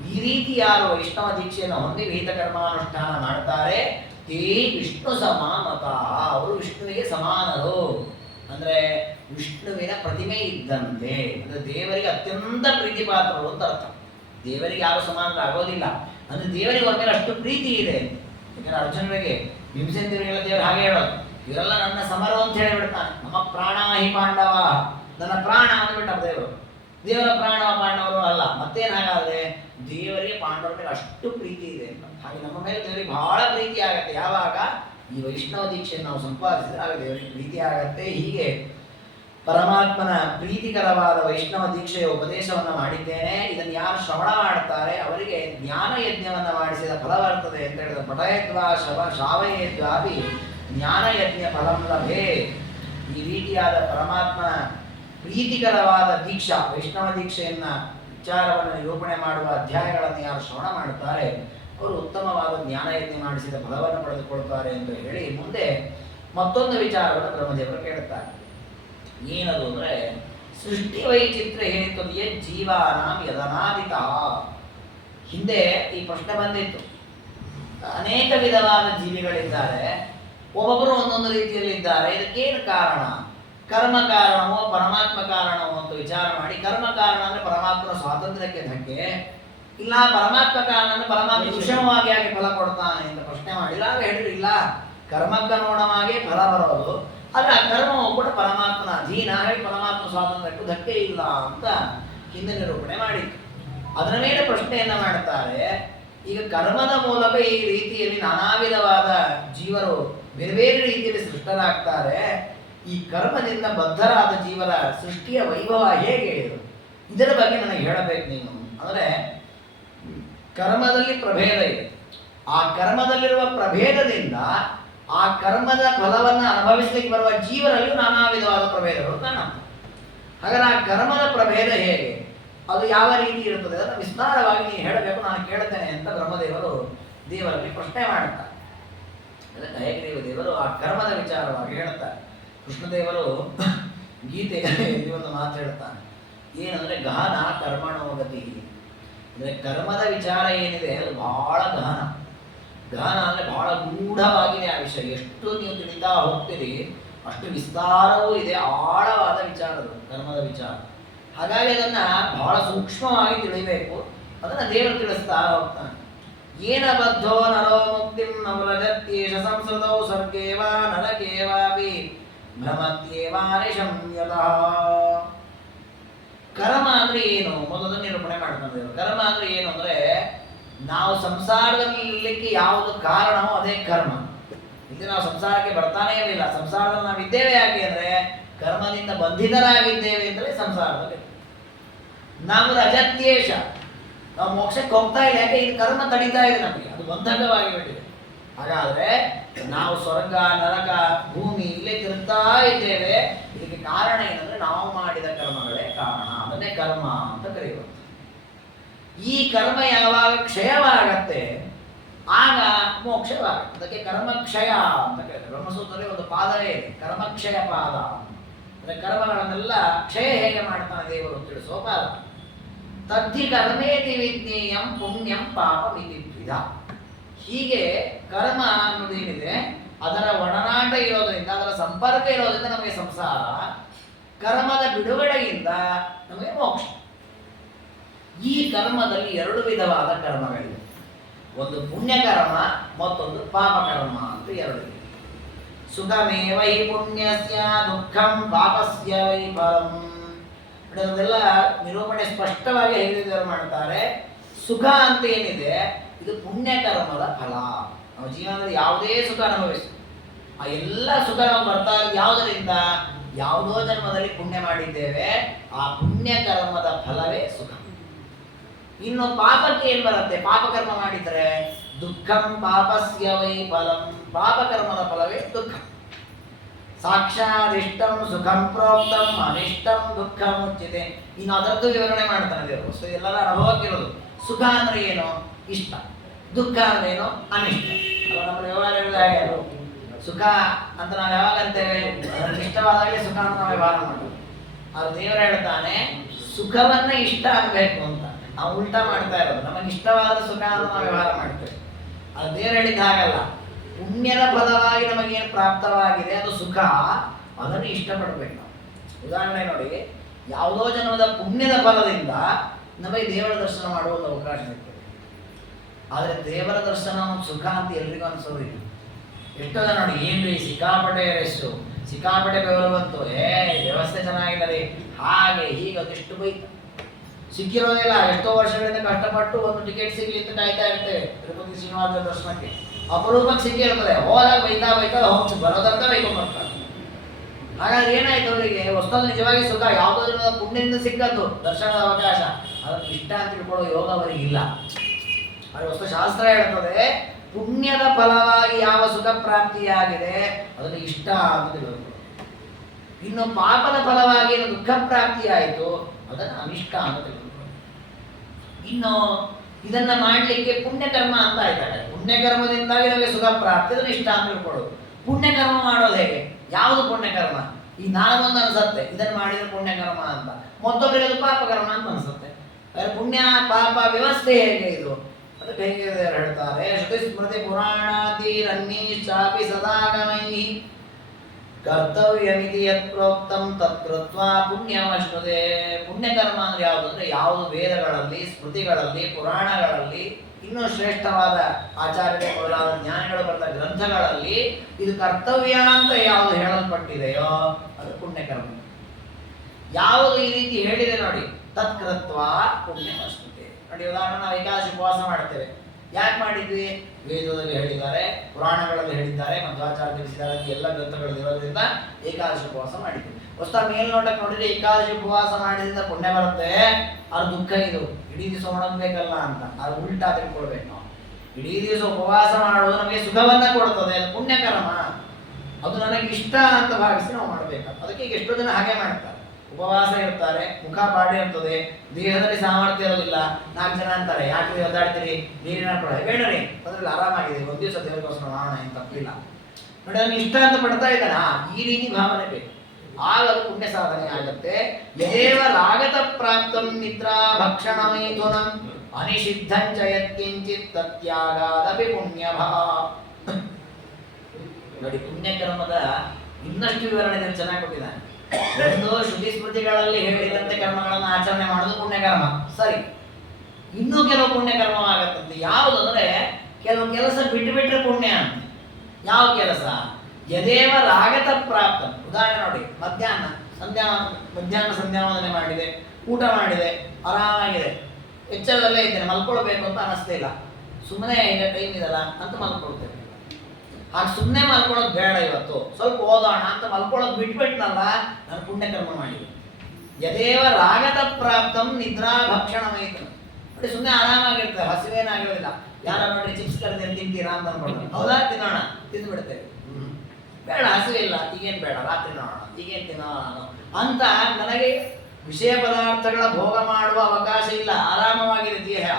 ಈ ರೀತಿ ಯಾರು ವೈಷ್ಣವ ದೀಕ್ಷೆಯನ್ನು ಹೊಂದಿ ವಿಹಿತ ಕರ್ಮಾನುಷ್ಠಾನ ಮಾಡ್ತಾರೆ, ತೇ ವಿಷ್ಣು ಸಮಾನತ, ಅವರು ವಿಷ್ಣುವಿಗೆ ಸಮಾನರು. ಅಂದರೆ ವಿಷ್ಣುವಿನ ಪ್ರತಿಮೆ ಇದ್ದಂತೆ, ಅಂದರೆ ದೇವರಿಗೆ ಅತ್ಯಂತ ಪ್ರೀತಿ ಪಾತ್ರರು ಅಂತ ಅರ್ಥ. ದೇವರಿಗೆ ಯಾರು ಸಮಾನರಾಗೋದಿಲ್ಲ, ಅಂದರೆ ದೇವರಿಗೆ ಅವ್ರ ಮೇಲೆ ಅಷ್ಟು ಪ್ರೀತಿ ಇದೆ. ಯಾಕಂದ್ರೆ ಅರ್ಜುನರಿಗೆ ಭೀಮಸೇನದೇವರಿಗೆಲ್ಲ ದೇವರು ಹಾಗೆ ಹೇಳೋದು, ಇವರೆಲ್ಲ ನನ್ನ ಸಮರು ಅಂತ ಹೇಳಿಬಿಡ್ತಾನೆ. ನಮ್ಮ ಪ್ರಾಣ ಹಿ ಪಾಂಡವ, ನನ್ನ ಪ್ರಾಣ ಅಂದ್ಬಿಟ್ಟ ದೇವರು. ದೇವರ ಪ್ರಾಣ ಪಾಂಡವರು ಅಲ್ಲ, ಮತ್ತೇನು ಹಾಗಾದ್ರೆ ದೇವರಿಗೆ ಪಾಂಡವರ ಮೇಲೆ ಅಷ್ಟು ಪ್ರೀತಿ ಇದೆ ಅಂತ. ಹಾಗೆ ನಮ್ಮ ಮೇಲೆ ದೇವರಿಗೆ ಬಹಳ ಪ್ರೀತಿ ಆಗತ್ತೆ ಯಾವಾಗ ಈ ವೈಷ್ಣವ ದೀಕ್ಷೆಯನ್ನು ನಾವು ಸಂಪಾದಿಸಿದ್ರೆ ಆಗ ದೇವರಿಗೆ ಪ್ರೀತಿ ಆಗತ್ತೆ. ಹೀಗೆ ಪರಮಾತ್ಮನ ಪ್ರೀತಿಕರವಾದ ವೈಷ್ಣವ ದೀಕ್ಷೆಯ ಉಪದೇಶವನ್ನು ಮಾಡಿದ್ದೇನೆ. ಇದನ್ನು ಯಾರು ಶ್ರವಣ ಮಾಡ್ತಾರೆ ಅವರಿಗೆ ಜ್ಞಾನ ಯಜ್ಞವನ್ನು ಮಾಡಿಸಿದ ಫಲ ಬರ್ತದೆ ಅಂತ ಹೇಳಿದ. ಪಠಯದ್ವಾ ಶಾವಯೇದ್ವಾಪಿ ಜ್ಞಾನ ಯಜ್ಞ ಫಲಂ ಲಭೆ. ಈ ರೀತಿಯಾದ ಪರಮಾತ್ಮನ ಪ್ರೀತಿಕರವಾದ ದೀಕ್ಷಾ ವೈಷ್ಣವ ದೀಕ್ಷೆಯನ್ನ ವಿಚಾರವನ್ನು ನಿರೂಪಣೆ ಮಾಡುವ ಅಧ್ಯಾಯಗಳನ್ನು ಯಾರು ಶ್ರವಣ ಮಾಡುತ್ತಾರೆ ಅವರು ಉತ್ತಮವಾದ ಜ್ಞಾನಯಜ್ಞ ಮಾಡಿಸಿದ ಫಲವನ್ನು ಪಡೆದುಕೊಳ್ತಾರೆ ಎಂದು ಹೇಳಿ ಮುಂದೆ ಮತ್ತೊಂದು ವಿಚಾರವನ್ನು ಬ್ರಹ್ಮದೇವರು ಕೇಳುತ್ತಾರೆ. ಏನದು ಅಂದರೆ ಸೃಷ್ಟಿ ವೈಚಿತ್ರ್ಯ ಹೇತುದಿಯೇ ಜೀವಾನಾಂ ಯದನಾದಿತ. ಹಿಂದೆ ಈ ಪ್ರಶ್ನೆ ಬಂದಿತ್ತು, ಅನೇಕ ವಿಧವಾದ ಜೀವಿಗಳಿದ್ದಾರೆ, ಒಬ್ಬೊಬ್ಬರು ಒಂದೊಂದು ರೀತಿಯಲ್ಲಿ ಇದ್ದಾರೆ, ಇದಕ್ಕೇನು ಕಾರಣ? ಕರ್ಮ ಕಾರಣವೋ ಪರಮಾತ್ಮ ಕಾರಣವೋ ಅಂತ ವಿಚಾರ ಮಾಡಿ, ಕರ್ಮ ಕಾರಣ ಅಂದರೆ ಪರಮಾತ್ಮನ ಸ್ವಾತಂತ್ರ್ಯಕ್ಕೆ ಧಕ್ಕೆ, ಇಲ್ಲ ಪರಮಾತ್ಮ ಕಾರಣ ಅಂದರೆ ಪರಮಾತ್ಮ ವಿಷಮವಾಗಿ ಆಗಿ ಫಲ ಕೊಡ್ತಾನೆ ಅಂತ ಪ್ರಶ್ನೆ ಮಾಡಿಲ್ಲ. ಆಗ ಹೇಳಿದ್ರು ಇಲ್ಲ, ಕರ್ಮಕ್ಕನುಗುಣವಾಗಿ ಫಲ ಬರೋದು, ಆದರೆ ಆ ಕರ್ಮವು ಕೂಡ ಪರಮಾತ್ಮನ ಅಧೀನ, ಹಾಗೆ ಪರಮಾತ್ಮ ಸ್ವಾತಂತ್ರ್ಯಕ್ಕೂ ಧಕ್ಕೆ ಇಲ್ಲ ಅಂತ ಹಿಂದೆ ನಿರೂಪಣೆ ಮಾಡಿತ್ತು. ಅದರ ಮೇಲೆ ಪ್ರಶ್ನೆಯನ್ನ ಮಾಡ್ತಾರೆ, ಈಗ ಕರ್ಮದ ಮೂಲಕ ಈ ರೀತಿಯಲ್ಲಿ ನಾನಾ ವಿಧವಾದ ಜೀವರು ಬೇರೆ ಬೇರೆ ರೀತಿಯಲ್ಲಿ ಸೃಷ್ಟರಾಗ್ತಾರೆ, ಈ ಕರ್ಮದಿಂದ ಬದ್ಧರಾದ ಜೀವರ ಸೃಷ್ಟಿಯ ವೈಭವ ಹೇಗೆ? ಇದರ ಬಗ್ಗೆ ನನಗೆ ಹೇಳಬೇಕು ನೀನು. ಅಂದರೆ ಕರ್ಮದಲ್ಲಿ ಪ್ರಭೇದ ಇದೆ, ಆ ಕರ್ಮದಲ್ಲಿರುವ ಪ್ರಭೇದದಿಂದ ಆ ಕರ್ಮದ ಫಲವನ್ನು ಅನುಭವಿಸಲಿಕ್ಕೆ ಬರುವ ಜೀವರಲ್ಲಿಯೂ ನಾನಾ ವಿಧವಾದ ಪ್ರಭೇದಗಳು ಕಾಣುತ್ತೆ. ಹಾಗಾದ್ರೆ ಆ ಕರ್ಮದ ಪ್ರಭೇದ ಹೇಗೆ, ಅದು ಯಾವ ರೀತಿ ಇರುತ್ತದೆ ಅದನ್ನು ವಿಸ್ತಾರವಾಗಿ ನೀನು ಹೇಳಬೇಕು, ನಾನು ಕೇಳುತ್ತೇನೆ ಅಂತ ಬ್ರಹ್ಮದೇವರು ದೇವರಲ್ಲಿ ಪ್ರಶ್ನೆ ಮಾಡುತ್ತಾರೆ. ಹಯಗ್ರೀವ ದೇವರು ಆ ಕರ್ಮದ ವಿಚಾರವಾಗಿ ಹೇಳುತ್ತಾರೆ. ಕೃಷ್ಣದೇವರು ಗೀತೆಯಲ್ಲಿ ಒಂದು ಮಾತು ಹೇಳ್ತಾನೆ, ಏನಂದ್ರೆ ಗಹನ ಕರ್ಮಣೋಗತಿ. ಅಂದರೆ ಕರ್ಮದ ವಿಚಾರ ಏನಿದೆ ಅದು ಬಹಳ ಗಹನ. ಗಹನ ಅಂದರೆ ಬಹಳ ಗೂಢವಾಗಿದೆ ಆ ವಿಷಯ. ಎಷ್ಟು ನೀವು ತಿಳಿತಾ ಹೋಗ್ತೀರಿ ಅಷ್ಟು ವಿಸ್ತಾರವೂ ಇದೆ, ಆಳವಾದ ವಿಚಾರಗಳು ಕರ್ಮದ ವಿಚಾರ. ಹಾಗಾಗಿ ಅದನ್ನು ಬಹಳ ಸೂಕ್ಷ್ಮವಾಗಿ ತಿಳಿಬೇಕು. ಅದನ್ನು ದೇವರು ತಿಳಿಸ್ತಾ ಹೋಗ್ತಾನೆ. ಏನ ಬದ್ಧೋ ನರೋ ಮುಕ್ತಿಂ ನವಲಜತ್ಯೇಷ ಸಂಸ್ಕೃತೌ ಸರ್ಗೇವ ನರಕೇವಾಪಿ ಭ್ರಮತ್ಯೇವಾನಿಶಂ ಯತಃ. ಕರ್ಮ ಅಂದ್ರೆ ಏನು ಮೊದಲು ನಿರೂಪಣೆ ಮಾಡ್ತಾರೆ. ಕರ್ಮ ಅಂದ್ರೆ ಏನು ಅಂದ್ರೆ ನಾವು ಸಂಸಾರದಲ್ಲಿ ಇರಲಿಕ್ಕೆ ಯಾವುದು ಕಾರಣವೋ ಅದೇ ಕರ್ಮ. ಇಲ್ಲಿ ನಾವು ಸಂಸಾರಕ್ಕೆ ಬರ್ತಾನೇ ಇರಲಿಲ್ಲ, ಸಂಸಾರದಲ್ಲಿ ನಾವು ಇದ್ದೇವೆ ಯಾಕೆ ಅಂದ್ರೆ ಕರ್ಮದಿಂದ ಬಂಧಿತರಾಗಿದ್ದೇವೆ ಅಂದರೆ ಸಂಸಾರದಲ್ಲಿ. ನಾವು ರಜತ್ಯೇಷ, ನಾವು ಮೋಕ್ಷಕ್ಕೆ ಹೋಗ್ತಾ ಇಲ್ಲ ಯಾಕೆ ಇದು ಕರ್ಮ ತಡೀತಾ ಇದೆ ನಮಗೆ, ಅದು ಬಂಧಕವಾಗಿ ಬಿಟ್ಟಿದೆ. ಹಾಗಾದ್ರೆ ನಾವು ಸ್ವರ್ಗ ನರಕ ಭೂಮಿ ಇಲ್ಲೇ ತಿರುಗ್ತಾ ಇದ್ದೇವೆ, ಇದಕ್ಕೆ ಕಾರಣ ಏನಂದ್ರೆ ನಾವು ಮಾಡಿದ ಕರ್ಮಗಳೇ ಕಾರಣ, ಅದನ್ನೇ ಕರ್ಮ ಅಂತ ಕರೆಯುವುದು. ಈ ಕರ್ಮ ಯಾವಾಗ ಕ್ಷಯವಾಗತ್ತೆ ಆಗ ಮೋಕ್ಷವಾಗುತ್ತೆ. ಅದಕ್ಕೆ ಕರ್ಮಕ್ಷಯ ಅಂತ ಕರೀತಾರೆ. ಬ್ರಹ್ಮಸೂತ್ರದಲ್ಲಿ ಒಂದು ಪಾದವೇ ಇದೆ, ಕರ್ಮಕ್ಷಯ ಪಾದ. ಅಂದರೆ ಕರ್ಮಗಳನ್ನೆಲ್ಲ ಕ್ಷಯ ಹೇಗೆ ಮಾಡ್ತಾನೆ ದೇವರು ತಿಳಿಸುವ ಪಾದ. ತದ್ಧಿ ಕರ್ಮೇತಿ ವಿಜ್ಞೇಯಂ ಪುಣ್ಯಂ ಪಾಪಮಿತಿ ದ್ವಿಧ. ಹೀಗೆ ಕರ್ಮ ಅನ್ನೋದೇನಿದೆ ಅದರ ಒಡನಾಟ ಇರೋದರಿಂದ, ಅದರ ಸಂಪರ್ಕ ಇರೋದ್ರಿಂದ ನಮಗೆ ಸಂಸಾರ, ಕರ್ಮದ ಬಿಡುಗಡೆಯಿಂದ ನಮಗೆ ಮೋಕ್ಷ. ಈ ಕರ್ಮದಲ್ಲಿ ಎರಡು ವಿಧವಾದ ಕರ್ಮಗಳಿವೆ, ಒಂದು ಪುಣ್ಯಕರ್ಮ ಮತ್ತೊಂದು ಪಾಪಕರ್ಮ ಅಂತ ಎರಡು. ಸುಖಮೇವ ಹಿ ಪುಣ್ಯಸ್ಯ ದುಃಖಂ ಪಾಪಸ್ಯ ವೈ ಫಲಂ. ಅದೆಲ್ಲ ನಿರೂಪಣೆ ಸ್ಪಷ್ಟವಾಗಿ ಹೇಳಿದವರು ಮಾಡ್ತಾರೆ. ಸುಖ ಅಂತ ಏನಿದೆ ಇದು ಪುಣ್ಯಕರ್ಮದ ಫಲ. ನಾವು ಜೀವನದಲ್ಲಿ ಯಾವುದೇ ಸುಖ ಅನುಭವಿಸಿ ಆ ಎಲ್ಲ ಸುಖ ನಾವು ಬರ್ತಾ ಇರೋದು ಯಾವುದರಿಂದ, ಯಾವುದೋ ಜನ್ಮದಲ್ಲಿ ಪುಣ್ಯ ಮಾಡಿದ್ದೇವೆ, ಆ ಪುಣ್ಯಕರ್ಮದ ಫಲವೇ ಸುಖ. ಇನ್ನು ಪಾಪಕ್ಕೆ ಏನ್ ಬರುತ್ತೆ, ಪಾಪಕರ್ಮ ಮಾಡಿದರೆ ದುಃಖಂ ಪಾಪಸ್ಯ ವೈ ಫಲಂ, ಪಾಪಕರ್ಮದ ಫಲವೇ ದುಃಖ. ಸಾಕ್ಷಾದಿಷ್ಟಂ ಸುಖಂ ಪ್ರೋಕ್ತಂ ಅನಿಷ್ಟಂ ದುಃಖ ಮುಚ್ಚಿದೆ. ಇನ್ನು ಅದರದ್ದು ವಿವರಣೆ ಮಾಡ್ತಾನೆ ದೇವರು. ಸೊ ಎಲ್ಲರ ಅನುಭವಕ್ಕಿರೋದು ಸುಖ ಅಂದ್ರೆ ಏನು? ಇಷ್ಟ. ದುಃಖ ಅಂದ್ರೆ ಏನು? ಅನಿಷ್ಟ. ಅಲ್ಲ ನಮ್ಮ ವ್ಯವಹಾರ ಇರೋದು ಹಾಗೆ ಅದು. ಸುಖ ಅಂತ ನಾವು ಯಾವಾಗ ಅಂತೇವೆ? ಅದಕ್ಕೆ ಇಷ್ಟವಾದಾಗಲೇ ಸುಖ ಅಂತ ನಾವು ವ್ಯವಹಾರ ಮಾಡೋದು. ಅದು ದೇವರು ಹೇಳ್ತಾನೆ ಸುಖವನ್ನ ಇಷ್ಟ ಆಗಬೇಕು ಅಂತ. ನಾವು ಉಲ್ಟಾ ಮಾಡ್ತಾ ಇರೋದು. ನಮಗೆ ಇಷ್ಟವಾದ ಸುಖ ಅಂತ ನಾವು ವ್ಯವಹಾರ ಮಾಡ್ತೇವೆ. ಅದು ದೇವರು ಹೇಳಿದ ಹಾಗಲ್ಲ. ಪುಣ್ಯದ ಫಲವಾಗಿ ನಮಗೇನು ಪ್ರಾಪ್ತವಾಗಿದೆ ಅದು ಸುಖ, ಅದನ್ನು ಇಷ್ಟಪಡಬೇಕು ನಾವು. ಉದಾಹರಣೆ ನೋಡಿ, ಯಾವುದೋ ಜನ್ಮದ ಪುಣ್ಯದ ಫಲದಿಂದ ನಮಗೆ ದೇವರ ದರ್ಶನ ಮಾಡುವ ಒಂದು ಅವಕಾಶ ಇರ್ತದೆ. ಆದರೆ ದೇವರ ದರ್ಶನ ಸುಖ ಅಂತ ಎಲ್ರಿಗೂ ಅನಿಸೋದಿಲ್ಲ. ಎಷ್ಟೋ ಜನ ನೋಡಿ, ಏನ್ರಿ ಸಿಕ್ಕಾಪಟ್ಟೆ ರೆಸ್ಟು, ಸಿಕ್ಕಾಪಟ್ಟೆ ಬೆವರು ಬಂತು, ವ್ಯವಸ್ಥೆ ಚೆನ್ನಾಗಿಲ್ಲ ರೀ, ಹಾಗೆ ಹೀಗೆ ಅದೆಷ್ಟು ಬೈತ ಸಿಕ್ಕಿರೋದಿಲ್ಲ. ಎಷ್ಟೋ ವರ್ಷಗಳಿಂದ ಕಷ್ಟಪಟ್ಟು ಒಂದು ಟಿಕೆಟ್ ಸಿಗ್ಲಿ ಅಂತ ಕಾಯ್ತಾ ಇರ್ತೇವೆ ತಿರುಪತಿ ಶ್ರೀನಿವಾಸ ದರ್ಶನಕ್ಕೆ. ಅಪರೂಪಕ್ಕೆ ಸಿಕ್ಕಿರ್ತದೆ, ಹೋದಾಗ ಬೈತಾ ಬೈತಾ ಹೋಗ್ತು, ಬರೋದಂತ ಬೈಕೊಂಡ್ಬರ್ತಾರೆ. ಹಾಗಾದ್ರೆ ಏನಾಯ್ತು ಅವರಿಗೆ? ವಸ್ತುವು ನಿಜವಾಗಿ ಸುಖ, ಯಾವುದೋ ಜನ ಪುಣ್ಯದಿಂದ ಸಿಕ್ಕದ್ದು ದರ್ಶನದ ಅವಕಾಶ, ಅದಕ್ಕೆ ಇಷ್ಟ ಅಂತ ತಿಳ್ಕೊಳ್ಳೋ ಯೋಗ ಅವರಿಗೆ ಇಲ್ಲ. ಆದರೆ ವಸ್ತು ಶಾಸ್ತ್ರ ಹೇಳ್ತದೆ ಪುಣ್ಯದ ಫಲವಾಗಿ ಯಾವ ಸುಖ ಪ್ರಾಪ್ತಿಯಾಗಿದೆ ಅದನ್ನು ಇಷ್ಟ ಅಂತ ತಿಳ್ಕೊಳ್ಳೋದು. ಇನ್ನು ಪಾಪದ ಫಲವಾಗಿ ಏನು ದುಃಖ ಪ್ರಾಪ್ತಿಯಾಯಿತು ಅದನ್ನು ಅನಿಷ್ಟ ಅಂತ ತಿಳ್ಕೊಳ್ಳೋದು. ಇನ್ನು ಇದನ್ನ ಮಾಡಲಿಕ್ಕೆ ಪುಣ್ಯಕರ್ಮ ಅಂತ ಆಯ್ತಾರೆ. ಪುಣ್ಯಕರ್ಮದಿಂದಾಗಿ ನಮಗೆ ಸುಖ ಪ್ರಾಪ್ತಿ, ಅದನ್ನು ಇಷ್ಟ ಅಂತ ತಿಳ್ಕೊಳ್ಳೋದು. ಪುಣ್ಯಕರ್ಮ ಮಾಡೋದು ಹೇಗೆ? ಯಾವುದು ಪುಣ್ಯಕರ್ಮ? ಈ ನಾನೊಂದು ಅನ್ಸತ್ತೆ ಇದನ್ನು ಮಾಡಿದ್ರೆ ಪುಣ್ಯಕರ್ಮ ಅಂತ, ಮತ್ತೊಬ್ಬರಿಗೆ ಅದು ಪಾಪಕರ್ಮ ಅಂತ ಅನ್ಸುತ್ತೆ. ಪುಣ್ಯ ಪಾಪ ವ್ಯವಸ್ಥೆ ಹೇಗೆ ಇದು? ಅದಕ್ಕೆ ಹೇಗೆ ಹೇಳ್ತಾರೆ, ಶ್ರುತಿ ಸ್ಮೃತಿ ಪುರಾಣಾತಿರನ್ನಿ ಚಾಪಿ ಸದಾಗಮೈ ಕರ್ತವ್ಯಮಿತಿ ಯತ್ ಪ್ರೋಕ್ತಂ ತತ್ಕೃತ್ವಾ ಪುಣ್ಯವಶ್ನುತೆ. ಪುಣ್ಯಕರ್ಮ ಅಂದ್ರೆ ಯಾವುದು? ಅಂದ್ರೆ ಯಾವುದು ವೇದಗಳಲ್ಲಿ, ಸ್ಮೃತಿಗಳಲ್ಲಿ, ಪುರಾಣಗಳಲ್ಲಿ, ಇನ್ನೂ ಶ್ರೇಷ್ಠವಾದ ಆಚಾರ್ಯ ಮೊದಲಾದ ಜ್ಞಾನಿಗಳು ಬರೆದ ಗ್ರಂಥಗಳಲ್ಲಿ ಇದು ಕರ್ತವ್ಯ ಅಂತ ಯಾವುದು ಹೇಳಲ್ಪಟ್ಟಿದೆಯೋ ಅದು ಪುಣ್ಯಕರ್ಮ. ಯಾವುದು ಈ ರೀತಿ ಹೇಳಿದೆ ನೋಡಿ, ತತ್ಕೃತ್ವ ಪುಣ್ಯವಶ್ನುತೆ. ನೋಡಿ, ಉದಾಹರಣೆ ನಾವು ಏಕಾದಶಿ ಉಪವಾಸ ಮಾಡ್ತೇವೆ. ಯಾಕೆ ಮಾಡಿದ್ವಿ? ವೇದದಲ್ಲಿ ಹೇಳಿದ್ದಾರೆ, ಪುರಾಣಗಳಲ್ಲಿ ಹೇಳಿದ್ದಾರೆ, ಮಧ್ವಾಚಾರ್ಯ ತಿಳಿಸಿದ್ದಾರೆ, ಎಲ್ಲ ಗ್ರಂಥಗಳಲ್ಲಿ ಇರೋದ್ರಿಂದ ಏಕಾದಶಿ ಉಪವಾಸ ಮಾಡಿದ್ವಿ. ಹೊಸ ಮೇಲ್ನೋಟಕ್ಕೆ ನೋಡಿದ್ರೆ ಏಕಾದಶಿ ಉಪವಾಸ ಮಾಡಿದ್ರಿಂದ ಪುಣ್ಯ ಬರುತ್ತೆ, ಅದು ದುಃಖ. ಇದು ಇಡೀ ದಿವಸ ಮಾಡಬೇಕಲ್ಲ ಅಂತ ಅದು ಉಲ್ಟಾ ತಿಳ್ಕೊಳ್ಬೇಕು ನಾವು. ಇಡೀ ದಿವಸ ಉಪವಾಸ ಮಾಡುವುದು ನಮಗೆ ಸುಖವನ್ನ ಕೊಡ್ತದೆ, ಅದು ಪುಣ್ಯಕರ್ಮ, ಅದು ನನಗೆ ಇಷ್ಟ ಅಂತ ಭಾವಿಸಿ ನಾವು ಮಾಡಬೇಕು. ಅದಕ್ಕೆ ಈಗ ಎಷ್ಟೋ ಜನ ಹಾಗೆ ಮಾಡ್ತಾರೆ, ಉಪವಾಸ ಇರ್ತಾರೆ, ಮುಖ ಬಾಡಿ ಇರ್ತದೆ, ದೇಹದಲ್ಲಿ ಸಾಮರ್ಥ್ಯ ಇರೋದಿಲ್ಲ. 4 ಜನ ಅಂತಾರೆ, ಯಾಕೆ ಒದ್ದಾಡ್ತೀರಿ, ನೀರಿನ ಬೇಡ್ರಿ ಅದ್ರಲ್ಲಿ ಆರಾಮಾಗಿದೆ, ಒಂದು ದಿವಸ ದೇವರಿಗೋಸ್ಕರ ಮಾಡೋಣ, ಏನು ತಪ್ಪಿಲ್ಲ ನೋಡಿ, ಅದನ್ನು ಇಷ್ಟ ಅಂತ ಪಡ್ತಾ ಇದ್ದಾನ. ಈ ರೀತಿ ಭಾವನೆ ಬೇಕು, ಆಗ ಅದು ಪುಣ್ಯ ಸಾಧನೆ ಆಗುತ್ತೆ. ಯದೇವ ರಾಗತ ಪ್ರಾಪ್ತಂ ನಿದ್ರಾ ಭಕ್ಷಣ ಮೈಥುನಂ ಅನಿಷಿದ್ಧಂಚ ಯತ್ಕಿಂಚಿತ್ ತತ್ಯಾಗಾದಪಿ ಪುಣ್ಯಭಾ. ನೋಡಿ, ಪುಣ್ಯಕರ್ಮದ ಇನ್ನಷ್ಟು ವಿವರಣೆ ಚೆನ್ನಾಗಿ ಕೊಟ್ಟಿದ್ದಾನೆ. ಒಂದು ಶ್ರುತಿ ಸ್ಮೃತಿಗಳಲ್ಲಿ ಹೇಳಿದಂತೆ ಕರ್ಮಗಳನ್ನು ಆಚರಣೆ ಮಾಡೋದು ಪುಣ್ಯಕರ್ಮ, ಸರಿ. ಇನ್ನೂ ಕೆಲವು ಪುಣ್ಯಕರ್ಮವಾಗತ್ತಂತೆ. ಯಾವುದು ಅಂದ್ರೆ ಕೆಲವು ಕೆಲಸ ಬಿಟ್ಟು ಬಿಟ್ರೆ ಪುಣ್ಯ ಅಂತ. ಯಾವ ಕೆಲಸ? ಯದೇವ ರಾಗತ ಪ್ರಾಪ್ತ. ಉದಾಹರಣೆ ನೋಡಿ, ಮಧ್ಯಾಹ್ನ ಸಂಧ್ಯಾವಂದನೆ ಮಾಡಿದೆ, ಊಟ ಮಾಡಿದೆ, ಆರಾಮಾಗಿದೆ, ಎಚ್ಚರದಲ್ಲೇ ಇದ್ದೇನೆ, ಮಲ್ಕೊಳ್ಬೇಕು ಅಂತ ಅನಿಸ್ತಾ ಇಲ್ಲ, ಸುಮ್ಮನೆ ಈಗ ಟೈಮ್ ಇದಲ್ಲ ಅಂತ ಮಲ್ಕೊಳ್ತೇವೆ. ಹಾಗೆ ಸುಮ್ಮನೆ ಮಲ್ಕೊಳ್ಳೋದು ಬೇಡ, ಇವತ್ತು ಸ್ವಲ್ಪ ಓದೋಣ ಅಂತ ಮಲ್ಕೊಳ್ಳೋದು ಬಿಟ್ಬಿಟ್ನಲ್ಲ, ನಾನು ಪುಣ್ಯಕರ್ಮ ಮಾಡಿದೆ. ಯದೇವ ರಾಗತ ಪ್ರಾಪ್ತಂ ನಿದ್ರಾ ಭಕ್ಷಣ ಮೈಥುನ. ನೋಡಿ, ಸುಮ್ಮನೆ ಆರಾಮಾಗಿರ್ತದೆ, ಹಸಿವೇನಾಗಿರೋದಿಲ್ಲ. ಯಾರ ನೋಡಿ ಚಿಪ್ಸ್ ಕರೆದು ತಿಂತೀರಾ ಅಂತ ಅನ್ಕೊಂಡು, ಹೌದಾ ತಿನ್ನೋಣ, ತಿಂದ್ಬಿಡ್ತೇವೆ. ಬೇಡ, ಹಸಿವೆ ಇಲ್ಲ, ಈಗೇನು ಬೇಡ, ರಾತ್ರಿ ನೋಡೋಣ, ಈಗೇನು ತಿನ್ನೋಣ ಅಂತ. ನನಗೆ ವಿಷಯ ಪದಾರ್ಥಗಳ ಭೋಗ ಮಾಡುವ ಅವಕಾಶ ಇಲ್ಲ, ಆರಾಮವಾಗಿದೆ ದೇಹ.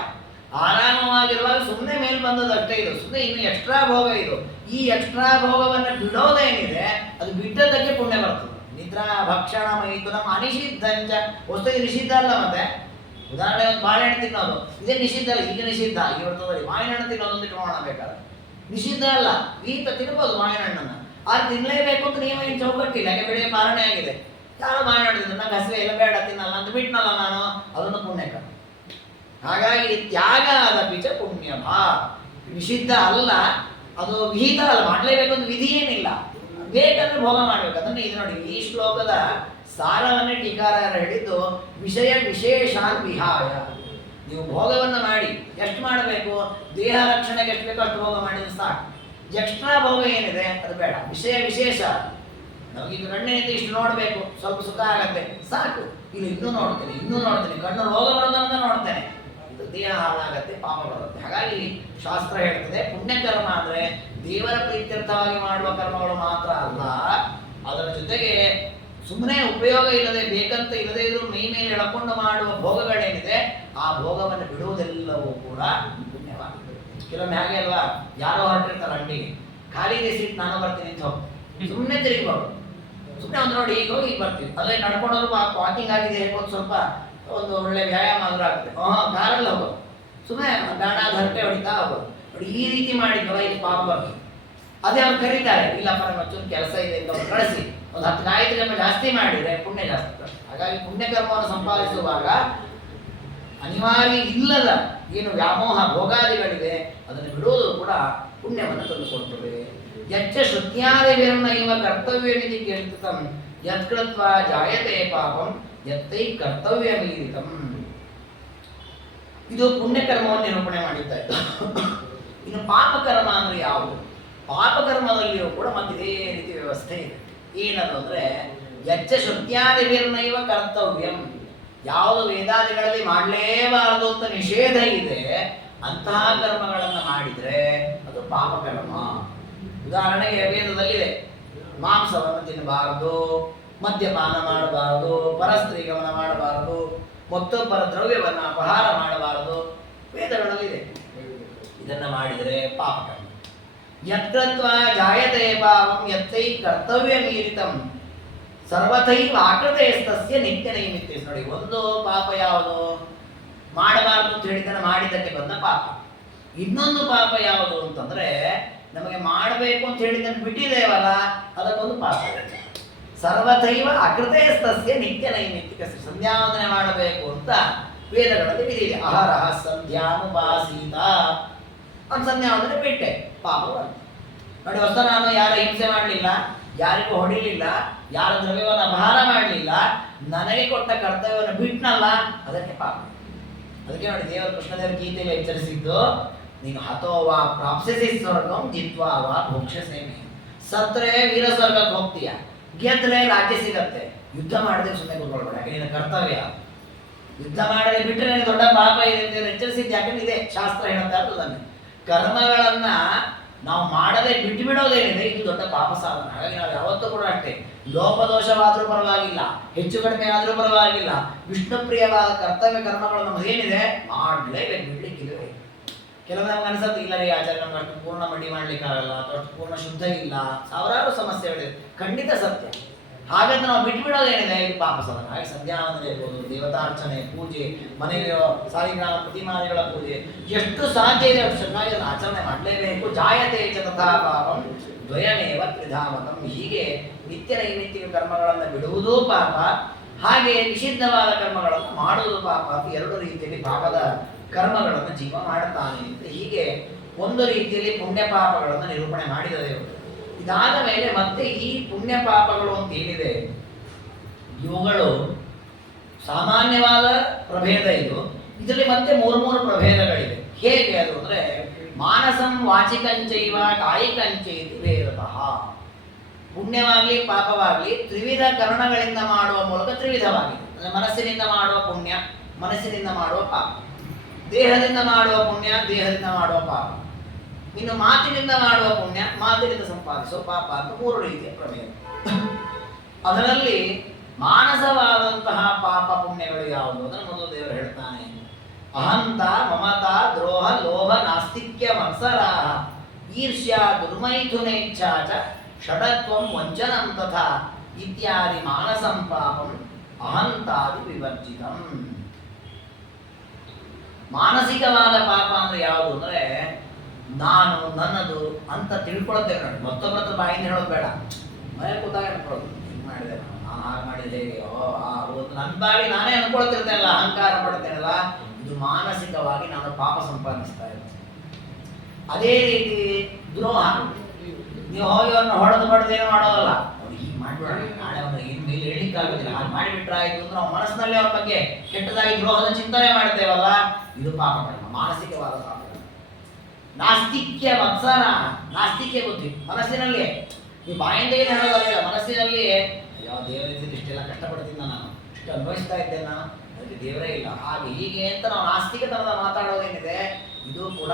ಆರಾಮವಾಗಿರುವಾಗ ಸುಮ್ಮನೆ ಮೇಲೆ ಬಂದದಷ್ಟೇ ಇದು, ಸುಮ್ಮನೆ ಇನ್ನು ಎಕ್ಸ್ಟ್ರಾ ಭೋಗ ಇದು. ಈ ಎಕ್ಸ್ಟ್ರಾ ಭೋಗವನ್ನು ಬಿಡೋದೇನಿದೆ ಅದು ಬಿಟ್ಟದಕ್ಕೆ ಪುಣ್ಯ ಬರ್ತದೆ. ನಿದ್ರಾ ಭಕ್ಷಣ ಮೈಥುನ ಅನಿಷಿದ್ಧಂಚ. ವಸ್ತು ನಿಷಿದ್ಧ ಅಲ್ಲ. ಮತ್ತೆ ಉದಾಹರಣೆ, ಒಂದು ಬಾಳೆಹಣ್ಣು ತಿನ್ನೋದು ಇದೇ ನಿಷಿದ್ಧ ಅಲ್ಲ, ಈಗ ನಿಷಿದ್ಧ ಈ ವರ್ತದಲ್ಲಿ. ಮಾವಿನಹಣ್ಣು ತಿನ್ನೋದು ಅಂತ ಇಟ್ಕೊಳ್ಳೋಣ ಬೇಕಾದ್ರೆ, ನಿಷಿದ್ಧ ಅಲ್ಲ, ಈತ ತಿನ್ಬೋದು ಮಾವಿನಹಣ್ಣನ್ನು. ಆದ್ರೆ ತಿನ್ನಲೇಬೇಕು ಅಂತ ನಿಯಮ ಏನು ಚೌಕಟ್ಟಿಲ್ಲ, ಯಾಕೆ ಬೆಳೆಯ ಕಾರಣೆ ಆಗಿದೆ. ಯಾರೋ ಮಾವಿನಹಣ್ಣು ತಿನ್ನ, ನಂಗೆ ಹಸಿವೆ ಇಲ್ಲ, ಬೇಡ ತಿನ್ನಲ್ಲ ಅಂತ ಬಿಟ್ನಲ್ಲ ನಾನು, ಅದನ್ನು ಪುಣ್ಯಕರ್ಮ. ಹಾಗಾಗಿ ತ್ಯಾಗ ಆದ ಬೀಜ ಪುಣ್ಯಭಾ. ನಿಷಿದ್ಧ ಅಲ್ಲ, ಅದು ವಿಹಿತ ಅಲ್ಲ, ಮಾಡಲೇಬೇಕು ಅಂತ ವಿಧಿ ಏನಿಲ್ಲ, ಬೇಕಂದ್ರೆ ಭೋಗ ಮಾಡ್ಬೇಕು. ಅದನ್ನು ಇದು ನೋಡಿ, ಈ ಶ್ಲೋಕದ ಸಾರವನ್ನೇ ಟೀಕಾರಾಯರು ಹೇಳಿದ್ದು, ವಿಷಯ ವಿಶೇಷಾನ್ ವಿಹಾಯ. ನೀವು ಭೋಗವನ್ನು ಮಾಡಿ ಎಷ್ಟು ಮಾಡಬೇಕು? ದೇಹ ರಕ್ಷಣೆಗೆ ಎಷ್ಟು ಬೇಕೋ ಅಷ್ಟು ಭೋಗ ಮಾಡಿದ್ರೆ ಸಾಕು. ಎಕ್ಸ್ಟ್ರಾ ಭೋಗ ಏನಿದೆ ಅದು ಬೇಡ. ವಿಷಯ ವಿಶೇಷ, ನಮಗೀಗ ಕಣ್ಣಿನಿಂದ ಇಷ್ಟು ನೋಡಬೇಕು, ಸ್ವಲ್ಪ ಸುಖ ಆಗತ್ತೆ, ಸಾಕು. ಇಲ್ಲಿ ಇನ್ನೂ ನೋಡ್ತೇನೆ, ಕಣ್ಣು ರೋಗ ಬರೋದನ್ನ ನೋಡ್ತೇನೆ, ಇದು ದೇಹ ಹಾಳಾಗತ್ತೆ, ಪಾಪ ಬರುತ್ತೆ. ಹಾಗಾಗಿ ಶಾಸ್ತ್ರ ಹೇಳ್ತದೆ, ಪುಣ್ಯಕರ್ಮ ಅಂದ್ರೆ ದೇವರ ಪ್ರೀತ್ಯರ್ಥವಾಗಿ ಮಾಡುವ ಕರ್ಮಗಳು ಮಾತ್ರ ಅಲ್ಲ, ಅದರ ಜೊತೆಗೆ ಸುಮ್ಮನೆ ಉಪಯೋಗ ಇಲ್ಲದೆ ಬೇಕಂತ ಇಲ್ಲದೆ ಇದ್ರು ಮೈ ಮೇಲೆ ಎಳಕೊಂಡು ಮಾಡುವ ಭೋಗಗಳೇನಿದೆ ಆ ಭೋಗವನ್ನು ಬಿಡುವುದೆಲ್ಲವೂ ಕೂಡ ಪುಣ್ಯವಾಗಿದೆ. ಕೆಲವೊಮ್ಮೆ ಹಾಗೆ ಅಲ್ವಾ, ಯಾರೋ ಹೊರಟಿರ್ತಾರೆ ಅಂಗಡಿಗೆ, ಖಾಲಿ ಇದೆ ಸೀಟ್, ನಾನು ಬರ್ತೀನಿ ಅಂತ ಹೋಗಿ ಸುಮ್ಮನೆ ತಿರುಗಿಬಾರ್ದು. ಸುಮ್ಮನೆ ಒಂದು ನೋಡಿ ಈಗ ಹೋಗಿ ಈಗ ಬರ್ತೀವಿ, ಅದೇ ನಡ್ಕೊಂಡವ್ರು ವಾಕಿಂಗ್ ಆಗಿದೆ ಹೇಗೆ ಸ್ವಲ್ಪ ಒಂದು ಒಳ್ಳೆ ವ್ಯಾಯಾಮ ಆದ್ರೂ ಆಗ್ತದೆ. ಕಾರಲ್ಲಿ ಹೋಗೋದು, ಸುಮ್ಮನೆ ಗಾಣ ಹರಟೆ ಹೊಡಿತಾ ಹೋಗೋದು. ನೋಡಿ ಈ ರೀತಿ ಮಾಡಿದ್ವಲ್ಲ ಇದು ಪಾಪ ಬರ್ತದೆ. ಅದೇ ಅವ್ರು ಕರೀತಾರೆ, ಇಲ್ಲಪ್ಪ ನಮ್ಮ ಮತ್ತೊಂದು ಕೆಲಸ ಇದೆ ಅಂತ ಅವ್ರು ಕಳಿಸಿ ಒಂದು 10 ಗಾಯತ್ರಿ ಜಪ ಜಾಸ್ತಿ ಮಾಡಿದ್ರೆ ಪುಣ್ಯ ಜಾಸ್ತಿ ಬರ್ತದೆ. ಹಾಗಾಗಿ ಪುಣ್ಯಕರ್ಮವನ್ನು ಸಂಪಾದಿಸುವಾಗ ಅನಿವಾರ್ಯ ಇಲ್ಲದ ಏನು ವ್ಯಾಮೋಹ ಭೋಗಾದಿಗಳಿದೆ ಅದನ್ನು ಬಿಡುವುದು ಕೂಡ ಪುಣ್ಯವನ್ನು ತಂದುಕೊಡ್ತದೆ. ಯಚ್ಚ ಶ್ರುತ್ಯಾದಿಭಿರ್ನೈವ ಕರ್ತವ್ಯಮಿತಿ ಕೀರ್ತಿತಂ ಯತ್ಕೃತ್ವ ಜಾಯತೆ ಪಾಪಂ ಯತ್ತೈ ಕರ್ತವ್ಯಮೀರಿತಂ. ಇದು ಪುಣ್ಯಕರ್ಮವನ್ನು ನಿರೂಪಣೆ ಮಾಡಿದ್ದ. ಇನ್ನು ಪಾಪಕರ್ಮ ಅಂದ್ರೆ ಯಾವುದು? ಪಾಪಕರ್ಮದಲ್ಲಿಯೂ ಕೂಡ ಮತ್ತಿದೇ ರೀತಿ ವ್ಯವಸ್ಥೆ ಇದೆ. ಏನದು ಅಂದ್ರೆ ಯಚ್ಚ ಶ್ರುತ್ಯಾದಿಭಿರ್ನೈವ ಕರ್ತವ್ಯಂ, ಯಾವುದು ವೇದಾದಿಗಳಲ್ಲಿ ಮಾಡಲೇಬಾರದು ಅಂತ ನಿಷೇಧ ಇದೆ ಅಂತಹ ಕರ್ಮಗಳನ್ನು ಮಾಡಿದ್ರೆ ಅದು ಪಾಪಕರ್ಮ. ಉದಾಹರಣೆಗೆ ವೇದದಲ್ಲಿದೆ, ಮಾಂಸವನ್ನು ತಿನ್ನಬಾರದು, ಮದ್ಯಪಾನ ಮಾಡಬಾರದು, ಪರಸ್ತ್ರೀ ಗಮನ ಮಾಡಬಾರದು, ಮತ್ತೊಬ್ಬರ ದ್ರವ್ಯವನ್ನು ಅಪಹಾರ ಮಾಡಬಾರದು, ವೇದಗಳಲ್ಲಿದೆ. ಇದನ್ನು ಮಾಡಿದರೆ ಪಾಪಕರ್ಮ. ಯತ್ಕೃತ್ವ ಜಾಯತೆ ಪಾಪಂ ಯತ್ತೈ ಕರ್ತವ್ಯ ಮೀರಿತಂ ಸರ್ವಥೈವ ಆಕೃತೇಸ್ತಸ್ಯ ನಿತ್ಯ ನೈಮಿತ್ಯ. ನೋಡಿ, ಒಂದು ಪಾಪ ಯಾವುದು? ಮಾಡಬಾರದು ಅಂತ ಹೇಳಿದ್ದನ್ನು ಮಾಡಿದ್ದಕ್ಕೆ ಬಂದ ಪಾಪ. ಇನ್ನೊಂದು ಪಾಪ ಯಾವುದು ಅಂತಂದ್ರೆ ನಮಗೆ ಮಾಡಬೇಕು ಅಂತ ಹೇಳಿದ್ದನ್ನು ಬಿಟ್ಟಿದ್ದೇವಲ್ಲ ಅದಕ್ಕೊಂದು ಪಾಪ. ಸರ್ವಥೈವ ಅಕೃತೇಸ್ತಸ್ಯ ನಿತ್ಯ ನೈಮಿತ್ತಿಕ. ಸಂಧ್ಯಾವಂದನೆ ಮಾಡಬೇಕು ಅಂತ ವೇದಗಳಲ್ಲಿ ವಿಧಿದೆ. ಅಹರಹ ಸಂಧ್ಯಾನುಪಾಸೀತ ಅಂತ ಸಂಧ್ಯಾವಂದನೆ ಬಿಟ್ಟೆ, ಪಾಪ ಬಂತು. ನೋಡಿ, ಹೊಸ ನಾನು ಯಾರ ಹಿಂಸೆ ಮಾಡಲಿಲ್ಲ, ಯಾರಿಗೂ ಹೊಡಿಲಿಲ್ಲ, ಯಾರ ದ್ರವ್ಯವನ್ನು ಅಪಹಾರ ಮಾಡಲಿಲ್ಲ, ನನಗೆ ಕೊಟ್ಟ ಕರ್ತವ್ಯವನ್ನು ಬಿಟ್ನಲ್ಲ, ಅದಕ್ಕೆ ಪಾಪ. ಅದಕ್ಕೆ ನೋಡಿ ದೇವರು ಕೃಷ್ಣದೇವರು ಗೀತೆಯಲ್ಲಿ ಎಚ್ಚರಿಸಿದ್ದು, ನೀನು ಹತೋವಾ ಪ್ರಾಪ್ಸಿಸಿ ಸ್ವರ್ಗಂ ಜಿತ್ವಾವಾ ಭೋಕ್ಷ್ಯಸೇನೆ. ಸತ್ರೆ ವೀರ ಸ್ವರ್ಗಕ್ಕೆ ಹೋಗ್ತೀಯ, ಗೆದ್ರೆ ರಾಜ್ಯ ಸಿಗತ್ತೆ. ಯುದ್ಧ ಮಾಡದೆ ಸುಮ್ಮನೆ ಕೂತ್ಕೊಳ್ಬೇಡ, ಯಾಕೆ ನಿನ್ನ ಕರ್ತವ್ಯ. ಯುದ್ಧ ಮಾಡದೆ ಬಿಟ್ಟರೆ ದೊಡ್ಡ ಪಾಪ ಇದೆ ಅಂತ ಎಚ್ಚರಿಸಿದ್ದು. ಯಾಕಂದ್ರೆ ಇದೆ ಶಾಸ್ತ್ರ ಹೇಳುತ್ತಾ ಇರ್ತದನ್ನೇ, ಕರ್ಮಗಳನ್ನ ನಾವು ಮಾಡದೆ ಬಿಟ್ಟು ಬಿಡೋದೇನಿದೆ ಇದು ದೊಡ್ಡ ಪಾಪ ಸಾಧನ. ಹಾಗಾಗಿ ನಾವು ಯಾವತ್ತೂ ಕೂಡ ಅಷ್ಟೇ, ಲೋಪದೋಷವಾದರೂ ಪರವಾಗಿಲ್ಲ, ಹೆಚ್ಚು ಕಡಿಮೆ ಆದರೂ ಪರವಾಗಿಲ್ಲ, ವಿಷ್ಣು ಪ್ರಿಯವಾದ ಕರ್ತವ್ಯ ಕರ್ಮಗಳು ನಮ್ಮದೇನಿದೆ ಮಾಡಲೇಬೇಕು, ಬಿಡ್ಲಿಕ್ಕಿದೆ. ಕೆಲವು ನಮ್ಗೆ ಅನ್ಸತ್ತೆ, ಇಲ್ಲ ರೀ ಆಚಾರ್ಯ ನಮ್ಗೆ ಅಷ್ಟು ಪೂರ್ಣ ಮಡಿ ಮಾಡ್ಲಿಕ್ಕಾಗಲ್ಲ, ಅಥವಾ ಅಷ್ಟು ಪೂರ್ಣ ಶುದ್ಧ ಇಲ್ಲ, ಸಾವಿರಾರು ಸಮಸ್ಯೆಗಳಿದೆ. ಖಂಡಿತ ಸತ್ಯ. ಹಾಗಂತ ನಾವು ಬಿಟ್ಬಿಡೋದೇನಿದೆ ಇದು ಪಾಪ ಸಾಧನ. ಹಾಗೆ ಸಂಧ್ಯಾವಂದನೆ ಇರ್ಬೋದು, ದೇವತಾರ್ಚನೆ, ಪೂಜೆ, ಮನೆಯ ಸಾಲಿಗ್ರಾಮ ಪ್ರತಿಮಾದಿಗಳ ಪೂಜೆ, ಎಷ್ಟು ಸಾಧ್ಯ ಇದೆ ಅಷ್ಟು ಚೆನ್ನಾಗಿ ಅದನ್ನು ಆಚರಣೆ ಮಾಡಲೇಬೇಕು. ಜಾಯತೆ ಚ ತಥಾ ಪಾಪಂ ದ್ವಯಮೇವ ತ್ರಿಧಾಮತಂ. ಹೀಗೆ ನಿತ್ಯ ನೈಮಿತ್ತಿಕ ಕರ್ಮಗಳನ್ನು ಬಿಡುವುದೂ ಪಾಪ, ಹಾಗೆ ನಿಷಿದ್ಧವಾದ ಕರ್ಮಗಳನ್ನು ಮಾಡುವುದು ಪಾಪ ಅಂತ ಎರಡು ರೀತಿಯಲ್ಲಿ ಪಾಪದ ಕರ್ಮಗಳನ್ನು ಜೀವ ಮಾಡುತ್ತಾನೆ ಅಂತ ಹೀಗೆ ಒಂದು ರೀತಿಯಲ್ಲಿ ಪುಣ್ಯ ಪಾಪಗಳನ್ನು ನಿರೂಪಣೆ ಮಾಡಿದ ದೇವರು. ಇದಾದ ಮೇಲೆ ಮತ್ತೆ ಈ ಪುಣ್ಯ ಪಾಪಗಳು ಅಂತ ಏನಿದೆ ಇವುಗಳು ಸಾಮಾನ್ಯವಾದ ಪ್ರಭೇದ. ಇದರಲ್ಲಿ ಮತ್ತೆ ಮೂರು ಪ್ರಭೇದಗಳಿವೆ. ಹೇಗೆ ಅದು ಅಂದ್ರೆ ಮಾನಸಂ ವಾಚಿಕಂಚೈವ ಕಾಯಿಕಂಚೈತಿ ವೇದತಃ. ಪುಣ್ಯವಾಗ್ಲಿ ಪಾಪವಾಗ್ಲಿ ತ್ರಿವಿಧ ಕರ್ಣಗಳಿಂದ ಮಾಡುವ ಮೂಲಕ ತ್ರಿವಿಧವಾಗಿದೆ. ಅಂದ್ರೆ ಮನಸ್ಸಿನಿಂದ ಮಾಡುವ ಪುಣ್ಯ, ಮನಸ್ಸಿನಿಂದ ಮಾಡುವ ಪಾಪ, ದೇಹದಿಂದ ಮಾಡುವ ಪುಣ್ಯ, ದೇಹದಿಂದ ಮಾಡುವ ಪಾಪ, ಇನ್ನು ಮಾತಿನಿಂದ ಮಾಡುವ ಪುಣ್ಯ, ಮಾತಿನಿಂದ ಸಂಪಾದಿಸುವ ಪಾಪ ಅಂತ ಮೂರು ರೀತಿಯ ಪ್ರಭೇದ. ಅದರಲ್ಲಿ ಮಾನಸವಾದಂತಹ ಪಾಪ ಪುಣ್ಯಗಳು ಯಾವುದು ಅದನ್ನು ಮೊದಲು ದೇವರು ಹೇಳ್ತಾನೆ. ಅಹಂತ, ಮಮತ, ದ್ರೋಹ, ಲೋಭ, ನಾಸ್ತಿಕ್ಯ, ಮತ್ಸರಾಹ, ಈರ್ಷ್ಯ, ದುರ್ಮೈಥುನೇಚ್ಛಾ ಚ ಷಡತ್ವಂ ವಂಚನಂ ತಥಾ ಇತ್ಯಾದಿ ಮಾನಸಂ ಪಾಪಂ ಅಹಂತಾದಿ ವಿವರ್ಜಿತಂ. ಮಾನಸಿಕವಾದ ಪಾಪ ಅಂದ್ರೆ ಯಾವುದು ಅಂದ್ರೆ ನಾನು ನನ್ನದು ಅಂತ ತಿಳ್ಕೊಳ್ತೇವೆ. ನೋಡಿ, ಮತ್ತೊಬ್ಬರ ಹತ್ರ ಬಾಯಿಂದ ಹೇಳೋದು ಬೇಡ, ಮನೆ ಕೂತಾಗ ಅನ್ಕೊಳ್ಳೋದು, ಹಿಂಗೆ ಮಾಡಿದೆ ನಾನು ಹಾಗೆ ಮಾಡಿದೆ ಹೇಗೆ ನನ್ನ ಬಾಳಿ ನಾನೇ ಅನ್ಕೊಳ್ತಿರ್ತೇನಲ್ಲ, ಅಹಂಕಾರ ಪಡ್ತೇನಲ್ಲ, ಇದು ಮಾನಸಿಕವಾಗಿ ನಾನು ಪಾಪ ಸಂಪಾದಿಸ್ತಾ ಇರ್ತೇನೆ. ಅದೇ ರೀತಿ ದ್ರೋಹ, ನೀವು ಹೋಗಿ ಅವ್ರನ್ನ ಹೊಡೆದು ಬಡ್ದೇನೋ ಮಾಡೋದಲ್ಲ, ಅವ್ರು ಹೀಗೆ ಮಾಡ್ಬೇಡ, ನಾಳೆ ಅವ್ರನ್ನ ಇನ್ ಮೇಲೆ ಹೇಳಿಕ್ಕಾಗೋದಿಲ್ಲ, ಹಾಗೆ ಮಾಡಿಬಿಟ್ರೆ ಆಯ್ತು ಅಂದ್ರೆ ನಾವು ಮನಸ್ಸಿನಲ್ಲಿ ಅವ್ರ ಬಗ್ಗೆ ಕೆಟ್ಟದಾಗಿ ದ್ರೋಹದ ಚಿಂತನೆ ಮಾಡ್ತೇವಲ್ಲ, ಇದು ಪಾಪ ಕರ್ಮ, ಮಾನಸಿಕವಾದ ಪಾಪ. ನಾಸ್ತಿಕ್ಯ ಮತ್ಸರ, ನಾಸ್ತಿಕ್ಯ ಬುದ್ಧಿ ಮನಸ್ಸಿನಲ್ಲಿಯೇ, ಈ ಬಾಯಿಂದ ಏನು ಹೇಳೋದಲ್ಲ, ಮನಸ್ಸಿನಲ್ಲಿಯೇ ಯಾವ ದೇವರಿಂದ ಇಷ್ಟೆಲ್ಲ ಕಷ್ಟಪಡ್ತೀನಿ ನಾನು, ಇಷ್ಟು ಅನುಭವಿಸ್ತಾ ಇದ್ದೇನೆ ನಾನು, ಅದಕ್ಕೆ ದೇವರೇ ಇಲ್ಲ, ಹಾಗೆ ಹೀಗೆ ಅಂತ ನಾವು ನಾಸ್ತಿಕತನದ ಮಾತಾಡೋದೇನಿದೆ ಇದು ಕೂಡ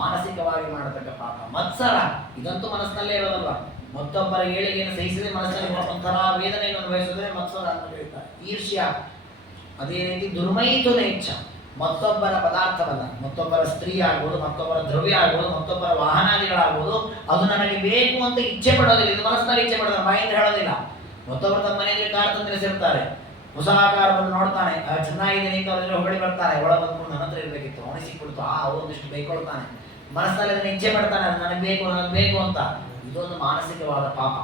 ಮಾನಸಿಕವಾಗಿ ಮಾಡತಕ್ಕ ಪಾಪ. ಮತ್ಸರ ಇದಂತೂ ಮನಸ್ಸಿನಲ್ಲೇ ಇರೋದಲ್ವ, ಮತ್ತೊಬ್ಬರ ಏಳಿಗೆಯನ್ನು ಸಹಿಸದೆ ಮನಸ್ಸಲ್ಲಿ ಒಂಥರ ವೇದನೆಯನ್ನು ಅನುಭವಿಸಿದ್ರೆ ಮತ್ತೊಬ್ಬರ ಅನುಭವಿಸ್ತಾರೆ. ಈರ್ಷ್ಯ, ಅದೇ ರೀತಿ ದುರ್ಮೈಥುನ ಇಚ್ಛ, ಮತ್ತೊಬ್ಬರ ಪದಾರ್ಥವಲ್ಲ, ಮತ್ತೊಬ್ಬರ ಸ್ತ್ರೀ ಆಗ್ಬೋದು, ಮತ್ತೊಬ್ಬರ ದ್ರವ್ಯ ಆಗ್ಬೋದು, ಮತ್ತೊಬ್ಬರ ವಾಹನಾದಿಗಳಾಗ್ಬೋದು, ಅದು ನನಗೆ ಬೇಕು ಅಂತ ಇಚ್ಛೆ ಪಡೋದಿಲ್ಲ. ಇದು ಮನಸ್ಸಿನಲ್ಲಿ ಇಚ್ಛೆ ಪಡೋದಿಲ್ಲ, ಬಾಯಿಂದ ಹೇಳೋದಿಲ್ಲ. ಮತ್ತೊಬ್ಬರು ತಮ್ಮ ಮನೆಯಲ್ಲಿ ಕಾರ್ ತಂದಿರಿಸಿರ್ತಾರೆ, ಹೊಸ ಕಾರವನ್ನು ನೋಡ್ತಾನೆ, ಚೆನ್ನಾಗಿದೆ ಅಂತ ಅವ್ರ ಹೊಗಳಿ ಬರ್ತಾರೆ, ಒಳ ಬಂದ್ಕೊಂಡು ನನ್ನ ಹತ್ರ ಇರಬೇಕಿತ್ತು, ಅವನಿಗೆ ಸಿಕ್ಬಿಡ್ತು, ಅವರೊಂದಿಷ್ಟು ಬೈಕೊಳ್ತಾನೆ, ಮನಸ್ಸಲ್ಲಿ ಅದನ್ನ ಇಚ್ಛೆ ಪಡ್ತಾನೆ, ಅದು ನನಗೆ ಬೇಕು ಅಂತ. ಇದೊಂದು ಮಾನಸಿಕವಾದ ಪಾಪ.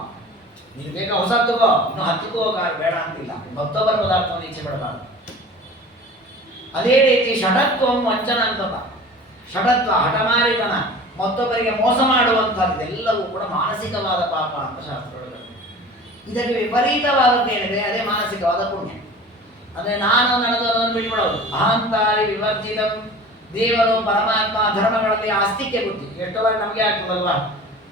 ನೀನು ಬೇಕಾ ಹೊಸ ತಗೋ, ಇನ್ನು ಹತ್ತಿಗೋ ಕಾರ್ ಬೇಡ ಅಂತಿಲ್ಲ, ಮತ್ತೊಬ್ಬರ ಪದಾರ್ಥವನ್ನು ಇಚ್ಛೆ ಪಡಬಾರ್ದು. ಅದೇ ರೀತಿ ಷಡತ್ವ ವಂಚನ ಅಂತ, ಷಡತ್ವ ಹಠಮಾರಿತನ, ಮತ್ತೊಬ್ಬರಿಗೆ ಮೋಸ ಮಾಡುವಂಥದ್ದು, ಎಲ್ಲವೂ ಕೂಡ ಮಾನಸಿಕವಾದ ಪಾಪ ಅಂತ ಶಾಸ್ತ್ರಗಳು. ಇದಕ್ಕೆ ವಿಪರೀತವಾದದ್ದು ಏನಿದೆ ಅದೇ ಮಾನಸಿಕವಾದ ಪುಣ್ಯ. ಅಂದ್ರೆ ನಾನು ನನ್ನದನ್ನು ಬಿಟ್ಬಿಡೋದು, ಅಹಂಕಾರಿ ವಿವರ್ಜಿತಂ, ದೇವರು ಪರಮಾತ್ಮ ಧರ್ಮಗಳಲ್ಲಿ ಆಸ್ತಿಕ್ಯ ಬುದ್ಧಿ. ಎಷ್ಟೋ ಬಾರಿ ನಮಗೆ ಆಗ್ತದಲ್ವಾ,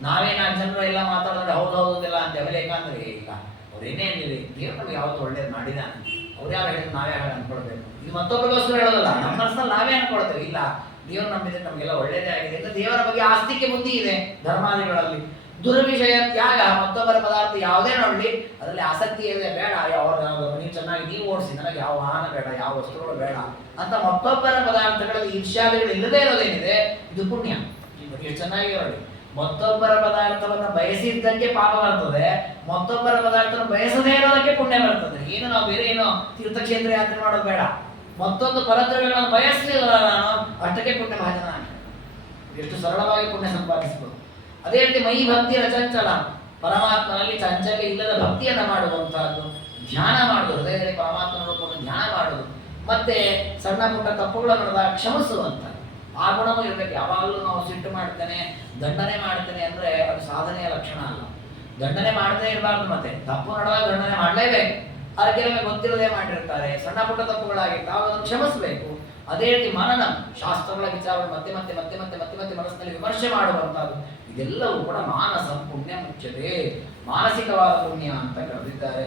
ನಾವೇ ನಾಲ್ಕು ಜನರು ಎಲ್ಲ ಮಾತಾಡಿದ್ರೆ ಹೌದು ಹೌದಿಲ್ಲ ಅಂತ ಅವಲೇಕ ಅಂದ್ರೆ ಇಲ್ಲ, ಅವ್ರೇನೇ ಅಂದಿರಿ, ದೇವರು ನಮ್ಗೆ ಯಾವತ್ತು ಒಳ್ಳೇದು ಮಾಡಿದಾನೆ, ಅವ್ರು ಯಾರು ಹೇಳಿದ್ರು ನಾವೇ ಹಾಗೆ ಅನ್ಕೊಳ್ಬೇಕು. ಇದು ಮತ್ತೊಬ್ಬರಿಗೋಸ್ಕರ ಹೇಳೋದಲ್ಲ, ನಮ್ಮ ಮನಸ್ಸಲ್ಲಿ ನಾವೇ ಅನ್ಕೊಳ್ತೇವೆ, ಇಲ್ಲ ದೇವರು ನಮ್ಮಿದೆ, ನಮಗೆಲ್ಲ ಒಳ್ಳೇದೇ ಆಗಿದೆ ಅಂತ ದೇವರ ಬಗ್ಗೆ ಆಸ್ತಿಕ್ಯ ಬುದ್ಧಿ ಇದೆ ಧರ್ಮಾದಿಗಳಲ್ಲಿ. ದುರ್ವಿಷಯ ತ್ಯಾಗ, ಮತ್ತೊಬ್ಬರ ಪದಾರ್ಥ ಯಾವುದೇ ನೋಡಲಿ ಅದರಲ್ಲಿ ಆಸಕ್ತಿ ಇದೆ, ಬೇಡ ನೀವು ಚೆನ್ನಾಗಿ ನೀವು ಓಡಿಸಿ, ನನಗೆ ಯಾವ ವಾಹನ ಬೇಡ, ಯಾವ ವಸ್ತುಗಳು ಬೇಡ ಅಂತ ಮತ್ತೊಬ್ಬರ ಪದಾರ್ಥಗಳಲ್ಲಿ ಈರ್ಷ್ಯಾದಿಗಳು ಇಲ್ಲದೇ ಇರೋದೇನಿದೆ ಇದು ಪುಣ್ಯ. ಎಷ್ಟು ಚೆನ್ನಾಗಿ ನೋಡಿ, ಮತ್ತೊಬ್ಬರ ಪದಾರ್ಥವನ್ನು ಬಯಸಿದ್ದಕ್ಕೆ ಪಾಪ ಬರ್ತದೆ, ಮತ್ತೊಬ್ಬರ ಪದಾರ್ಥವನ್ನು ಬಯಸದೇ ಇರೋದಕ್ಕೆ ಪುಣ್ಯ ಬರ್ತದೆ. ಏನು ನಾವು ಬೇರೆ ಏನೋ ತೀರ್ಥಕ್ಷೇತ್ರ ಯಾತ್ರೆ ಮಾಡೋದು ಬೇಡ, ಮತ್ತೊಂದು ಪರದ್ರವ್ಯಗಳನ್ನು ಬಯಸಲಿಲ್ಲ ನಾನು, ಅಷ್ಟಕ್ಕೆ ಪುಣ್ಯ ಭಾಜನ. ಎಷ್ಟು ಸರಳವಾಗಿ ಪುಣ್ಯ ಸಂಪಾದಿಸಬಹುದು. ಅದೇ ರೀತಿ ಮೈ ಭಕ್ತಿ ರಚಂಚಲ, ಪರಮಾತ್ಮನಲ್ಲಿ ಚಂಚಲ ಇಲ್ಲದ ಭಕ್ತಿಯನ್ನು ಮಾಡುವಂತಹದ್ದು, ಧ್ಯಾನ ಮಾಡುವುದು, ಹೃದಯದಲ್ಲಿ ಪರಮಾತ್ಮನ ರೂಪವನ್ನು ಧ್ಯಾನ ಮಾಡುವುದು, ಮತ್ತೆ ಸಣ್ಣ ಪುಟ್ಟ ತಪ್ಪುಗಳನ್ನು ನಡೆದಾಗ ಕ್ಷಮಿಸುವಂತ ಆ ಗುಣವೂ ಇರಬೇಕು. ಯಾವಾಗಲೂ ನಾವು ಸಿಟ್ಟು ಮಾಡ್ತೇನೆ, ದಂಡನೆ ಮಾಡ್ತೇನೆ ಅಂದ್ರೆ ಅದು ಸಾಧನೆಯ ಲಕ್ಷಣ ಅಲ್ಲ. ದಂಡನೆ ಮಾಡದೇ ಇರಬಾರ್ದು, ಮತ್ತೆ ತಪ್ಪು ನಡೆದಾಗ ದಂಡನೆ ಮಾಡಲೇಬೇಕು. ಆದ್ರೆ ಕೆಲವೊಮ್ಮೆ ಗೊತ್ತಿರದೇ ಮಾಡಿರ್ತಾರೆ, ಸಣ್ಣ ಪುಟ್ಟ ತಪ್ಪುಗಳಾಗಿರ್ತಾವೆ, ಅದನ್ನು ಕ್ಷಮಿಸಬೇಕು. ಅದೇ ರೀತಿ ಮನನ, ಶಾಸ್ತ್ರಗಳ ವಿಚಾರಗಳು ಮತ್ತೆ ಮತ್ತೆ ಮತ್ತೆ ಮತ್ತೆ ಮತ್ತೆ ಮತ್ತೆ ಮನಸ್ಸಿನಲ್ಲಿ ವಿಮರ್ಶೆ ಮಾಡುವಂತಹದ್ದು, ಇದೆಲ್ಲವೂ ಕೂಡ ಮಾನಸ ಪುಣ್ಯ ಮುಖ್ಯತೆ, ಮಾನಸಿಕವಾದ ಪುಣ್ಯ ಅಂತ ಕರೆದಿದ್ದಾರೆ.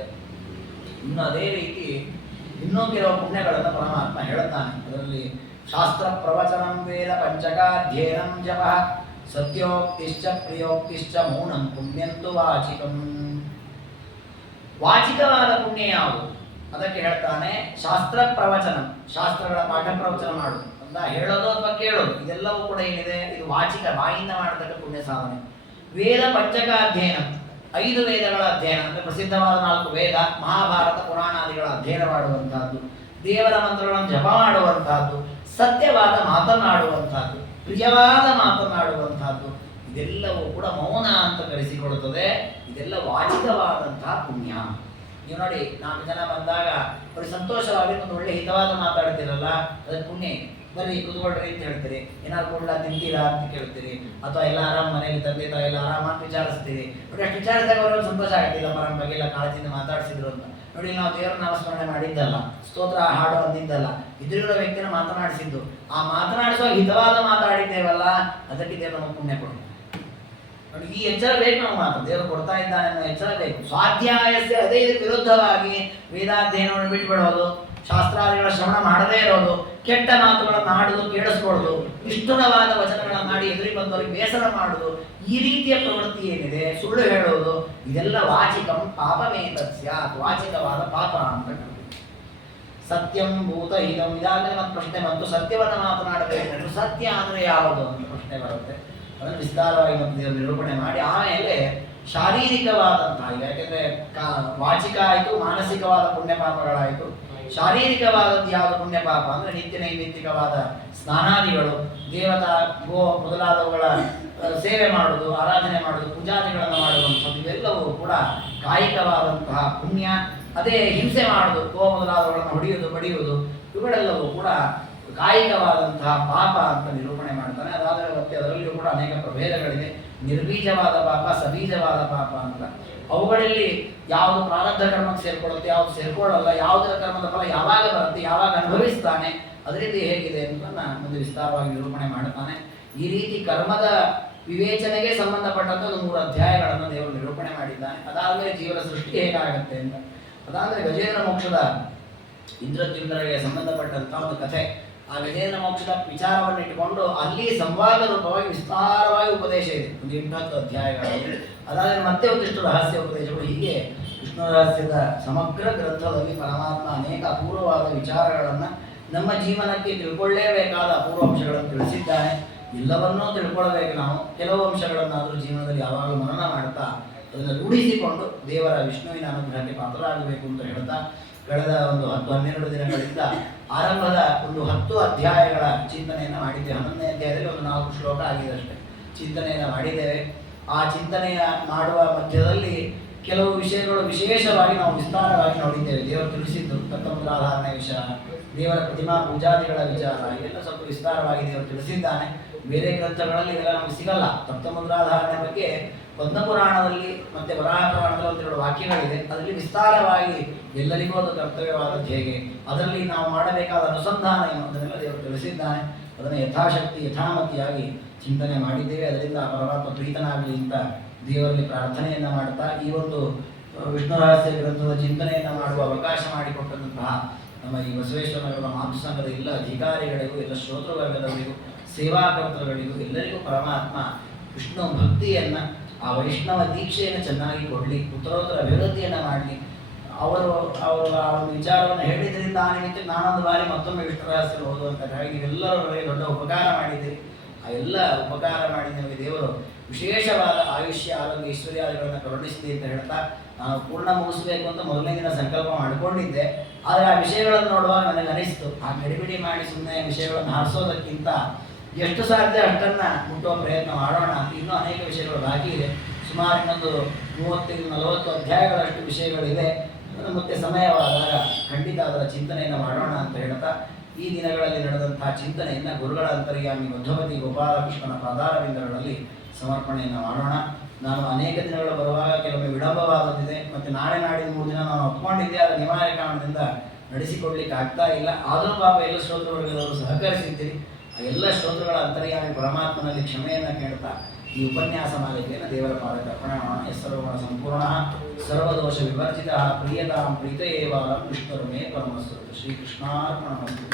ಇನ್ನು ಅದೇ ರೀತಿ ಇನ್ನೂ ಕೆಲವು ಪುಣ್ಯಗಳನ್ನು ಪರಮಾತ್ಮ ಹೇಳುತ್ತಾನೆ. ಅದರಲ್ಲಿ ಶಾಸ್ತ್ರ ಪ್ರವಚನಂ ವೇದ ಪಂಚಕಾಧ್ಯಯನಂ ಜಪ ಸತ್ಯೋಕ್ತಿಶ್ಚ ಪ್ರಿಯೋಕ್ತಿಶ್ಚ ಮೌನಂ ಪುಣ್ಯಂತು ವಾಚಿಕಂ. ವಾಚಿಕವಾದ ಪುಣ್ಯ ಯಾವುದು ಅದಕ್ಕೆ ಹೇಳ್ತಾನೆ, ಶಾಸ್ತ್ರ ಪ್ರವಚನ, ಶಾಸ್ತ್ರಗಳ ಪಾಠ ಪ್ರವಚನ ಮಾಡುದು ಅಂತ ಹೇಳೋದು ಅಥವಾ ಕೇಳೋದು, ಇದೆಲ್ಲವೂ ಕೂಡ ಏನಿದೆ ಇದು ವಾಚಿಕ, ಬಾಯಿಂದ ಮಾಡತಕ್ಕ ಪುಣ್ಯ ಸಾಧನೆ. ವೇದ ಪಂಚಕಾಧ್ಯಯನ, 5 ವೇದಗಳ ಅಧ್ಯಯನ ಅಂದ್ರೆ ಪ್ರಸಿದ್ಧವಾದ 4 ವೇದ, ಮಹಾಭಾರತ ಪುರಾಣಾದಿಗಳ ಅಧ್ಯಯನ ಮಾಡುವಂತಹದ್ದು, ದೇವರ ಮಂತ್ರಗಳನ್ನು ಜಪ ಮಾಡುವಂತಹದ್ದು, ಸತ್ಯವಾದ ಮಾತನಾಡುವಂತಹದ್ದು, ಪ್ರಿಯವಾದ ಮಾತನಾಡುವಂತಹದ್ದು, ಇದೆಲ್ಲವೂ ಕೂಡ ಮೌನ ಅಂತ ಕರೆಸಿಕೊಳ್ಳುತ್ತದೆ. ಇದೆಲ್ಲ ವಾಚಿಕವಾದಂತಹ ಪುಣ್ಯ. ನೀವು ನೋಡಿ, 4 ಜನ ಬಂದಾಗ ಅವ್ರಿಗೆ ಸಂತೋಷವಾಗಿ ಒಂದು ಒಳ್ಳೆ ಹಿತವಾದ ಮಾತಾಡ್ತೀರಲ್ಲ, ಅದಕ್ಕೆ ಪುಣ್ಯ. ಬರ್ರಿ ಕುತ್ಕೊಳ್ರಿ ಅಂತ ಹೇಳ್ತೀರಿ, ಏನಾದ್ರು ಕೊಡ್ಲಾ ತಿಂತೀರಾ ಅಂತ ಕೇಳ್ತೀರಿ, ಅಥವಾ ಎಲ್ಲ ಆರಾಮ್ ಮನೆಯಲ್ಲಿ ತಂದೆ ತಾಯಿ ಎಲ್ಲ ಆರಾಮ ಅಂತ ವಿಚಾರಿಸ್ತೀರಿ. ನೋಡಿ, ಅಷ್ಟು ವಿಚಾರಿಸಿದಾಗ ಅವ್ರಿಗೆ ಸಂತೋಷ ಆಗ್ತಿಲ್ಲ, ಪರಮ ಬಗ್ಗೆ ಎಲ್ಲ ಕಾಳಜಿಯಿಂದ ಮಾತಾಡ್ಸಿದ್ರು ಅಂತ. ನೋಡಿ, ನಾವು ದೇವರ ನಾಮಸ್ಮರಣೆ ಮಾಡಿದ್ದಲ್ಲ, ಸ್ತೋತ್ರ ಹಾಡು ಅಂದಿದ್ದಲ್ಲ, ಇದ್ರಿರೋ ವ್ಯಕ್ತಿನ ಮಾತನಾಡಿಸಿದ್ದು, ಆ ಮಾತನಾಡಿಸುವ ಹಿತವಾದ ಮಾತಾಡಿದ್ದೇವಲ್ಲ, ಅದಕ್ಕೆ ದೇವರು ನಮಗೆ ಪುಣ್ಯ ಕೊಡು. ನೋಡಿ, ಈ ಎಚ್ಚರ ಬೇಕು ನಾವು, ಮಾತು ದೇವರು ಕೊಡ್ತಾ ಇದ್ದಾನೆ ಅನ್ನೋ ಎಚ್ಚರ ಬೇಕು. ಸ್ವಾಧ್ಯಾಯಸ್ಯ, ಅದೇ ಇದಕ್ಕೆ ವಿರುದ್ಧವಾಗಿ ವೇದಾಧ್ಯಯನವನ್ನು ಬಿಟ್ಬಿಡೋದು, ಶಾಸ್ತ್ರಾದಿಗಳ ಶ್ರವಣ ಮಾಡದೇ ಇರೋದು, ಕೆಟ್ಟ ಮಾತುಗಳನ್ನು ಆಡುವುದು, ಕೇಳಿಸ್ಕೊಳ್ಳೋದು, ನಿಷ್ಠುರವಾದ ವಚನಗಳನ್ನು ಆಡಿ ಎದುರಿ ಬಂದವರಿಗೆ ಬೇಸರ ಮಾಡುವುದು, ಈ ರೀತಿಯ ಪ್ರವೃತ್ತಿ ಏನಿದೆ, ಸುಳ್ಳು ಹೇಳುವುದು, ಇದೆಲ್ಲ ವಾಚಿಕಂ ಪಾಪಮೇತಸ್ಯ, ವಾಚಿಕವಾದ ಪಾಪ ಅಂತ ಕರೀತಾರೆ. ಸತ್ಯಂ ಭೂತ ಹಿತಂ, ಇದಾಗಲೇ ಒಂದು ಪ್ರಶ್ನೆ ಬಂತು, ಸತ್ಯವನ್ನು ಮಾತನಾಡಬೇಕು, ಸತ್ಯ ಅಂದ್ರೆ ಯಾವುದು ಅಂತ ಪ್ರಶ್ನೆ ಬರುತ್ತೆ. ಅದನ್ನು ವಿಸ್ತಾರವಾಗಿ ಮತ್ತೆ ನಿರೂಪಣೆ ಮಾಡಿ ಆಮೇಲೆ ಶಾರೀರಿಕವಾದಂತಹ, ಯಾಕೆಂದ್ರೆ ವಾಚಿಕ ಆಯಿತು, ಮಾನಸಿಕವಾದ ಪುಣ್ಯ ಪಾಪಗಳಾಯಿತು. ಶಾರೀರಿಕವಾದದ್ದು ಯಾವುದು ಪುಣ್ಯ ಪಾಪ ಅಂದ್ರೆ ನಿತ್ಯ ನೈಮಿತ್ತಿಕವಾದ ಸ್ನಾನಾದಿಗಳು, ದೇವತಾ ಗೋ ಮೊದಲಾದವುಗಳ ಸೇವೆ ಮಾಡುವುದು, ಆರಾಧನೆ ಮಾಡುವುದು, ಪೂಜಾದಿಗಳನ್ನು ಮಾಡುವಂಥದ್ದು, ಇವೆಲ್ಲವೂ ಕೂಡ ಕಾಯಿಕವಾದಂತಹ ಪುಣ್ಯ. ಅದೇ ಹಿಂಸೆ ಮಾಡುವುದು, ಗೋ ಮೊದಲಾದವುಗಳನ್ನು ಹೊಡೆಯುವುದು, ಬಡಿಯುವುದು, ಇವುಗಳೆಲ್ಲವೂ ಕೂಡ ಕಾಯಿಕವಾದಂತಹ ಪಾಪ ಅಂತ ನಿರೂಪಣೆ ಮಾಡ್ತಾನೆ. ಅದಾದರೆ ಮತ್ತೆ ಅದರಲ್ಲಿಯೂ ಕೂಡ ಅನೇಕ ಪ್ರಭೇದಗಳಿದೆ. ನಿರ್ಬೀಜವಾದ ಪಾಪ, ಸಬೀಜವಾದ ಪಾಪ ಅಂತ. ಅವುಗಳಲ್ಲಿ ಯಾವುದು ಪ್ರಾರಬ್ಧ ಕರ್ಮಕ್ಕೆ ಸೇರ್ಕೊಳ್ಳುತ್ತೆ, ಯಾವುದು ಸೇರ್ಕೊಳ್ಳಲ್ಲ, ಯಾವುದರ ಕರ್ಮದ ಫಲ ಯಾವಾಗ ಬರುತ್ತೆ, ಯಾವಾಗ ಅನುಭವಿಸ್ತಾನೆ, ಅದರಿಂದ ಹೇಗಿದೆ ಅಂತ ಮುಂದೆ ವಿಸ್ತಾರವಾಗಿ ನಿರೂಪಣೆ ಮಾಡ್ತಾನೆ. ಈ ರೀತಿ ಕರ್ಮದ ವಿವೇಚನೆಗೆ ಸಂಬಂಧಪಟ್ಟಂತ 3 ಅಧ್ಯಾಯಗಳನ್ನು ದೇವರು ನಿರೂಪಣೆ ಮಾಡಿದ್ದಾನೆ. ಅದಾದ್ಮೇಲೆ ಜೀವನ ಸೃಷ್ಟಿ ಹೇಗಾಗುತ್ತೆ ಅಂತ, ಅದಾದ್ಮೇಲೆ ಗಜೇಂದ್ರ ಮೋಕ್ಷದ ಇಂದ್ರದ್ಯುಮ್ನರಿಗೆ ಸಂಬಂಧಪಟ್ಟಂತಹ ಒಂದು ಕಥೆ, ಆ ಗಜೇಂದ್ರ ಮೋಕ್ಷದ ವಿಚಾರವನ್ನು ಇಟ್ಟುಕೊಂಡು ಅಲ್ಲಿ ಸಂವಾದ ರೂಪವಾಗಿ ವಿಸ್ತಾರವಾಗಿ ಉಪದೇಶ ಇದೆ, ಒಂದು 8-10 ಅಧ್ಯಾಯಗಳಲ್ಲಿ. ಅದಾದರೆ ಮತ್ತೆ ಒಂದಿಷ್ಟು ರಹಸ್ಯ ಉಪದೇಶಗಳು. ಹೀಗೆ ವಿಷ್ಣು ರಹಸ್ಯದ ಸಮಗ್ರ ಗ್ರಂಥದಲ್ಲಿ ಪರಮಾತ್ಮ ಅನೇಕ ಅಪೂರ್ವವಾದ ವಿಚಾರಗಳನ್ನು ನಮ್ಮ ಜೀವನಕ್ಕೆ ತಿಳ್ಕೊಳ್ಳೇಬೇಕಾದ ಅಪೂರ್ವ ಅಂಶಗಳನ್ನು ತಿಳಿಸಿದ್ದಾನೆ. ಎಲ್ಲವನ್ನೂ ತಿಳ್ಕೊಳ್ಬೇಕು ನಾವು. ಕೆಲವು ಅಂಶಗಳನ್ನಾದರೂ ಜೀವನದಲ್ಲಿ ಯಾವಾಗಲೂ ಮನನ ಮಾಡ್ತಾ ಅದನ್ನು ರೂಢಿಸಿಕೊಂಡು ದೇವರ ವಿಷ್ಣುವಿನ ಅನುಗ್ರಹಕ್ಕೆ ಪಾತ್ರರಾಗಬೇಕು ಅಂತ ಹೇಳ್ತಾ ಕಳೆದ ಒಂದು 10-12 ದಿನಗಳಿಂದ ಆರಂಭದ ಒಂದು 10 ಅಧ್ಯಾಯಗಳ ಚಿಂತನೆಯನ್ನು ಮಾಡಿದ್ದೇವೆ. 11ನೇ ಅಧ್ಯಾಯದಲ್ಲಿ ಒಂದು 4 ಶ್ಲೋಕ ಆಗಿದೆ ಅಷ್ಟೇ ಚಿಂತನೆಯನ್ನು ಮಾಡಿದ್ದೇವೆ. ಆ ಚಿಂತನೆಯ ಮಾಡುವ ಮಧ್ಯದಲ್ಲಿ ಕೆಲವು ವಿಷಯಗಳು ವಿಶೇಷವಾಗಿ ನಾವು ವಿಸ್ತಾರವಾಗಿ ನೋಡಿದ್ದೇವೆ. ದೇವರು ತಿಳಿಸಿದ್ದು ತತ್ವಮೂಲಾಧಾರಣೆ ವಿಷಯ, ದೇವರ ಪ್ರತಿಮಾ ಪೂಜಾದಿಗಳ ವಿಚಾರ, ಇವೆಲ್ಲ ಸ್ವಲ್ಪ ವಿಸ್ತಾರವಾಗಿ ದೇವರು ತಿಳಿಸಿದ್ದಾನೆ. ಬೇರೆ ಗ್ರಂಥಗಳಲ್ಲಿ ಇವೆಲ್ಲ ನಮಗೆ ಸಿಗಲ್ಲ. ತತ್ವಮೂಲಾಧಾರಣೆ ಬಗ್ಗೆ ಪದ್ಮಪುರಾಣದಲ್ಲಿ ಮತ್ತು ವರಾಹ ಪುರಾಣದಲ್ಲಿ ಒಂದೆರಡು ವಾಕ್ಯಗಳಿದೆ. ಅದರಲ್ಲಿ ವಿಸ್ತಾರವಾಗಿ ಎಲ್ಲರಿಗೂ ಅದು ಕರ್ತವ್ಯವಾದದ್ದು ಹೇಗೆ, ಅದರಲ್ಲಿ ನಾವು ಮಾಡಬೇಕಾದ ಅನುಸಂಧಾನ ಏನು ಅದನ್ನೆಲ್ಲ ದೇವರು ತಿಳಿಸಿದ್ದಾನೆ. ಅದನ್ನು ಯಥಾಶಕ್ತಿ ಯಥಾಮತಿಯಾಗಿ ಚಿಂತನೆ ಮಾಡಿದ್ದೇವೆ. ಅದರಿಂದ ಪರಮಾತ್ಮ ಪ್ರೀತನಾಗಲಿ ಅಂತ ದೇವರಲ್ಲಿ ಪ್ರಾರ್ಥನೆಯನ್ನು ಮಾಡ್ತಾ ಈ ಒಂದು ವಿಷ್ಣು ರಹಸ್ಯ ಗ್ರಂಥದ ಚಿಂತನೆಯನ್ನು ಮಾಡುವ ಅವಕಾಶ ಮಾಡಿಕೊಟ್ಟಂತಹ ನಮ್ಮ ಈ ಬಸವೇಶ್ವರ ಮಾತೃ ಸಂಘದ ಎಲ್ಲ ಅಧಿಕಾರಿಗಳಿಗೂ, ಎಲ್ಲ ಶ್ರೋತೃವರ್ಗದವರಿಗೂ, ಸೇವಾಕರ್ತರುಗಳಿಗೂ ಎಲ್ಲರಿಗೂ ಪರಮಾತ್ಮ ವಿಷ್ಣು ಭಕ್ತಿಯನ್ನು, ಆ ವೈಷ್ಣವ ದೀಕ್ಷೆಯನ್ನು ಚೆನ್ನಾಗಿ ಕೊಡಲಿ, ಉತ್ತರೋತ್ತರ ಅಭಿವೃದ್ಧಿಯನ್ನು ಮಾಡಲಿ. ಅವರು ಆ ಒಂದು ವಿಚಾರವನ್ನು ಹೇಳಿದ್ರಿಂದ ಆ ನಿಮಿತ್ತ ನಾನೊಂದು ಬಾರಿ ಮತ್ತೊಮ್ಮೆ ವಿಷ್ಣು ರಹಸ್ಯ ಓದುವಂತ ಹಾಗೆ ನೀವೆಲ್ಲರೂ ದೊಡ್ಡ ಉಪಕಾರ ಮಾಡಿದ್ದೀರಿ. ಆ ಎಲ್ಲ ಉಪಕಾರ ಮಾಡಿ ನಿಮಗೆ ದೇವರು ವಿಶೇಷವಾದ ಆಯುಷ್ಯ, ಆರೋಗ್ಯ, ಐಶ್ವರ್ಯಾದಿಗಳನ್ನು ಕರುಣಿಸಲಿ ಅಂತ ಹೇಳ್ತಾ ನಾನು ಪೂರ್ಣ ಮುಗಿಸ್ಬೇಕು ಅಂತ ಮೊದಲನೇ ದಿನ ಸಂಕಲ್ಪ ಮಾಡಿಕೊಂಡಿದ್ದೆ. ಆದರೆ ಆ ವಿಷಯಗಳನ್ನು ನೋಡುವಾಗ ನನಗೆ ಅನಿಸ್ತು, ಆ ಗಡಿಬಿಡಿ ಮಾಡಿ ಸುಮ್ಮನೆ ವಿಷಯಗಳನ್ನು ಹಾರಿಸೋದಕ್ಕಿಂತ ಎಷ್ಟು ಸಾಧ್ಯ ಅಷ್ಟನ್ನು ಮುಟ್ಟುವ ಪ್ರಯತ್ನ ಮಾಡೋಣ ಅಂತ. ಇನ್ನೂ ಅನೇಕ ವಿಷಯಗಳು ಬಾಕಿ ಇದೆ. ಸುಮಾರು ಇನ್ನೊಂದು 35-40 ಅಧ್ಯಾಯಗಳಷ್ಟು ವಿಷಯಗಳಿದೆ. ಮತ್ತೆ ಸಮಯವಾದಾಗ ಖಂಡಿತ ಅದರ ಚಿಂತನೆಯನ್ನು ಮಾಡೋಣ ಅಂತ ಹೇಳ್ತಾ ಈ ದಿನಗಳಲ್ಲಿ ನಡೆದಂತಹ ಚಿಂತನೆಯನ್ನು ಗುರುಗಳ ಅಂತರ್ಯಾಮಿ ಮಧ್ವಪತಿ ಗೋಪಾಲಕೃಷ್ಣನ ಪಾದಾರವಿಂದಗಳಲ್ಲಿ ಸಮರ್ಪಣೆಯನ್ನು ಮಾಡೋಣ. ನಾನು ಅನೇಕ ದಿನಗಳು ಬರುವಾಗ ಕೆಲವೊಮ್ಮೆ ವಿಳಂಬವಾದದಿದೆ. ಮತ್ತು ನಾಳೆ ನಾಡಿದ 3 ದಿನ ನಾನು ಒಪ್ಕೊಂಡಿದ್ದೆ, ಅದರ ನಿವಾರಣೆ ಕಾರಣದಿಂದ ನಡೆಸಿಕೊಡ್ಲಿಕ್ಕೆ ಆಗ್ತಾ ಇಲ್ಲ. ಆದರೂ ಪಾಪ ಎಲ್ಲ ಶ್ರೋತೃವರ್ಗದವರು ಸಹಕರಿಸಿದ್ದೀರಿ. ಆ ಎಲ್ಲ ಶ್ರೋತೃಗಳ ಅಂತರ್ಯಾಮಿ ಪರಮಾತ್ಮನಲ್ಲಿ ಕ್ಷಮೆಯನ್ನು ಕೇಳ್ತಾ ಈ ಉಪನ್ಯಾಸ ಮಾಲಿಕೆಯನ್ನು ದೇವರ ಪಾದಕ್ಕೆ ಅರ್ಪಣೆ ಮಾಡೋಣ. ಸರ್ವಗುಣ ಸಂಪೂರ್ಣ ಸರ್ವದೋಷ ವಿವರ್ಜಿತ ಪ್ರಿಯತಾಂ ಪ್ರೀತಯೇವಾಲಂ ವಿಷ್ಣುರ್ಮೇ ಪರಮಸ್ತು. ಶ್ರೀಕೃಷ್ಣಾರ್ಪಣಮಸ್ತು.